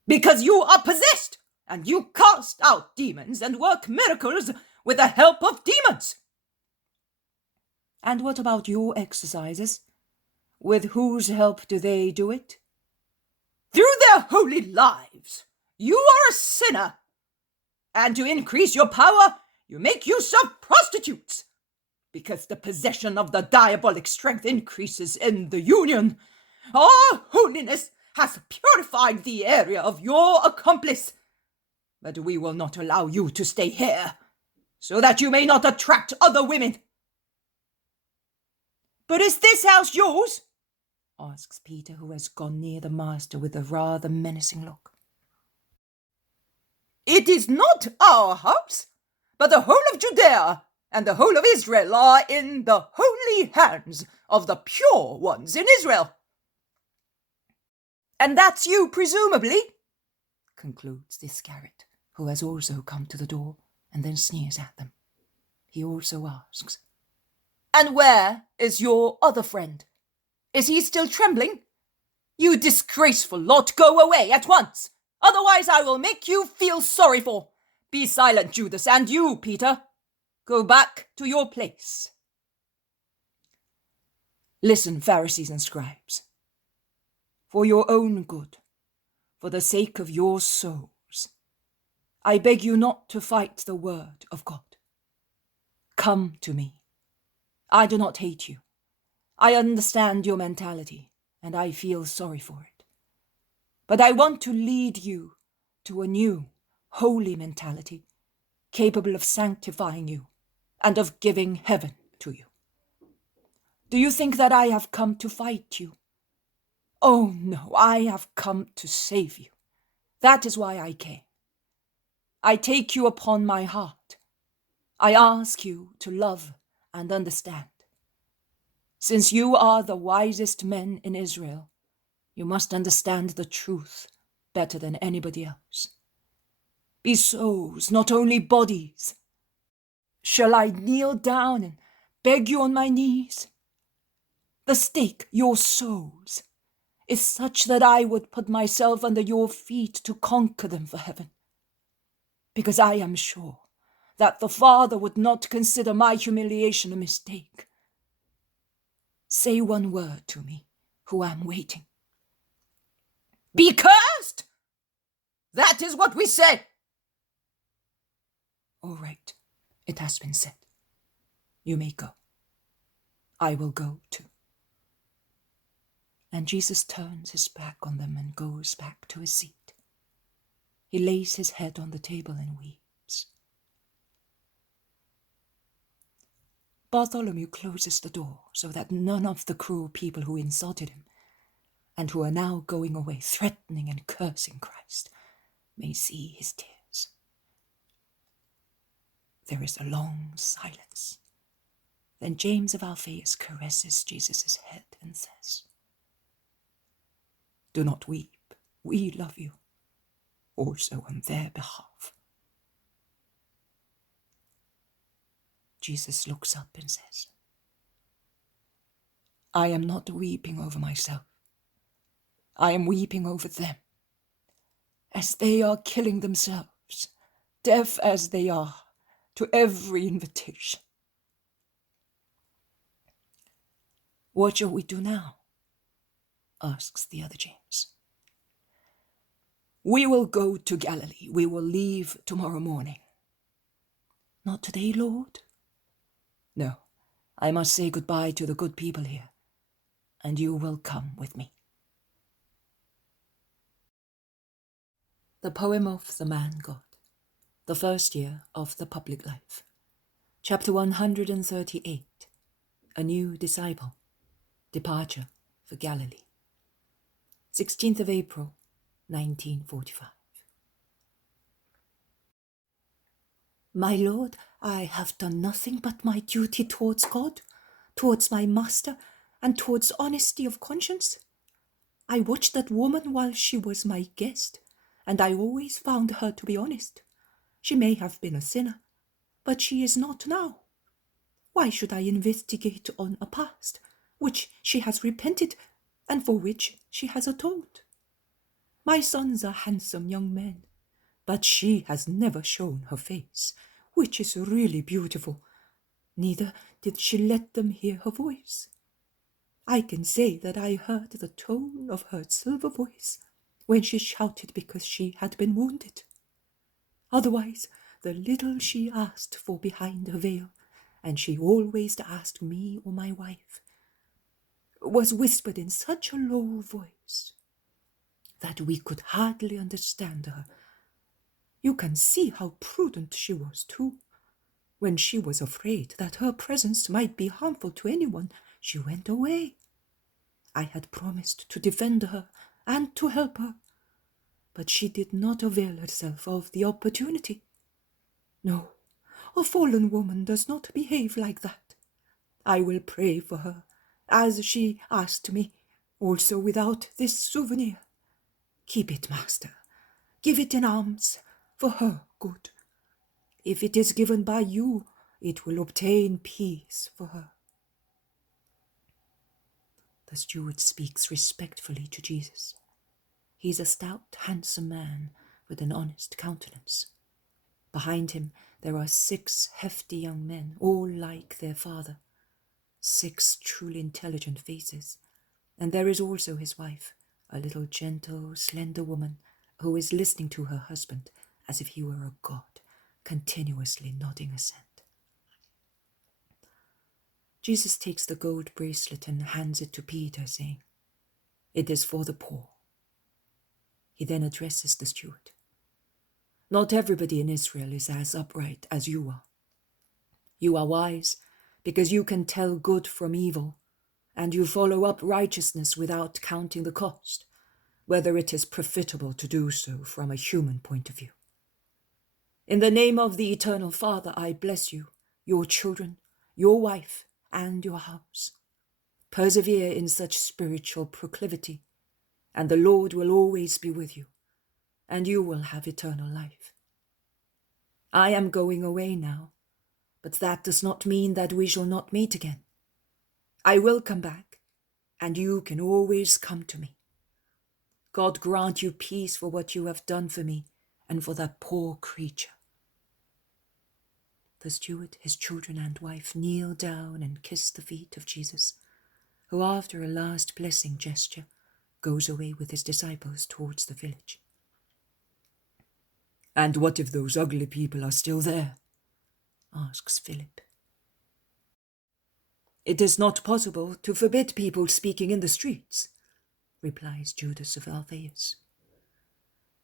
"Because you are possessed, and you cast out demons and work miracles with the help of demons." "And what about your exercises? With whose help do they do it?" "Through their holy lives. You are a sinner. And to increase your power, you make use of prostitutes, because the possession of the diabolic strength increases in the union. Our holiness has purified the area of your accomplice, but we will not allow you to stay here, so that you may not attract other women." "But is this house yours?" asks Peter, who has gone near the master with a rather menacing look. "It is not our house, but the whole of Judea and the whole of Israel are in the holy hands of the pure ones in Israel." "And that's you, presumably?" concludes the Iscariot, who has also come to the door, and then sneers at them. He also asks, "And where is your other friend? Is he still trembling? You disgraceful lot, go away at once! Otherwise I will make you feel sorry for. Be silent, Judas, and you, Peter. Go back to your place." "Listen, Pharisees and scribes. For your own good, for the sake of your souls, I beg you not to fight the word of God. Come to me. I do not hate you. I understand your mentality, and I feel sorry for it. But I want to lead you to a new, holy mentality, capable of sanctifying you and of giving heaven to you. Do you think that I have come to fight you? Oh no, I have come to save you. That is why I came. I take you upon my heart. I ask you to love and understand. Since you are the wisest men in Israel, you must understand the truth better than anybody else. Be souls, not only bodies. Shall I kneel down and beg you on my knees? The stake, your souls, is such that I would put myself under your feet to conquer them for heaven. Because I am sure that the Father would not consider my humiliation a mistake. Say one word to me, who am waiting. Be cursed! That is what we say. All right, it has been said. You may go. I will go too. And Jesus turns his back on them and goes back to his seat. He lays his head on the table and weeps. Bartholomew closes the door so that none of the cruel people who insulted him and who are now going away threatening and cursing Christ may see his tears. There is a long silence. Then James of Alphaeus caresses Jesus' head and says, "Do not weep. We love you, also on their behalf." Jesus looks up and says, "I am not weeping over myself. I am weeping over them, as they are killing themselves, deaf as they are to every invitation." "What shall we do now?" asks the other James. "We will go to Galilee. We will leave tomorrow morning." "Not today, Lord?" "No, I must say goodbye to the good people here, and you will come with me." The Poem of the Man God, the first year of the public life. Chapter 138, A New Disciple, Departure for Galilee. 16th of April, 1945. My Lord, I have done nothing but my duty towards God, towards my master, and towards honesty of conscience. I watched that woman while she was my guest, and I always found her to be honest. She may have been a sinner, but she is not now. Why should I investigate on a past which she has repented and for which she has atoned? My sons are handsome young men, but she has never shown her face, which is really beautiful. Neither did she let them hear her voice. I can say that I heard the tone of her silver voice when she shouted because she had been wounded. Otherwise, the little she asked for behind her veil, and she always asked me or my wife, was whispered in such a low voice that we could hardly understand her. You can see how prudent she was, too. When she was afraid that her presence might be harmful to anyone, she went away. I had promised to defend her and to help her, but she did not avail herself of the opportunity. No, a fallen woman does not behave like that. I will pray for her, as she asked me, also without this souvenir. Keep it, master. Give it in alms, for her good. If it is given by you, it will obtain peace for her." The steward speaks respectfully to Jesus. He is a stout, handsome man with an honest countenance. Behind him there are 6 hefty young men, all like their father. 6 truly intelligent faces. And there is also his wife, a little gentle, slender woman, who is listening to her husband as if he were a god, continuously nodding assent. Jesus takes the gold bracelet and hands it to Peter, saying, "It is for the poor." He then addresses the steward. "Not everybody in Israel is as upright as you are. You are wise because you can tell good from evil, and you follow up righteousness without counting the cost, whether it is profitable to do so from a human point of view. In the name of the Eternal Father, I bless you, your children, your wife, and your house. Persevere in such spiritual proclivity, and the Lord will always be with you, and you will have eternal life. I am going away now, but that does not mean that we shall not meet again. I will come back, and you can always come to me. God grant you peace for what you have done for me and for that poor creature." The steward, his children and wife kneel down and kiss the feet of Jesus, who after a last blessing gesture goes away with his disciples towards the village. "And what if those ugly people are still there?" asks Philip. "It is not possible to forbid people speaking in the streets," replies Judas of Alphaeus.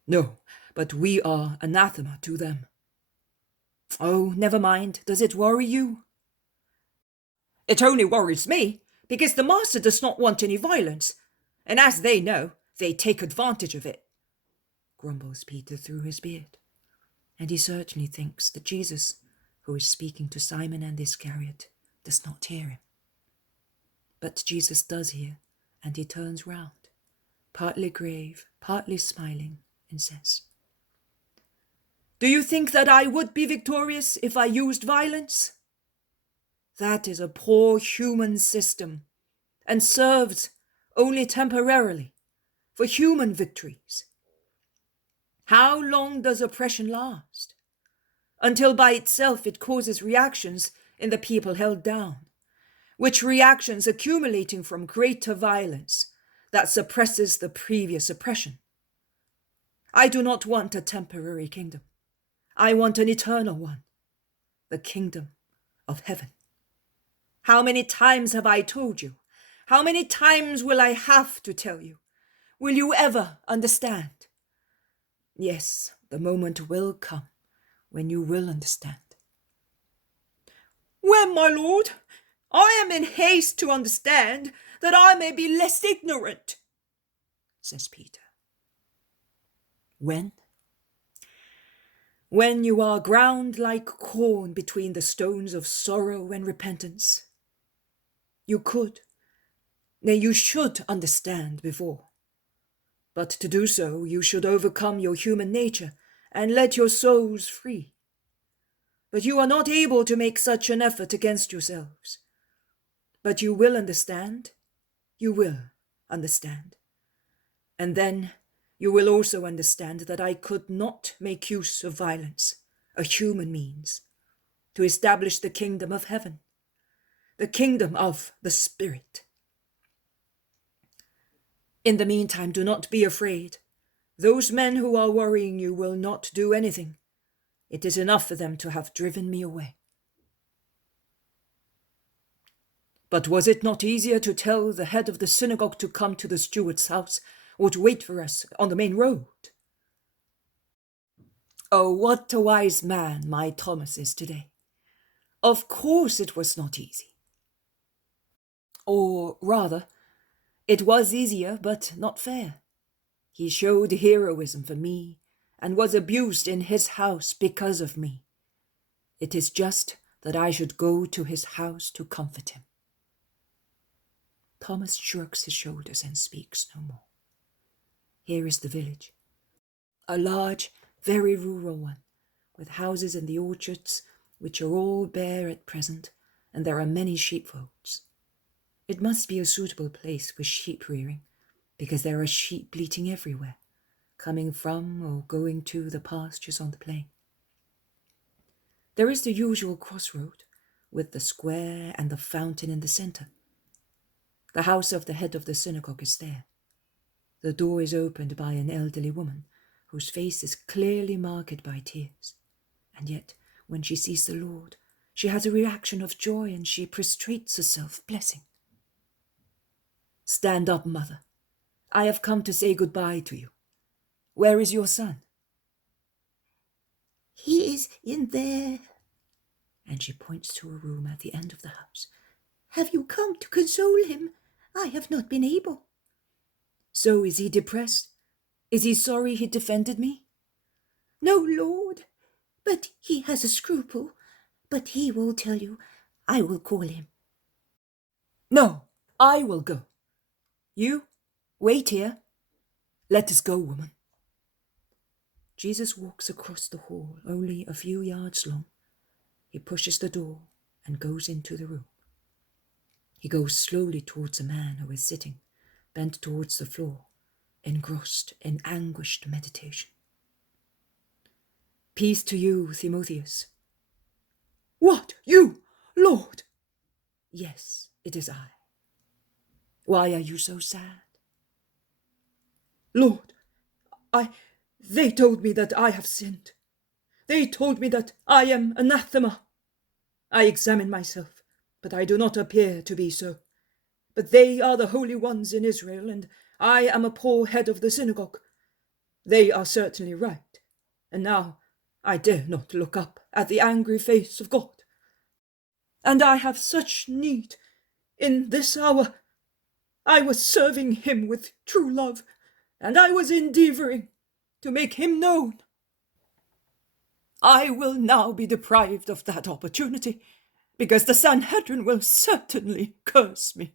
"No, but we are anathema to them." "Oh, never mind. Does it worry you?" "It only worries me, because the master does not want any violence, and as they know, they take advantage of it," grumbles Peter through his beard. And he certainly thinks that Jesus, who is speaking to Simon and Iscariot, does not hear him. But Jesus does hear, and he turns round, partly grave, partly smiling, and says, "Do you think that I would be victorious if I used violence? That is a poor human system, and serves only temporarily for human victories. How long does oppression last? Until by itself it causes reactions in the people held down, which reactions accumulating from greater violence that suppresses the previous oppression. I do not want a temporary kingdom. I want an eternal one, the kingdom of heaven. How many times have I told you? How many times will I have to tell you? Will you ever understand? Yes, the moment will come when you will understand." "When, my lord? I am in haste to understand, that I may be less ignorant," says Peter. "When? When you are ground like corn between the stones of sorrow and repentance. You could, nay, you should understand before. But to do so, you should overcome your human nature and let your souls free. But you are not able to make such an effort against yourselves. But you will understand. You will understand. And then you will also understand that I could not make use of violence, a human means, to establish the kingdom of heaven, the kingdom of the Spirit. In the meantime, do not be afraid. Those men who are worrying you will not do anything. It is enough for them to have driven me away." "But was it not easier to tell the head of the synagogue to come to the steward's house, or to wait for us on the main road?" Oh, what a wise man my Thomas is today. Of course it was not easy. Or rather, it was easier, but not fair. He showed heroism for me, and was abused in his house because of me. It is just that I should go to his house to comfort him. Thomas shrugs his shoulders and speaks no more. Here is the village, a large, very rural one, with houses in the orchards, which are all bare at present, and there are many sheepfolds. It must be a suitable place for sheep rearing, because there are sheep bleating everywhere, coming from or going to the pastures on the plain. There is the usual crossroad, with the square and the fountain in the center. The house of the head of the synagogue is there. The door is opened by an elderly woman, whose face is clearly marked by tears. And yet, when she sees the Lord, she has a reaction of joy and she prostrates herself, blessing. Stand up, mother. I have come to say goodbye to you. Where is your son? He is in there. And she points to a room at the end of the house. Have you come to console him? I have not been able. So is he depressed? Is he sorry he defended me? No, Lord, but he has a scruple. But he will tell you. I will call him. No, I will go. You, wait here. Let us go, woman. Jesus walks across the hall, only a few yards long. He pushes the door and goes into the room. He goes slowly towards a man who is sitting, bent towards the floor, engrossed in anguished meditation. Peace to you, Timotheus. What, you, Lord? Yes, it is I. Why are you so sad? Lord, they told me that I have sinned. They told me that I am anathema. I examine myself, but I do not appear to be so. But they are the holy ones in Israel, and I am a poor head of the synagogue. They are certainly right, and now I dare not look up at the angry face of God. And I have such need in this hour. I was serving him with true love, and I was endeavoring to make him known. I will now be deprived of that opportunity, because the Sanhedrin will certainly curse me.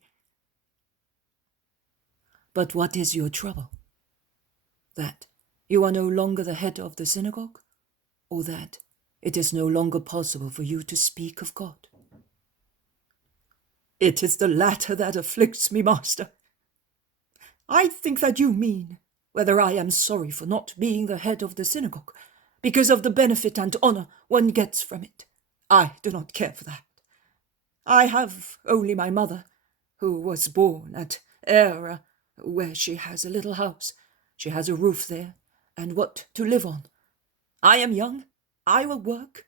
But what is your trouble? That you are no longer the head of the synagogue, or that it is no longer possible for you to speak of God? It is the latter that afflicts me, master. I think that you mean whether I am sorry for not being the head of the synagogue, because of the benefit and honor one gets from it. I do not care for that. I have only my mother, who was born at Era, where she has a little house. She has a roof there, and what to live on. I am young, I will work,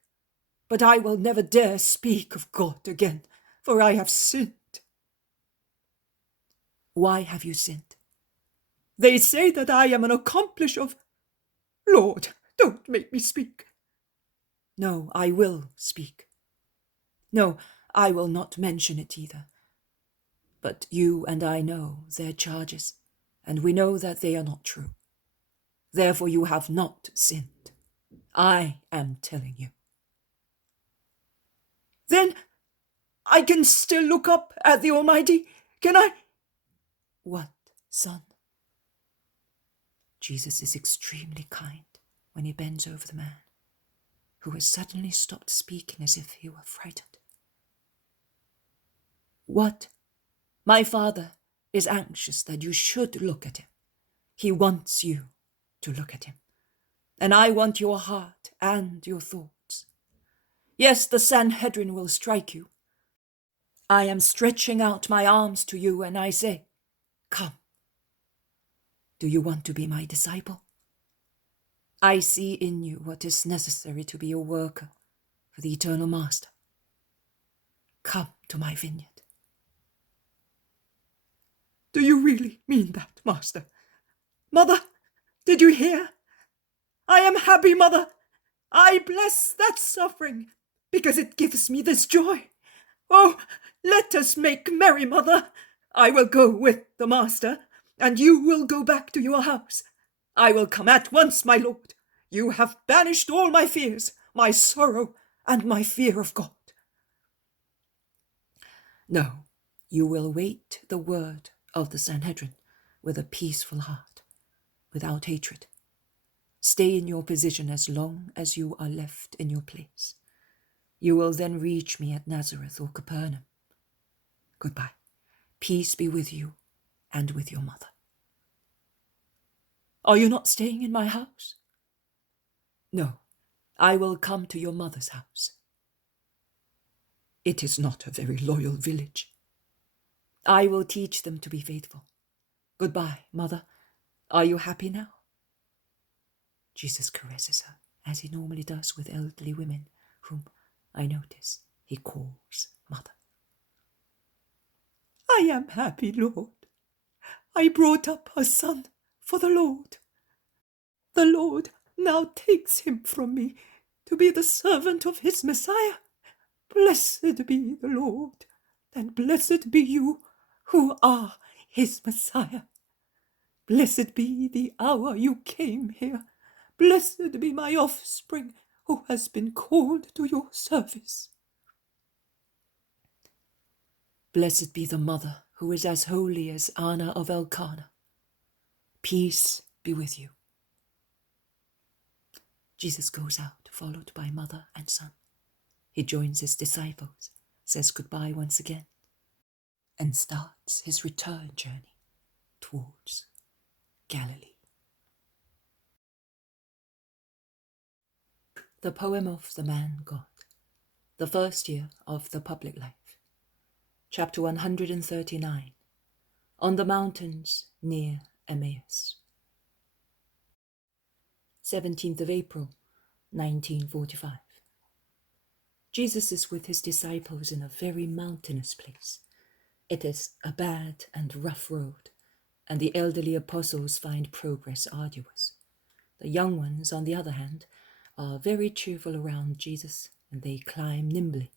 but I will never dare speak of God again, for I have sinned. Why have you sinned? They say that I am an accomplice of... Lord, don't make me speak. No, I will speak. No, I will not mention it either. But you and I know their charges, and we know that they are not true. Therefore you have not sinned. I am telling you. Then I can still look up at the Almighty, can I? What, son? Jesus is extremely kind when he bends over the man, who has suddenly stopped speaking as if he were frightened. What? My father is anxious that you should look at him. He wants you to look at him. And I want your heart and your thoughts. Yes, the Sanhedrin will strike you. I am stretching out my arms to you and I say, come. Do you want to be my disciple? I see in you what is necessary to be a worker for the eternal Master. Come to my vineyard. Do you really mean that, Master? Mother, did you hear? I am happy, Mother. I bless that suffering, because it gives me this joy. Oh, let us make merry, Mother. I will go with the Master, and you will go back to your house. I will come at once, my Lord. You have banished all my fears, my sorrow, and my fear of God. No, you will wait the word of the Sanhedrin with a peaceful heart, without hatred. Stay in your position as long as you are left in your place. You will then reach me at Nazareth or Capernaum. Goodbye. Peace be with you and with your mother. Are you not staying in my house? No, I will come to your mother's house. It is not a very loyal village. I will teach them to be faithful. Goodbye, mother. Are you happy now? Jesus caresses her, as he normally does with elderly women, whom, I notice, he calls mother. I am happy, Lord. I brought up a son for the Lord. The Lord now takes him from me to be the servant of his Messiah. Blessed be the Lord, and blessed be you who are his Messiah. Blessed be the hour you came here. Blessed be my offspring who has been called to your service. Blessed be the mother who is as holy as Anna of Elkanah. Peace be with you. Jesus goes out, followed by mother and son. He joins his disciples, says goodbye once again, and starts his return journey towards Galilee. The poem of the man God, the first year of the public life. Chapter 139, On the Mountains near Emmaus. 17th of April, 1945. Jesus is with his disciples in a very mountainous place. It is a bad and rough road, and the elderly apostles find progress arduous. The young ones, on the other hand, are very cheerful around Jesus, and they climb nimbly,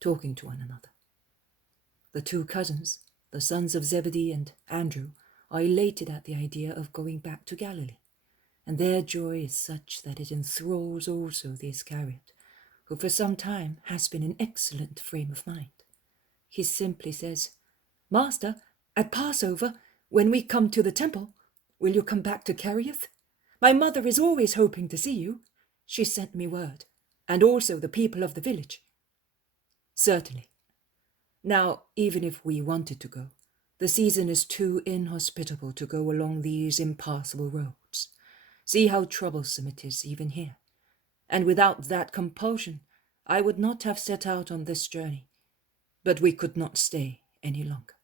talking to one another. The two cousins, the sons of Zebedee and Andrew, are elated at the idea of going back to Galilee, and their joy is such that it enthralls also the Iscariot, who for some time has been in excellent frame of mind. He simply says, "Master, at Passover, when we come to the temple, will you come back to Kerioth? My mother is always hoping to see you. She sent me word, and also the people of the village." Certainly. Now, even if we wanted to go, the season is too inhospitable to go along these impassable roads. See how troublesome it is even here. And without that compulsion, I would not have set out on this journey. But we could not stay any longer.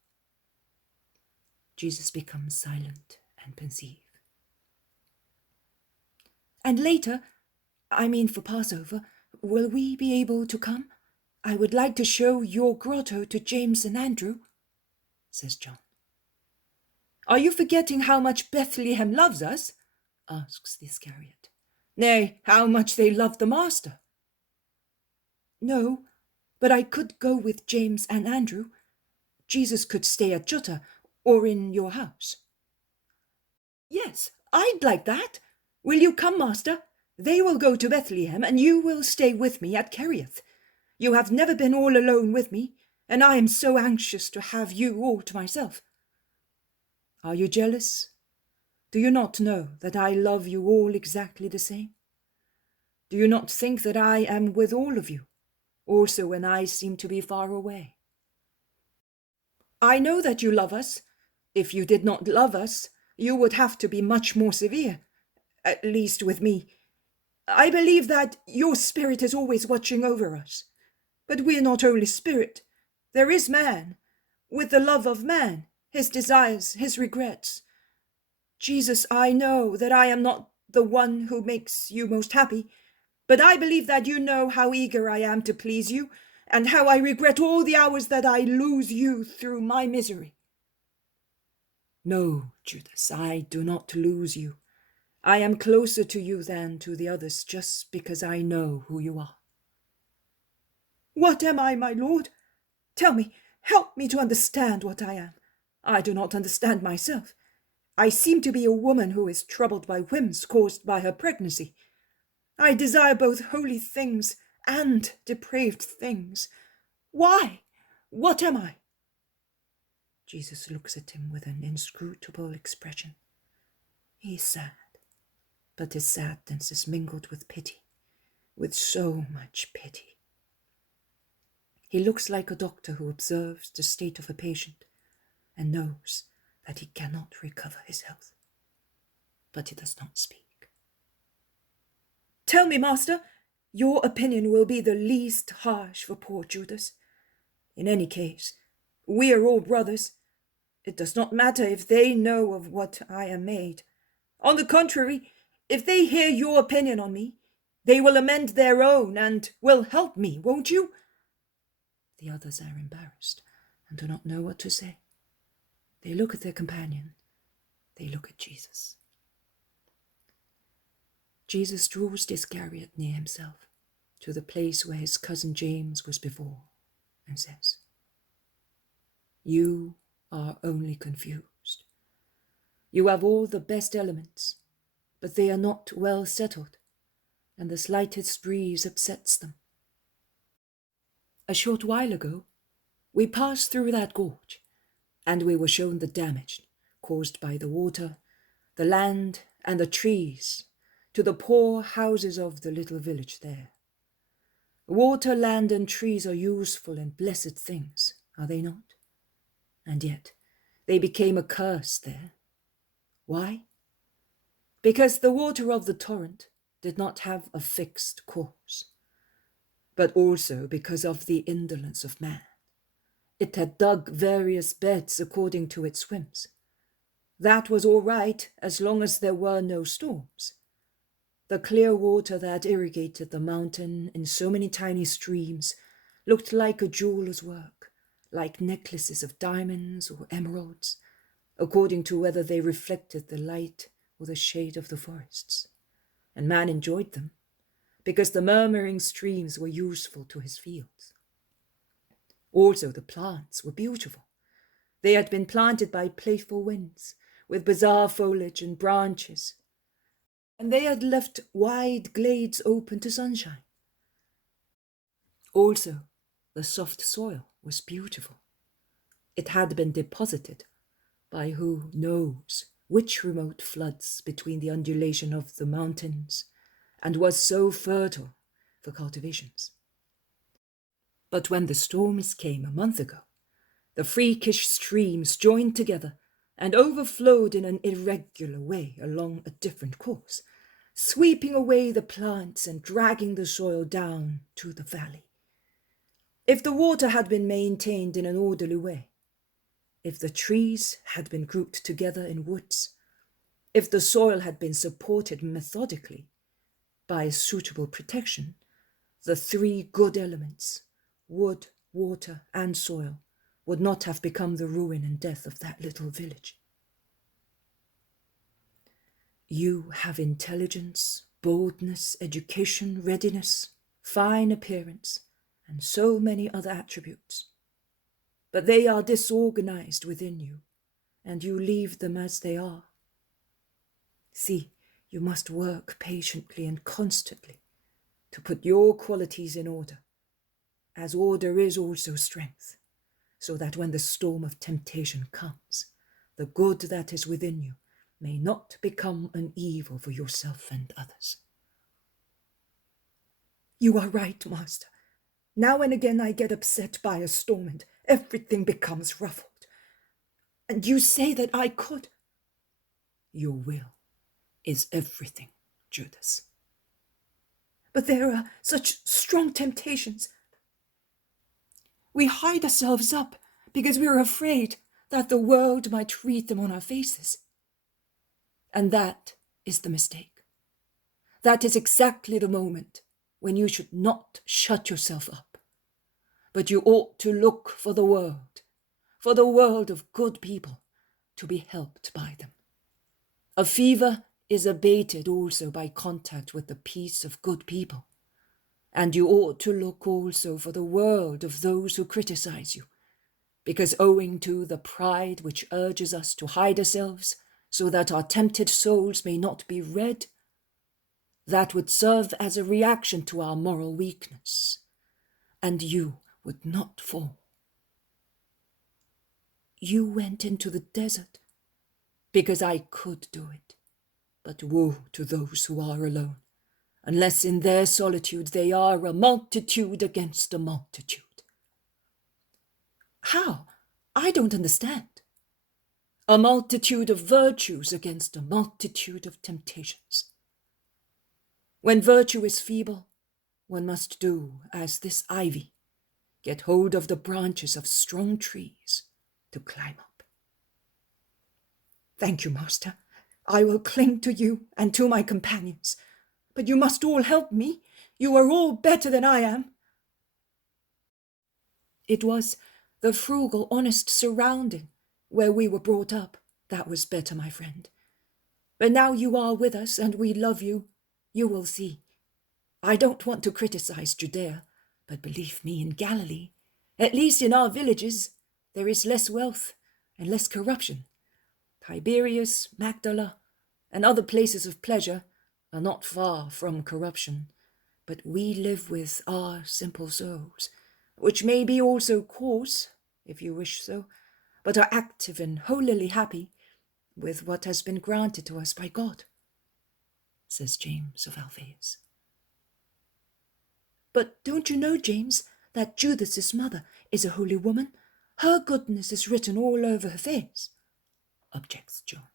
Jesus becomes silent and pensive. "And later, I mean for Passover, will we be able to come? I would like to show your grotto to James and Andrew," says John. "Are you forgetting how much Bethlehem loves us?" asks the Iscariot. "Nay, how much they love the Master." "No, but I could go with James and Andrew. Jesus could stay at Jutta or in your house." "Yes, I'd like that. Will you come, Master? They will go to Bethlehem, and you will stay with me at Kerioth. You have never been all alone with me, and I am so anxious to have you all to myself." "Are you jealous? Do you not know that I love you all exactly the same? Do you not think that I am with all of you, also when I seem to be far away?" "I know that you love us. If you did not love us, you would have to be much more severe, at least with me. I believe that your spirit is always watching over us. But we are not only spirit. There is man, with the love of man, his desires, his regrets. Jesus, I know that I am not the one who makes you most happy, but I believe that you know how eager I am to please you, and how I regret all the hours that I lose you through my misery." "No, Judas, I do not lose you. I am closer to you than to the others just because I know who you are." "What am I, my Lord? Tell me, help me to understand what I am. I do not understand myself. I seem to be a woman who is troubled by whims caused by her pregnancy. I desire both holy things and depraved things. Why? What am I?" Jesus looks at him with an inscrutable expression. He is sad, but his sadness is mingled with pity, with so much pity. He looks like a doctor who observes the state of a patient and knows that he cannot recover his health. But he does not speak. "Tell me, Master, your opinion will be the least harsh for poor Judas. In any case, we are all brothers. It does not matter if they know of what I am made. On the contrary, If they hear your opinion on me, they will amend their own and will help me, won't you?" The others are embarrassed and do not know what to say. They look at their companion. They look at Jesus. Jesus draws Iscariot near himself to the place where his cousin James was before and says, "You are only confused. You have all the best elements, but they are not well settled, and the slightest breeze upsets them. A short while ago, we passed through that gorge, and we were shown the damage caused by the water, the land, and the trees to the poor houses of the little village there. Water, land, and trees are useful and blessed things, are they not? And yet they became a curse there. Why? Because the water of the torrent did not have a fixed course, but also because of the indolence of man. It had dug various beds according to its whims. That was all right as long as there were no storms. The clear water that irrigated the mountain in so many tiny streams looked like a jeweler's work, like necklaces of diamonds or emeralds, according to whether they reflected the light or the shade of the forests. And man enjoyed them, because the murmuring streams were useful to his fields. Also the plants were beautiful. They had been planted by playful winds, with bizarre foliage and branches, and they had left wide glades open to sunshine. Also, the soft soil was beautiful. It had been deposited by who knows which remote floods between the undulation of the mountains, and was so fertile for cultivations. But when the storms came a month ago, the freakish streams joined together and overflowed in an irregular way along a different course, sweeping away the plants and dragging the soil down to the valley. If the water had been maintained in an orderly way, if the trees had been grouped together in woods, if the soil had been supported methodically by suitable protection, the three good elements, wood, water, and soil, would not have become the ruin and death of that little village. You have intelligence, boldness, education, readiness, fine appearance, and so many other attributes. But they are disorganized within you, and you leave them as they are. See, you must work patiently and constantly to put your qualities in order, as order is also strength, so that when the storm of temptation comes, the good that is within you may not become an evil for yourself and others." "You are right, Master. Now and again I get upset by a storm and everything becomes ruffled. And you say that I could." "Your will is everything, Judas." "But there are such strong temptations. We hide ourselves up because we are afraid that the world might read them on our faces." "And that is the mistake. That is exactly the moment when you should not shut yourself up, but you ought to look for the world of good people, to be helped by them. A fever is abated also by contact with the peace of good people, and you ought to look also for the world of those who criticize you, because owing to the pride which urges us to hide ourselves so that our tempted souls may not be read, that would serve as a reaction to our moral weakness, and you would not fall. You went into the desert because I could do it, but woe to those who are alone, unless in their solitude they are a multitude against a multitude." "How? I don't understand." "A multitude of virtues against a multitude of temptations. When virtue is feeble, one must do as this ivy, get hold of the branches of strong trees to climb up." "Thank you, Master. I will cling to you and to my companions. But you must all help me. You are all better than I am." It was the frugal, honest surrounding where we were brought up that was better, my friend. But now you are with us and we love you. You will see. I don't want to criticize Judea, but believe me, in Galilee, at least in our villages, there is less wealth and less corruption. Tiberias, Magdala, and other places of pleasure are not far from corruption, but we live with our simple souls, which may be also coarse, if you wish so, but are active and holily happy with what has been granted to us by God, says James of Alphaeus. But don't you know, James, that Judas's mother is a holy woman? Her goodness is written all over her face, objects John.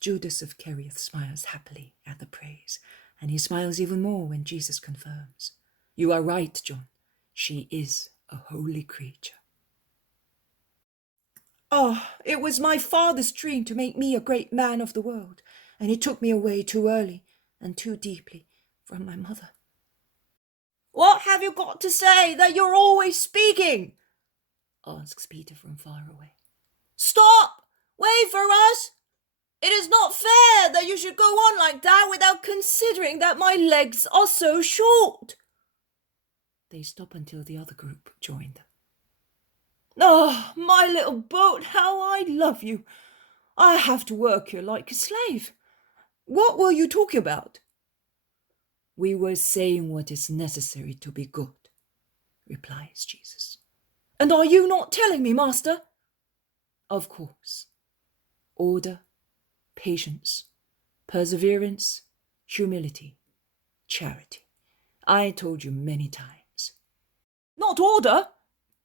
Judas of Kerioth smiles happily at the praise, and he smiles even more when Jesus confirms, "You are right, John. She is a holy creature." "Oh, it was my father's dream to make me a great man of the world, and he took me away too early and too deeply from my mother." "What have you got to say that you're always speaking?" asks Peter from far away. "Stop! Wait for us! It is not fair that you should go on like that without considering that my legs are so short." They stop until the other group join them. "Oh, my little boat, how I love you! I have to work here like a slave. What were you talking about?" "We were saying what is necessary to be good," replies Jesus. "And are you not telling me, Master?" "Of course. Order, patience, perseverance, humility, charity. I told you many times." "Not order?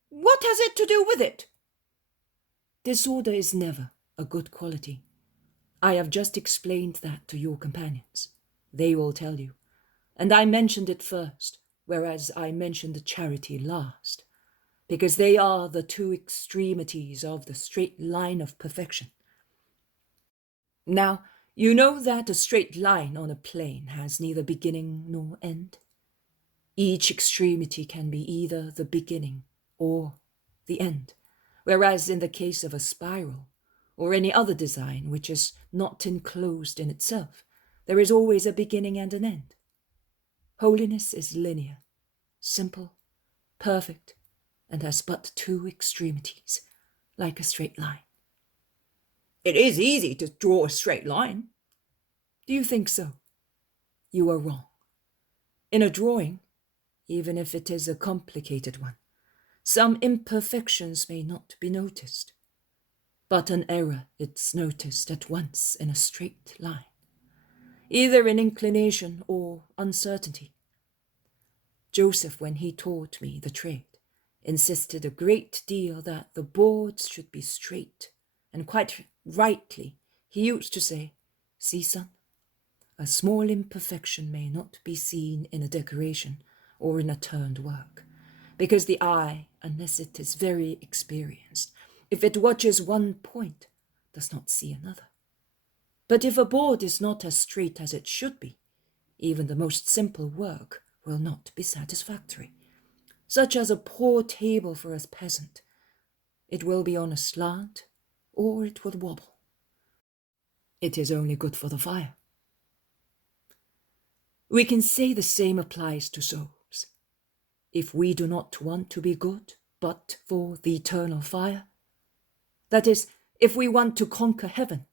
What has it to do with it?" "Disorder is never a good quality. I have just explained that to your companions. They will tell you. And I mentioned it first, whereas I mentioned charity last, because they are the two extremities of the straight line of perfection. Now, you know that a straight line on a plane has neither beginning nor end. Each extremity can be either the beginning or the end, whereas in the case of a spiral, or any other design which is not enclosed in itself, there is always a beginning and an end. Holiness is linear, simple, perfect, and has but two extremities, like a straight line." "It is easy to draw a straight line." "Do you think so? You are wrong. In a drawing, even if it is a complicated one, some imperfections may not be noticed, but an error is noticed at once in a straight line, either in inclination or uncertainty. Joseph, when he taught me the trade, insisted a great deal that the boards should be straight, and quite rightly he used to say, 'See, son, a small imperfection may not be seen in a decoration or in a turned work, because the eye, unless it is very experienced, if it watches one point, does not see another. But if a board is not as straight as it should be, even the most simple work will not be satisfactory, such as a poor table for a peasant. It will be on a slant, or it will wobble. It is only good for the fire.' We can say the same applies to souls. If we do not want to be good, but for the eternal fire, that is, if we want to conquer heaven,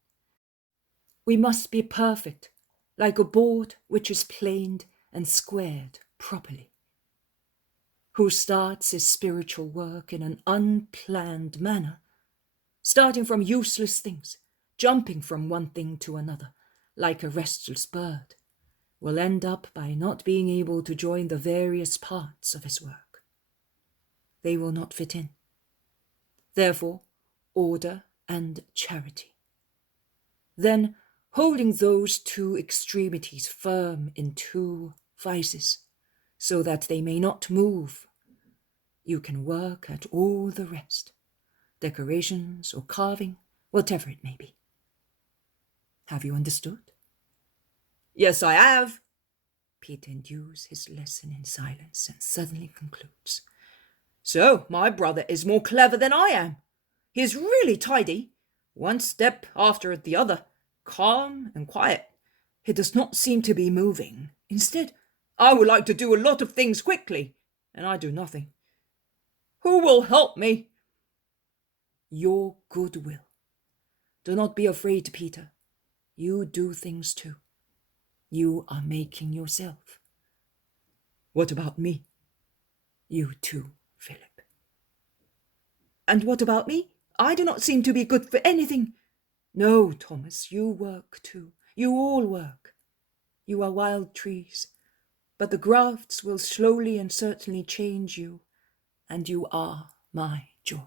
we must be perfect, like a board which is planed and squared properly. Who starts his spiritual work in an unplanned manner, starting from useless things, jumping from one thing to another, like a restless bird, will end up by not being able to join the various parts of his work. They will not fit in. Therefore, order and charity. Then, holding those two extremities firm in two vices, so that they may not move, you can work at all the rest, decorations or carving, whatever it may be. Have you understood? Yes, I have. Peter endures his lesson in silence and suddenly concludes. So, my brother is more clever than I am. He is really tidy, one step after the other, calm and quiet. He does not seem to be moving. Instead, I would like to do a lot of things quickly, and I do nothing. Who will help me? Your goodwill. Do not be afraid, Peter. You do things too. You are making yourself. What about me? You too, Philip. And what about me? I do not seem to be good for anything. No, Thomas, you work too. You all work. You are wild trees, but the grafts will slowly and certainly change you, and you are my joy.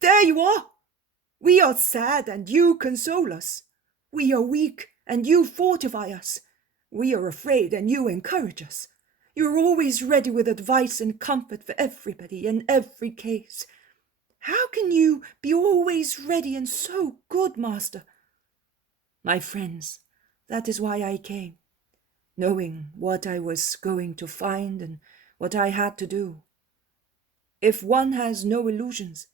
There you are! We are sad and you console us. We are weak and you fortify us. We are afraid and you encourage us. You are always ready with advice and comfort for everybody in every case. How can you be always ready and so good, Master? My friends, that is why I came, knowing what I was going to find and what I had to do. If one has no illusions,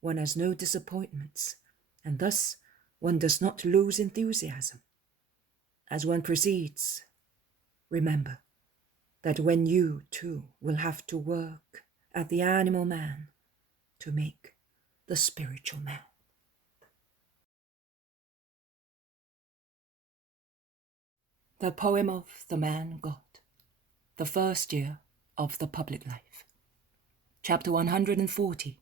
one has no disappointments, and thus one does not lose enthusiasm. As one proceeds, remember that when you too will have to work at the animal man to make the spiritual man. The poem of the man God, the first year of the public life. Chapter 140.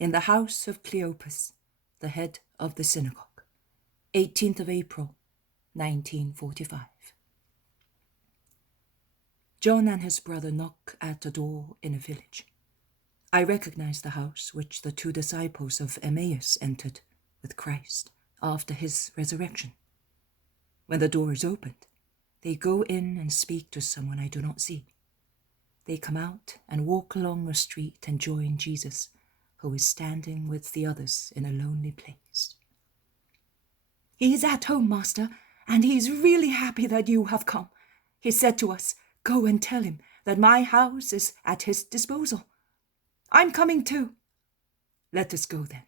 In the house of Cleopas, the head of the synagogue. 18th of April, 1945. John and his brother knock at a door in a village. I recognize the house which the 2 disciples of Emmaus entered with Christ after his resurrection. When the door is opened, they go in and speak to someone I do not see. They come out and walk along a street and join Jesus, who is standing with the others in a lonely place. He is at home, Master, and he is really happy that you have come. He said to us, "Go and tell him that my house is at his disposal." I'm coming too. Let us go then.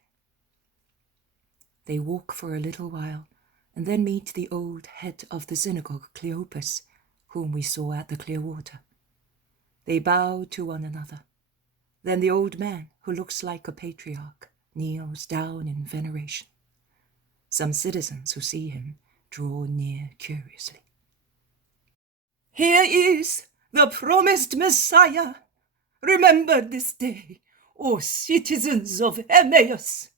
They walk for a little while and then meet the old head of the synagogue, Cleopas, whom we saw at the clear water. They bow to one another. Then the old man, who looks like a patriarch, kneels down in veneration. Some citizens who see him draw near curiously. Here is the promised Messiah. Remember this day, O citizens of Emmaus.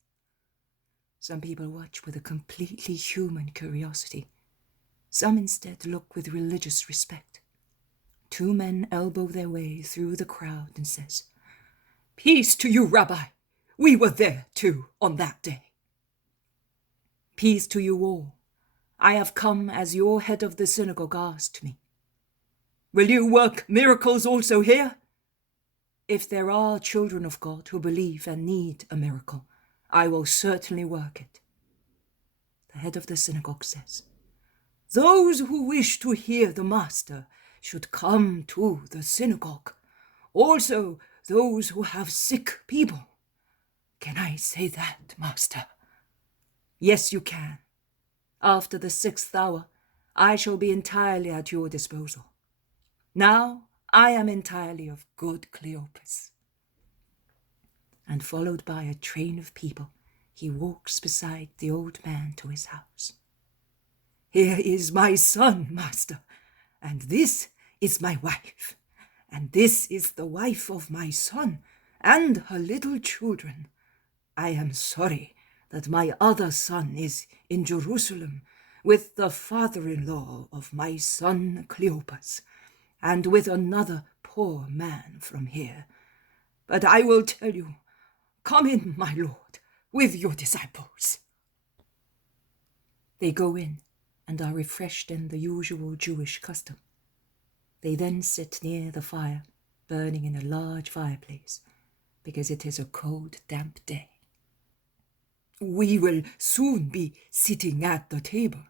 Some people watch with a completely human curiosity. Some instead look with religious respect. 2 men elbow their way through the crowd and says, "Peace to you, Rabbi. We were there too on that day." "Peace to you all. I have come as your head of the synagogue asked me." "Will you work miracles also here?" "If there are children of God who believe and need a miracle, I will certainly work it." The head of the synagogue says, "Those who wish to hear the Master should come to the synagogue. Also, those who have sick people. Can I say that, Master?" "Yes, you can. After the 6th hour, I shall be entirely at your disposal. Now I am entirely of good Cleopas." And followed by a train of people, he walks beside the old man to his house. "Here is my son, Master, and this is my wife, and this is the wife of my son and her little children. I am sorry that my other son is in Jerusalem with the father-in-law of my son Cleopas, and with another poor man from here. But I will tell you, come in, my lord, with your disciples." They go in and are refreshed in the usual Jewish custom. They then sit near the fire, burning in a large fireplace, because it is a cold, damp day. We will soon be sitting at the table.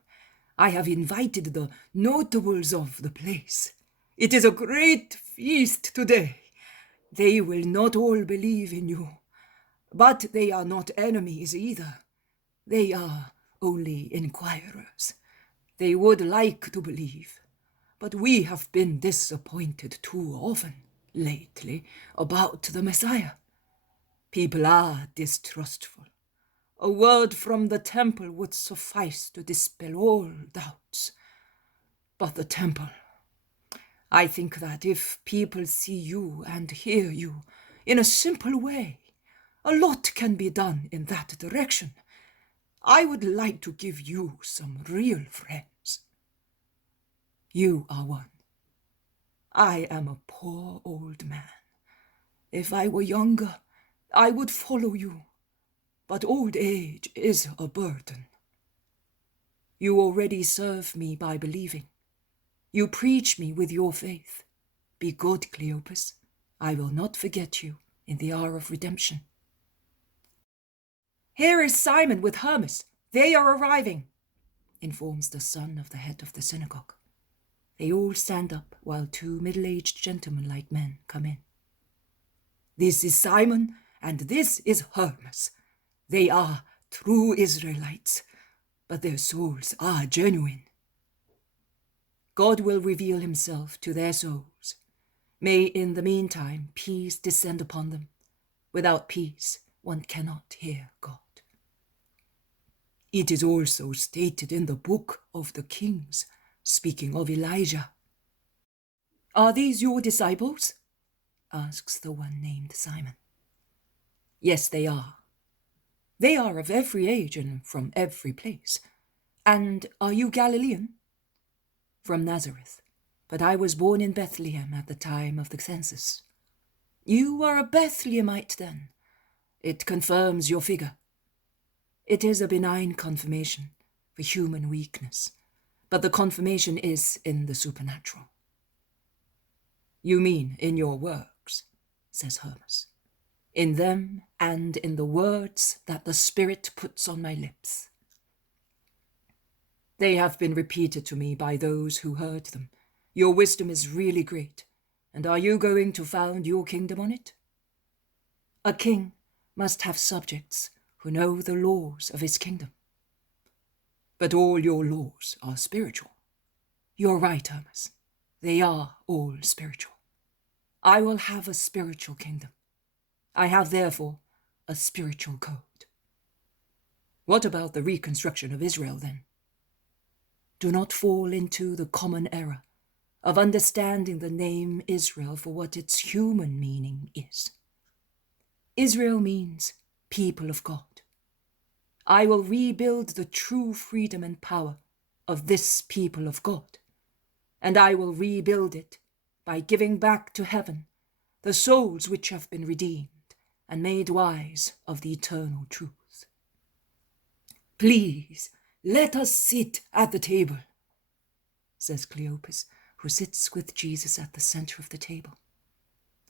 I have invited the notables of the place. It is a great feast today. They will not all believe in you, but they are not enemies either. They are only inquirers. They would like to believe, but we have been disappointed too often lately about the Messiah. People are distrustful. A word from the temple would suffice to dispel all doubts. But the temple, I think that if people see you and hear you in a simple way, a lot can be done in that direction. I would like to give you some real friends. You are one. I am a poor old man. If I were younger, I would follow you. But old age is a burden. You already serve me by believing. You preach me with your faith. Be good, Cleopas. I will not forget you in the hour of redemption. Here is Simon with Hermas. They are arriving, informs the son of the head of the synagogue. They all stand up while two middle-aged gentleman-like men come in. This is Simon, and this is Hermas. They are true Israelites, but their souls are genuine. God will reveal himself to their souls. May in the meantime peace descend upon them. Without peace, one cannot hear God. It is also stated in the book of the Kings, speaking of Elijah. Are these your disciples? Asks the one named Simon. Yes, they are. They are of every age and from every place. And are you Galilean? From Nazareth, but I was born in Bethlehem at the time of the census. You are a Bethlehemite then. It confirms your figure. It is a benign confirmation for human weakness, but the confirmation is in the supernatural. You mean in your works, says Hermas. In them and in the words that the Spirit puts on my lips. They have been repeated to me by those who heard them. Your wisdom is really great, and are you going to found your kingdom on it? A king must have subjects who know the laws of his kingdom. But all your laws are spiritual. You're right, Hermas. They are all spiritual. I will have a spiritual kingdom. I have, therefore, a spiritual code. What about the reconstruction of Israel, then? Do not fall into the common error of understanding the name Israel for what its human meaning is. Israel means people of God. I will rebuild the true freedom and power of this people of God, and I will rebuild it by giving back to heaven the souls which have been redeemed and made wise of the eternal truth. Please, let us sit at the table, says Cleopas, who sits with Jesus at the center of the table.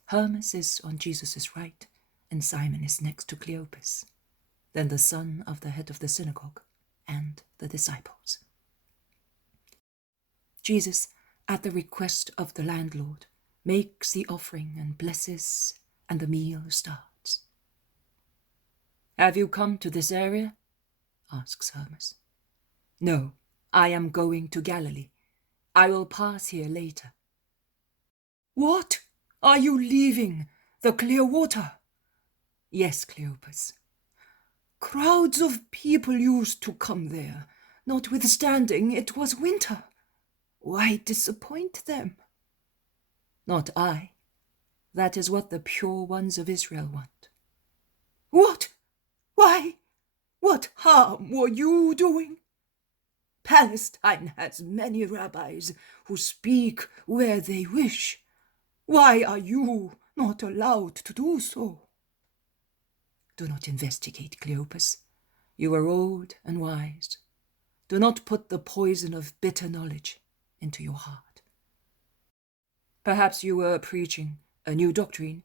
Hermas is on Jesus' right, and Simon is next to Cleopas, then the son of the head of the synagogue, and the disciples. Jesus, at the request of the landlord, makes the offering and blesses, and the meal starts. Have you come to this area? Asks Hermas. No, I am going to Galilee. I will pass here later. What? Are you leaving the clear water? Yes, Cleopas. Crowds of people used to come there, notwithstanding it was winter. Why disappoint them? Not I. That is what the pure ones of Israel want. What? Why? What harm were you doing? Palestine has many rabbis who speak where they wish. Why are you not allowed to do so? Do not investigate, Cleopas. You are old and wise. Do not put the poison of bitter knowledge into your heart. Perhaps you were preaching a new doctrine.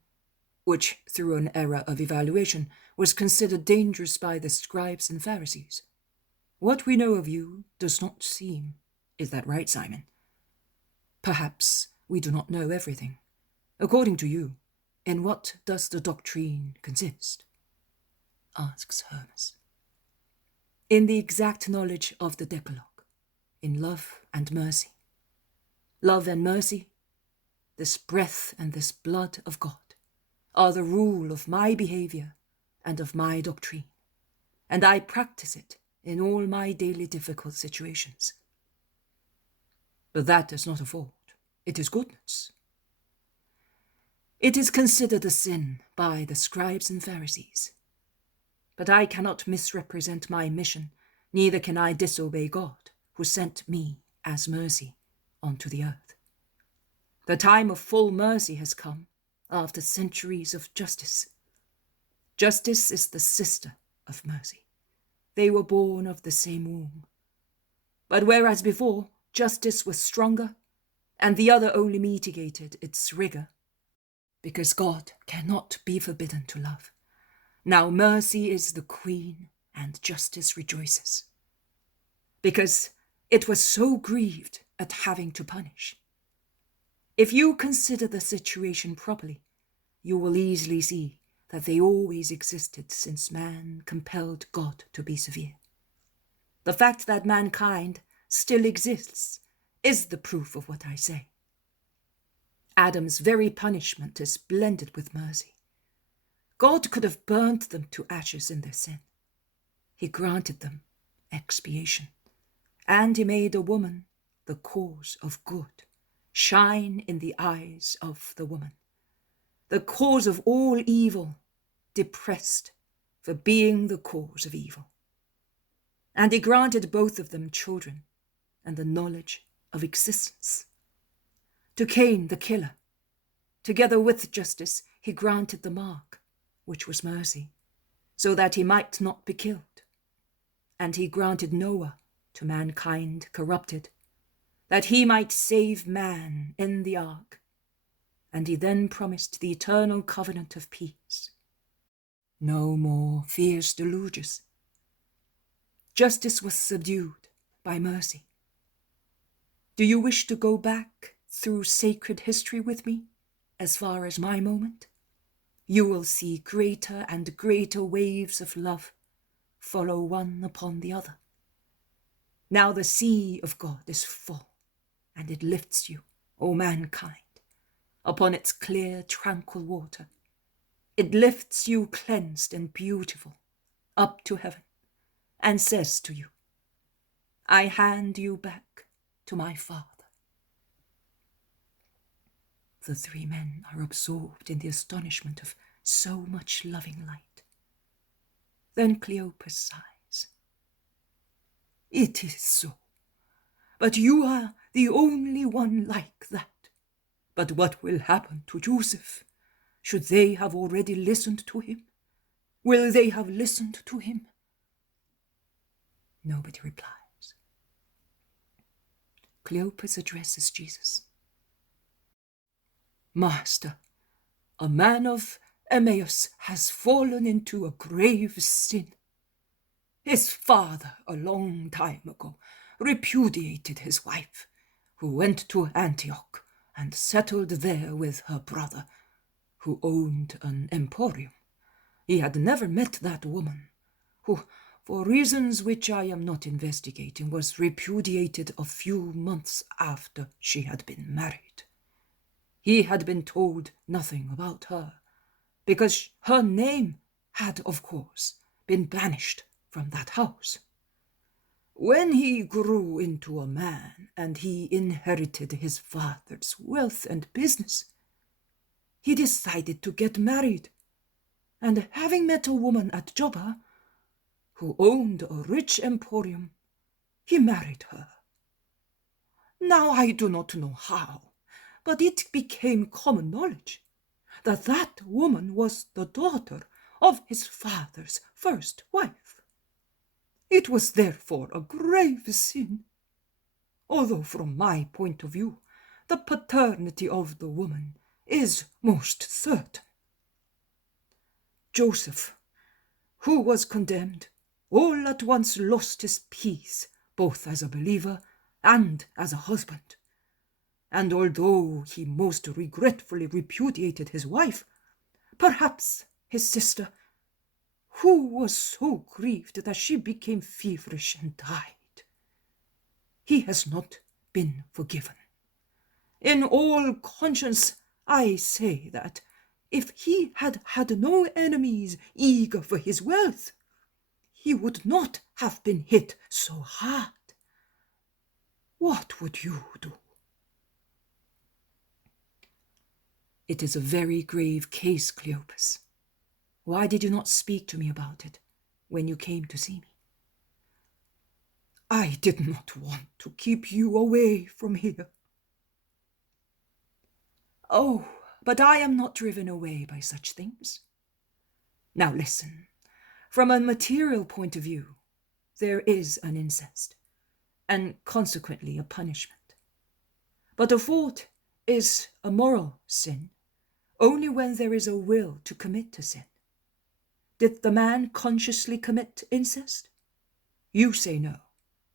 which, through an error of evaluation, was considered dangerous by the scribes and Pharisees. What we know of you does not seem. Is that right, Simon? Perhaps we do not know everything. According to you, in what does the doctrine consist? Asks Hermas. In the exact knowledge of the Decalogue, in love and mercy. Love and mercy, this breath and this blood of God, are the rule of my behavior and of my doctrine, and I practice it in all my daily difficult situations. But that is not a fault. It is goodness. It is considered a sin by the scribes and Pharisees. But I cannot misrepresent my mission, neither can I disobey God, who sent me as mercy onto the earth. The time of full mercy has come after centuries of justice. Justice is the sister of mercy. They were born of the same womb. But whereas before justice was stronger, and the other only mitigated its rigor, because God cannot be forbidden to love, now mercy is the queen, and justice rejoices. Because it was so grieved at having to punish. If you consider the situation properly, you will easily see that they always existed since man compelled God to be severe. The fact that mankind still exists is the proof of what I say. Adam's very punishment is blended with mercy. God could have burnt them to ashes in their sin. He granted them expiation, and he made a woman the cause of good shine in the eyes of the woman, the cause of all evil depressed for being the cause of evil. And he granted both of them children and the knowledge of existence. To Cain, the killer, together with justice, he granted the mark, which was mercy, so that he might not be killed. And he granted Noah to mankind corrupted, that he might save man in the ark. And he then promised the eternal covenant of peace. No more fierce deluges. Justice was subdued by mercy. Do you wish to go back through sacred history with me, as far as my moment? You will see greater and greater waves of love follow one upon the other. Now the sea of God is full, and it lifts you, O mankind, upon its clear, tranquil water. It lifts you cleansed and beautiful up to heaven, and says to you, I hand you back to my Father. The three men are absorbed in the astonishment of so much loving light. Then Cleopas sighs. It is so, but you are the only one like that. But what will happen to Joseph? Should they have already listened to him? Will they have listened to him? Nobody replies. Cleopas addresses Jesus. Master, a man of Emmaus has fallen into a grave sin. His father, a long time ago, repudiated his wife, who went to Antioch and settled there with her brother, who owned an emporium. He had never met that woman, who, for reasons which I am not investigating, was repudiated a few months after she had been married. He had been told nothing about her, because her name had, of course, been banished from that house. When he grew into a man and he inherited his father's wealth and business, he decided to get married, and having met a woman at Joppa, who owned a rich emporium, he married her. Now I do not know how, but it became common knowledge that that woman was the daughter of his father's first wife. It was therefore a grave sin, although from my point of view, the paternity of the woman is most certain. Joseph, who was condemned, all at once lost his peace, both as a believer and as a husband. And although he most regretfully repudiated his wife, perhaps his sister, who was so grieved that she became feverish and died, he has not been forgiven. In all conscience, I say that if he had had no enemies eager for his wealth, he would not have been hit so hard. What would you do? It is a very grave case, Cleopas. Why did you not speak to me about it when you came to see me? I did not want to keep you away from here. Oh, but I am not driven away by such things. Now listen, from a material point of view, there is an incest, and consequently a punishment. But a fault is a moral sin only when there is a will to commit a sin. Did the man consciously commit incest? You say no.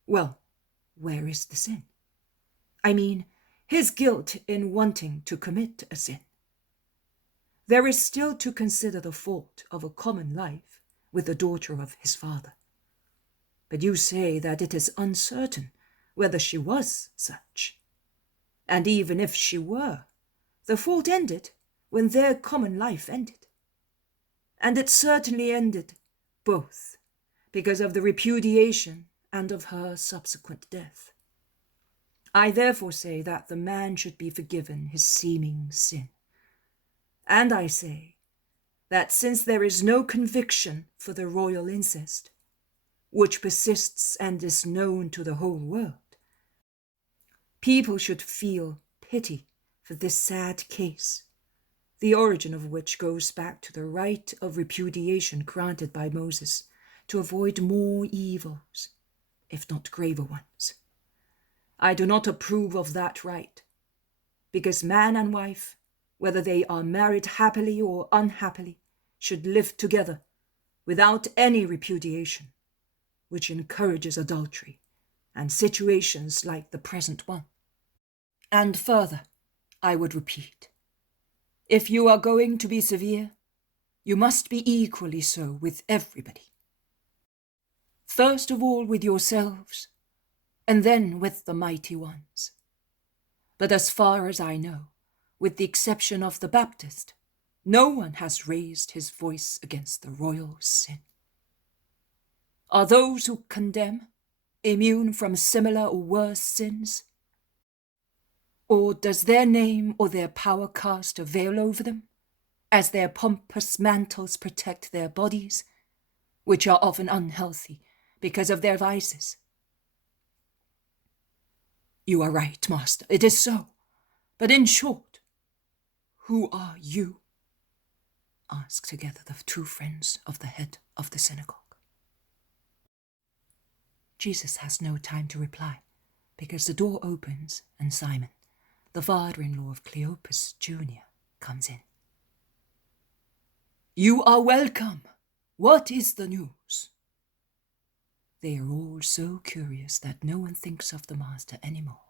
Well, where is the sin? I mean, his guilt in wanting to commit a sin. There is still to consider the fault of a common life with the daughter of his father. But you say that it is uncertain whether she was such. And even if she were, the fault ended when their common life ended. And it certainly ended both because of the repudiation and of her subsequent death. I therefore say that the man should be forgiven his seeming sin. And I say that since there is no conviction for the royal incest, which persists and is known to the whole world, people should feel pity for this sad case, the origin of which goes back to the right of repudiation granted by Moses to avoid more evils, if not graver ones. I do not approve of that right, because man and wife, whether they are married happily or unhappily, should live together without any repudiation, which encourages adultery and situations like the present one. And further, I would repeat, if you are going to be severe, you must be equally so with everybody. First of all with yourselves, and then with the mighty ones. But as far as I know, with the exception of the Baptist, no one has raised his voice against the royal sin. Are those who condemn immune from similar or worse sins? Or does their name or their power cast a veil over them, as their pompous mantles protect their bodies, which are often unhealthy because of their vices? You are right, master, it is so. But in short, who are you? Asked together the two friends of the head of the synagogue. Jesus has no time to reply, because the door opens and Simon, the father-in-law of Cleopas Jr., comes in. You are welcome. What is the news? They are all so curious that no one thinks of the master anymore.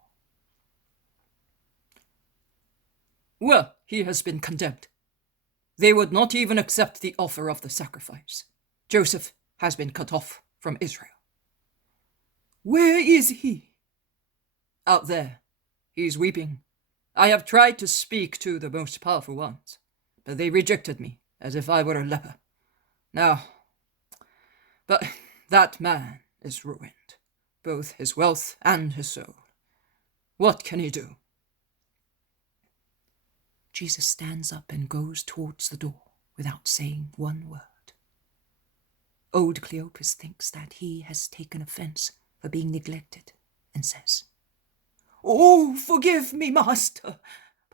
Well, he has been condemned. They would not even accept the offer of the sacrifice. Joseph has been cut off from Israel. Where is he? Out there. He's weeping. I have tried to speak to the most powerful ones, but they rejected me as if I were a leper. But that man is ruined, both his wealth and his soul. What can he do? Jesus stands up and goes towards the door without saying one word. Old Cleopas thinks that he has taken offense for being neglected and says, Oh, forgive me, master,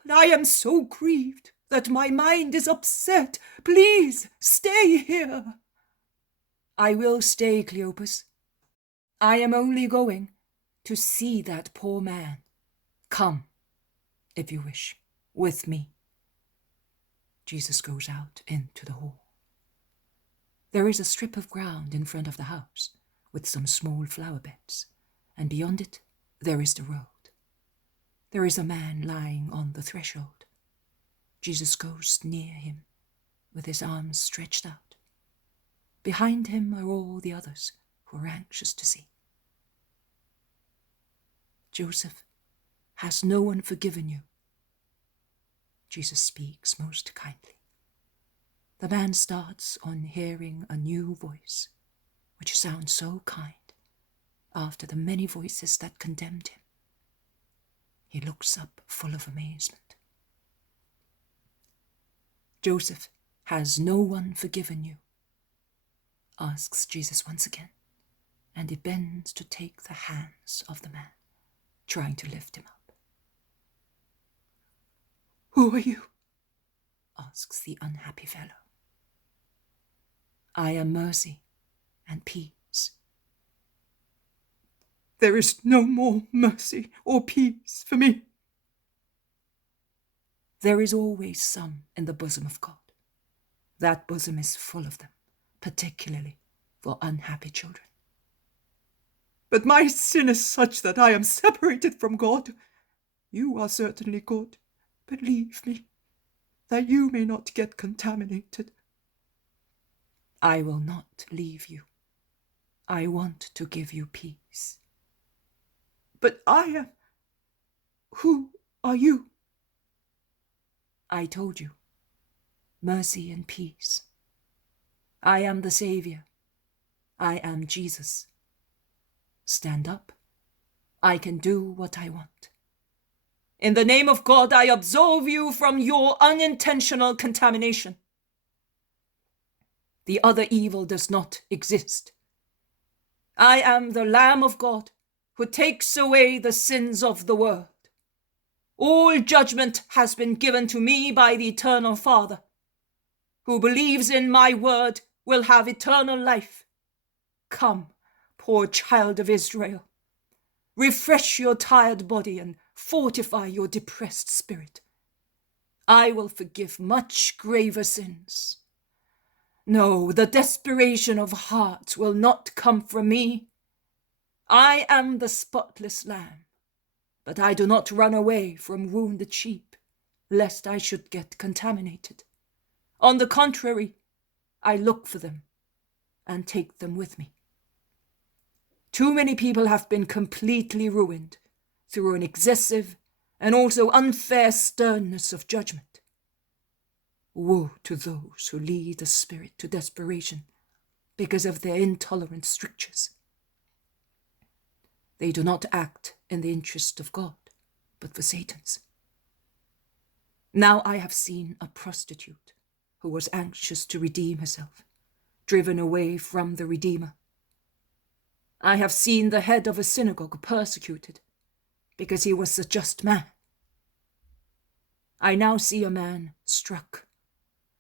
but I am so grieved that my mind is upset. Please stay here. I will stay, Cleopas. I am only going to see that poor man. Come, if you wish, with me. Jesus goes out into the hall. There is a strip of ground in front of the house with some small flower beds, and beyond it there is the road. There is a man lying on the threshold. Jesus goes near him with his arms stretched out. Behind him are all the others who are anxious to see. Joseph, has no one forgiven you? Jesus speaks most kindly. The man starts on hearing a new voice, which sounds so kind after the many voices that condemned him. He looks up full of amazement. Joseph, has no one forgiven you? Asks Jesus once again, and he bends to take the hands of the man, trying to lift him up. Who are you? Asks the unhappy fellow. I am mercy and peace. There is no more mercy or peace for me. There is always some in the bosom of God. That bosom is full of them, particularly for unhappy children. But my sin is such that I am separated from God. You are certainly good, but leave me, that you may not get contaminated. I will not leave you. I want to give you peace. But I am... Who are you? I told you. Mercy and peace. I am the Savior. I am Jesus. Stand up. I can do what I want. In the name of God, I absolve you from your unintentional contamination. The other evil does not exist. I am the Lamb of God who takes away the sins of the world. All judgment has been given to me by the eternal Father. Who believes in my word will have eternal life. Come, poor child of Israel. Refresh your tired body and fortify your depressed spirit. I will forgive much graver sins. No, the desperation of hearts will not come from me. I am the spotless lamb, but I do not run away from wounded sheep, lest I should get contaminated. On the contrary, I look for them and take them with me. Too many people have been completely ruined through an excessive and also unfair sternness of judgment. Woe to those who lead the spirit to desperation because of their intolerant strictures. They do not act in the interest of God, but for Satan's. Now I have seen a prostitute who was anxious to redeem herself, driven away from the Redeemer. I have seen the head of a synagogue persecuted because he was a just man. I now see a man struck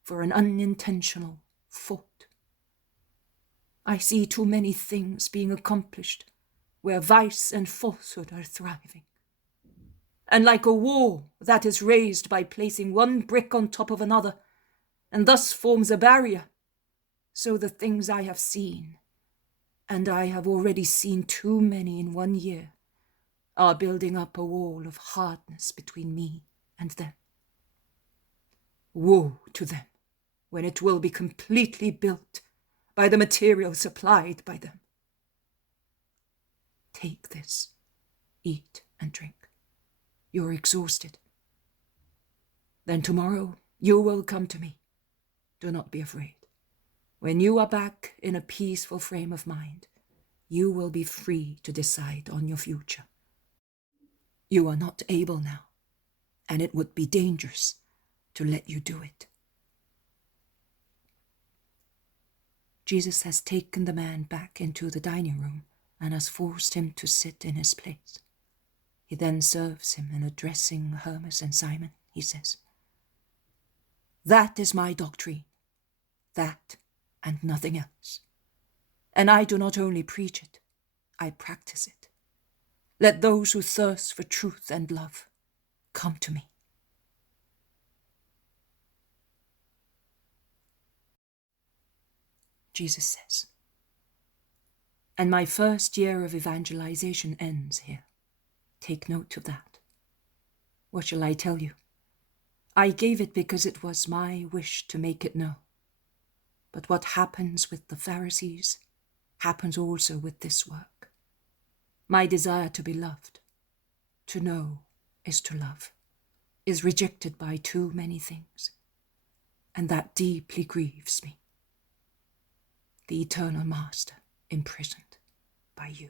for an unintentional fault. I see too many things being accomplished where vice and falsehood are thriving. And like a wall that is raised by placing one brick on top of another, and thus forms a barrier, so the things I have seen, and I have already seen too many in 1 year, are building up a wall of hardness between me and them. Woe to them when it will be completely built by the material supplied by them. Take this, eat and drink. You are exhausted. Then tomorrow you will come to me. Do not be afraid. When you are back in a peaceful frame of mind, you will be free to decide on your future. You are not able now, and it would be dangerous to let you do it. Jesus has taken the man back into the dining room and has forced him to sit in his place. He then serves him, and addressing Hermas and Simon, he says, "That is my doctrine, that and nothing else. And I do not only preach it, I practice it. Let those who thirst for truth and love come to me." Jesus says. And my first year of evangelization ends here. Take note of that. What shall I tell you? I gave it because it was my wish to make it known. But what happens with the Pharisees happens also with this work. My desire to be loved, to know is to love, is rejected by too many things, and that deeply grieves me. The Eternal Master imprisoned by you.